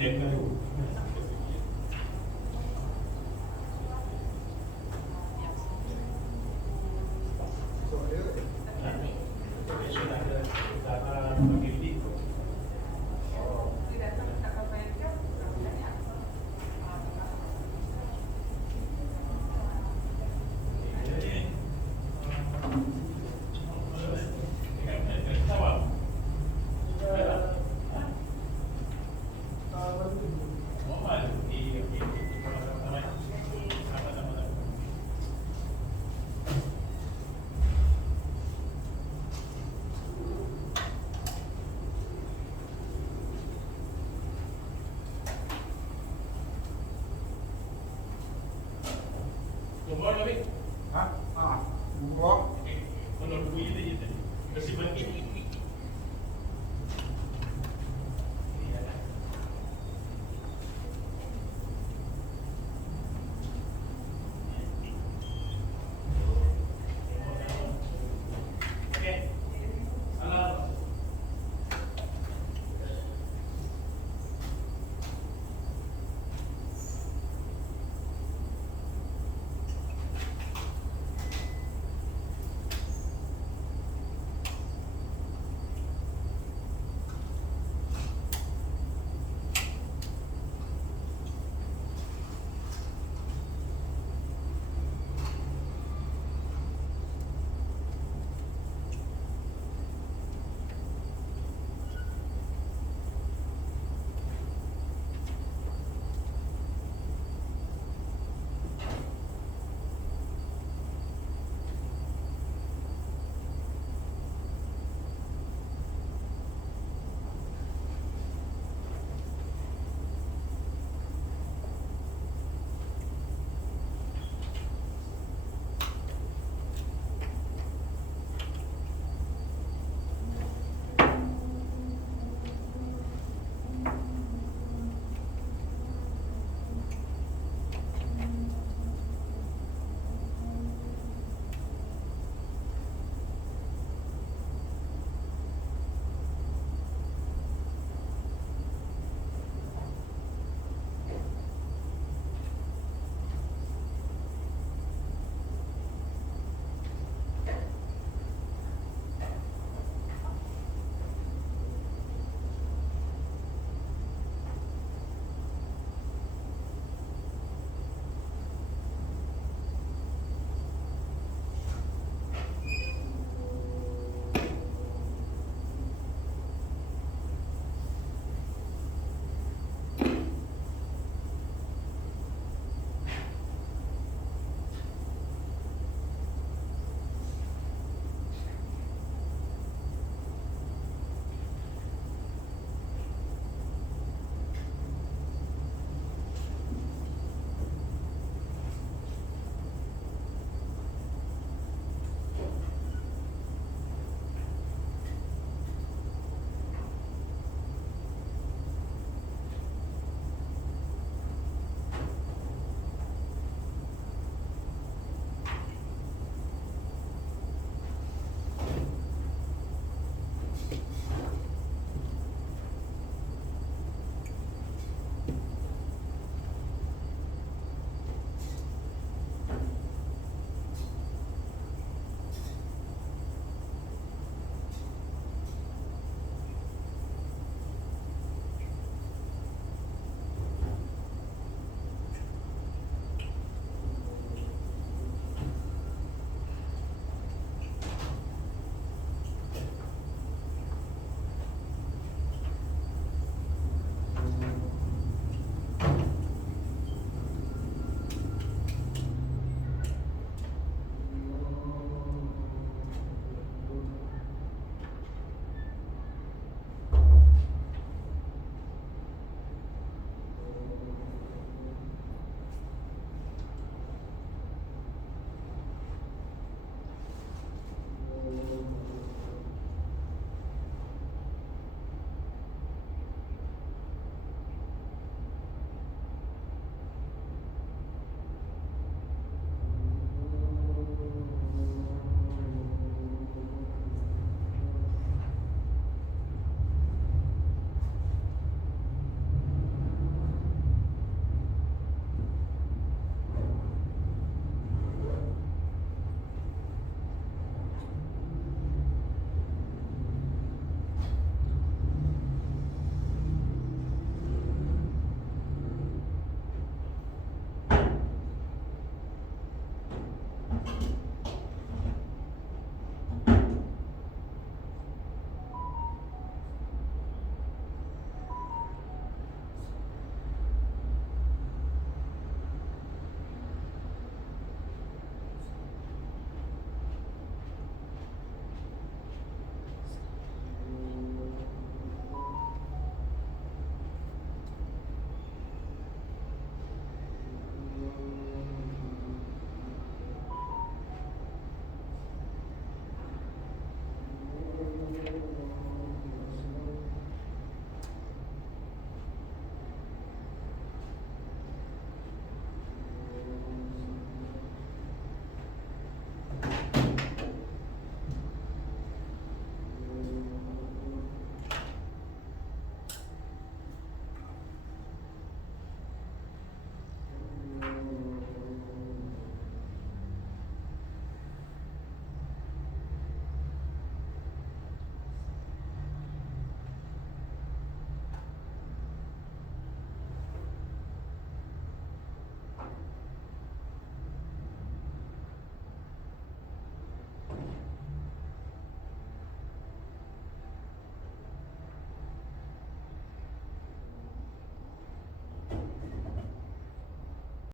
Thank you.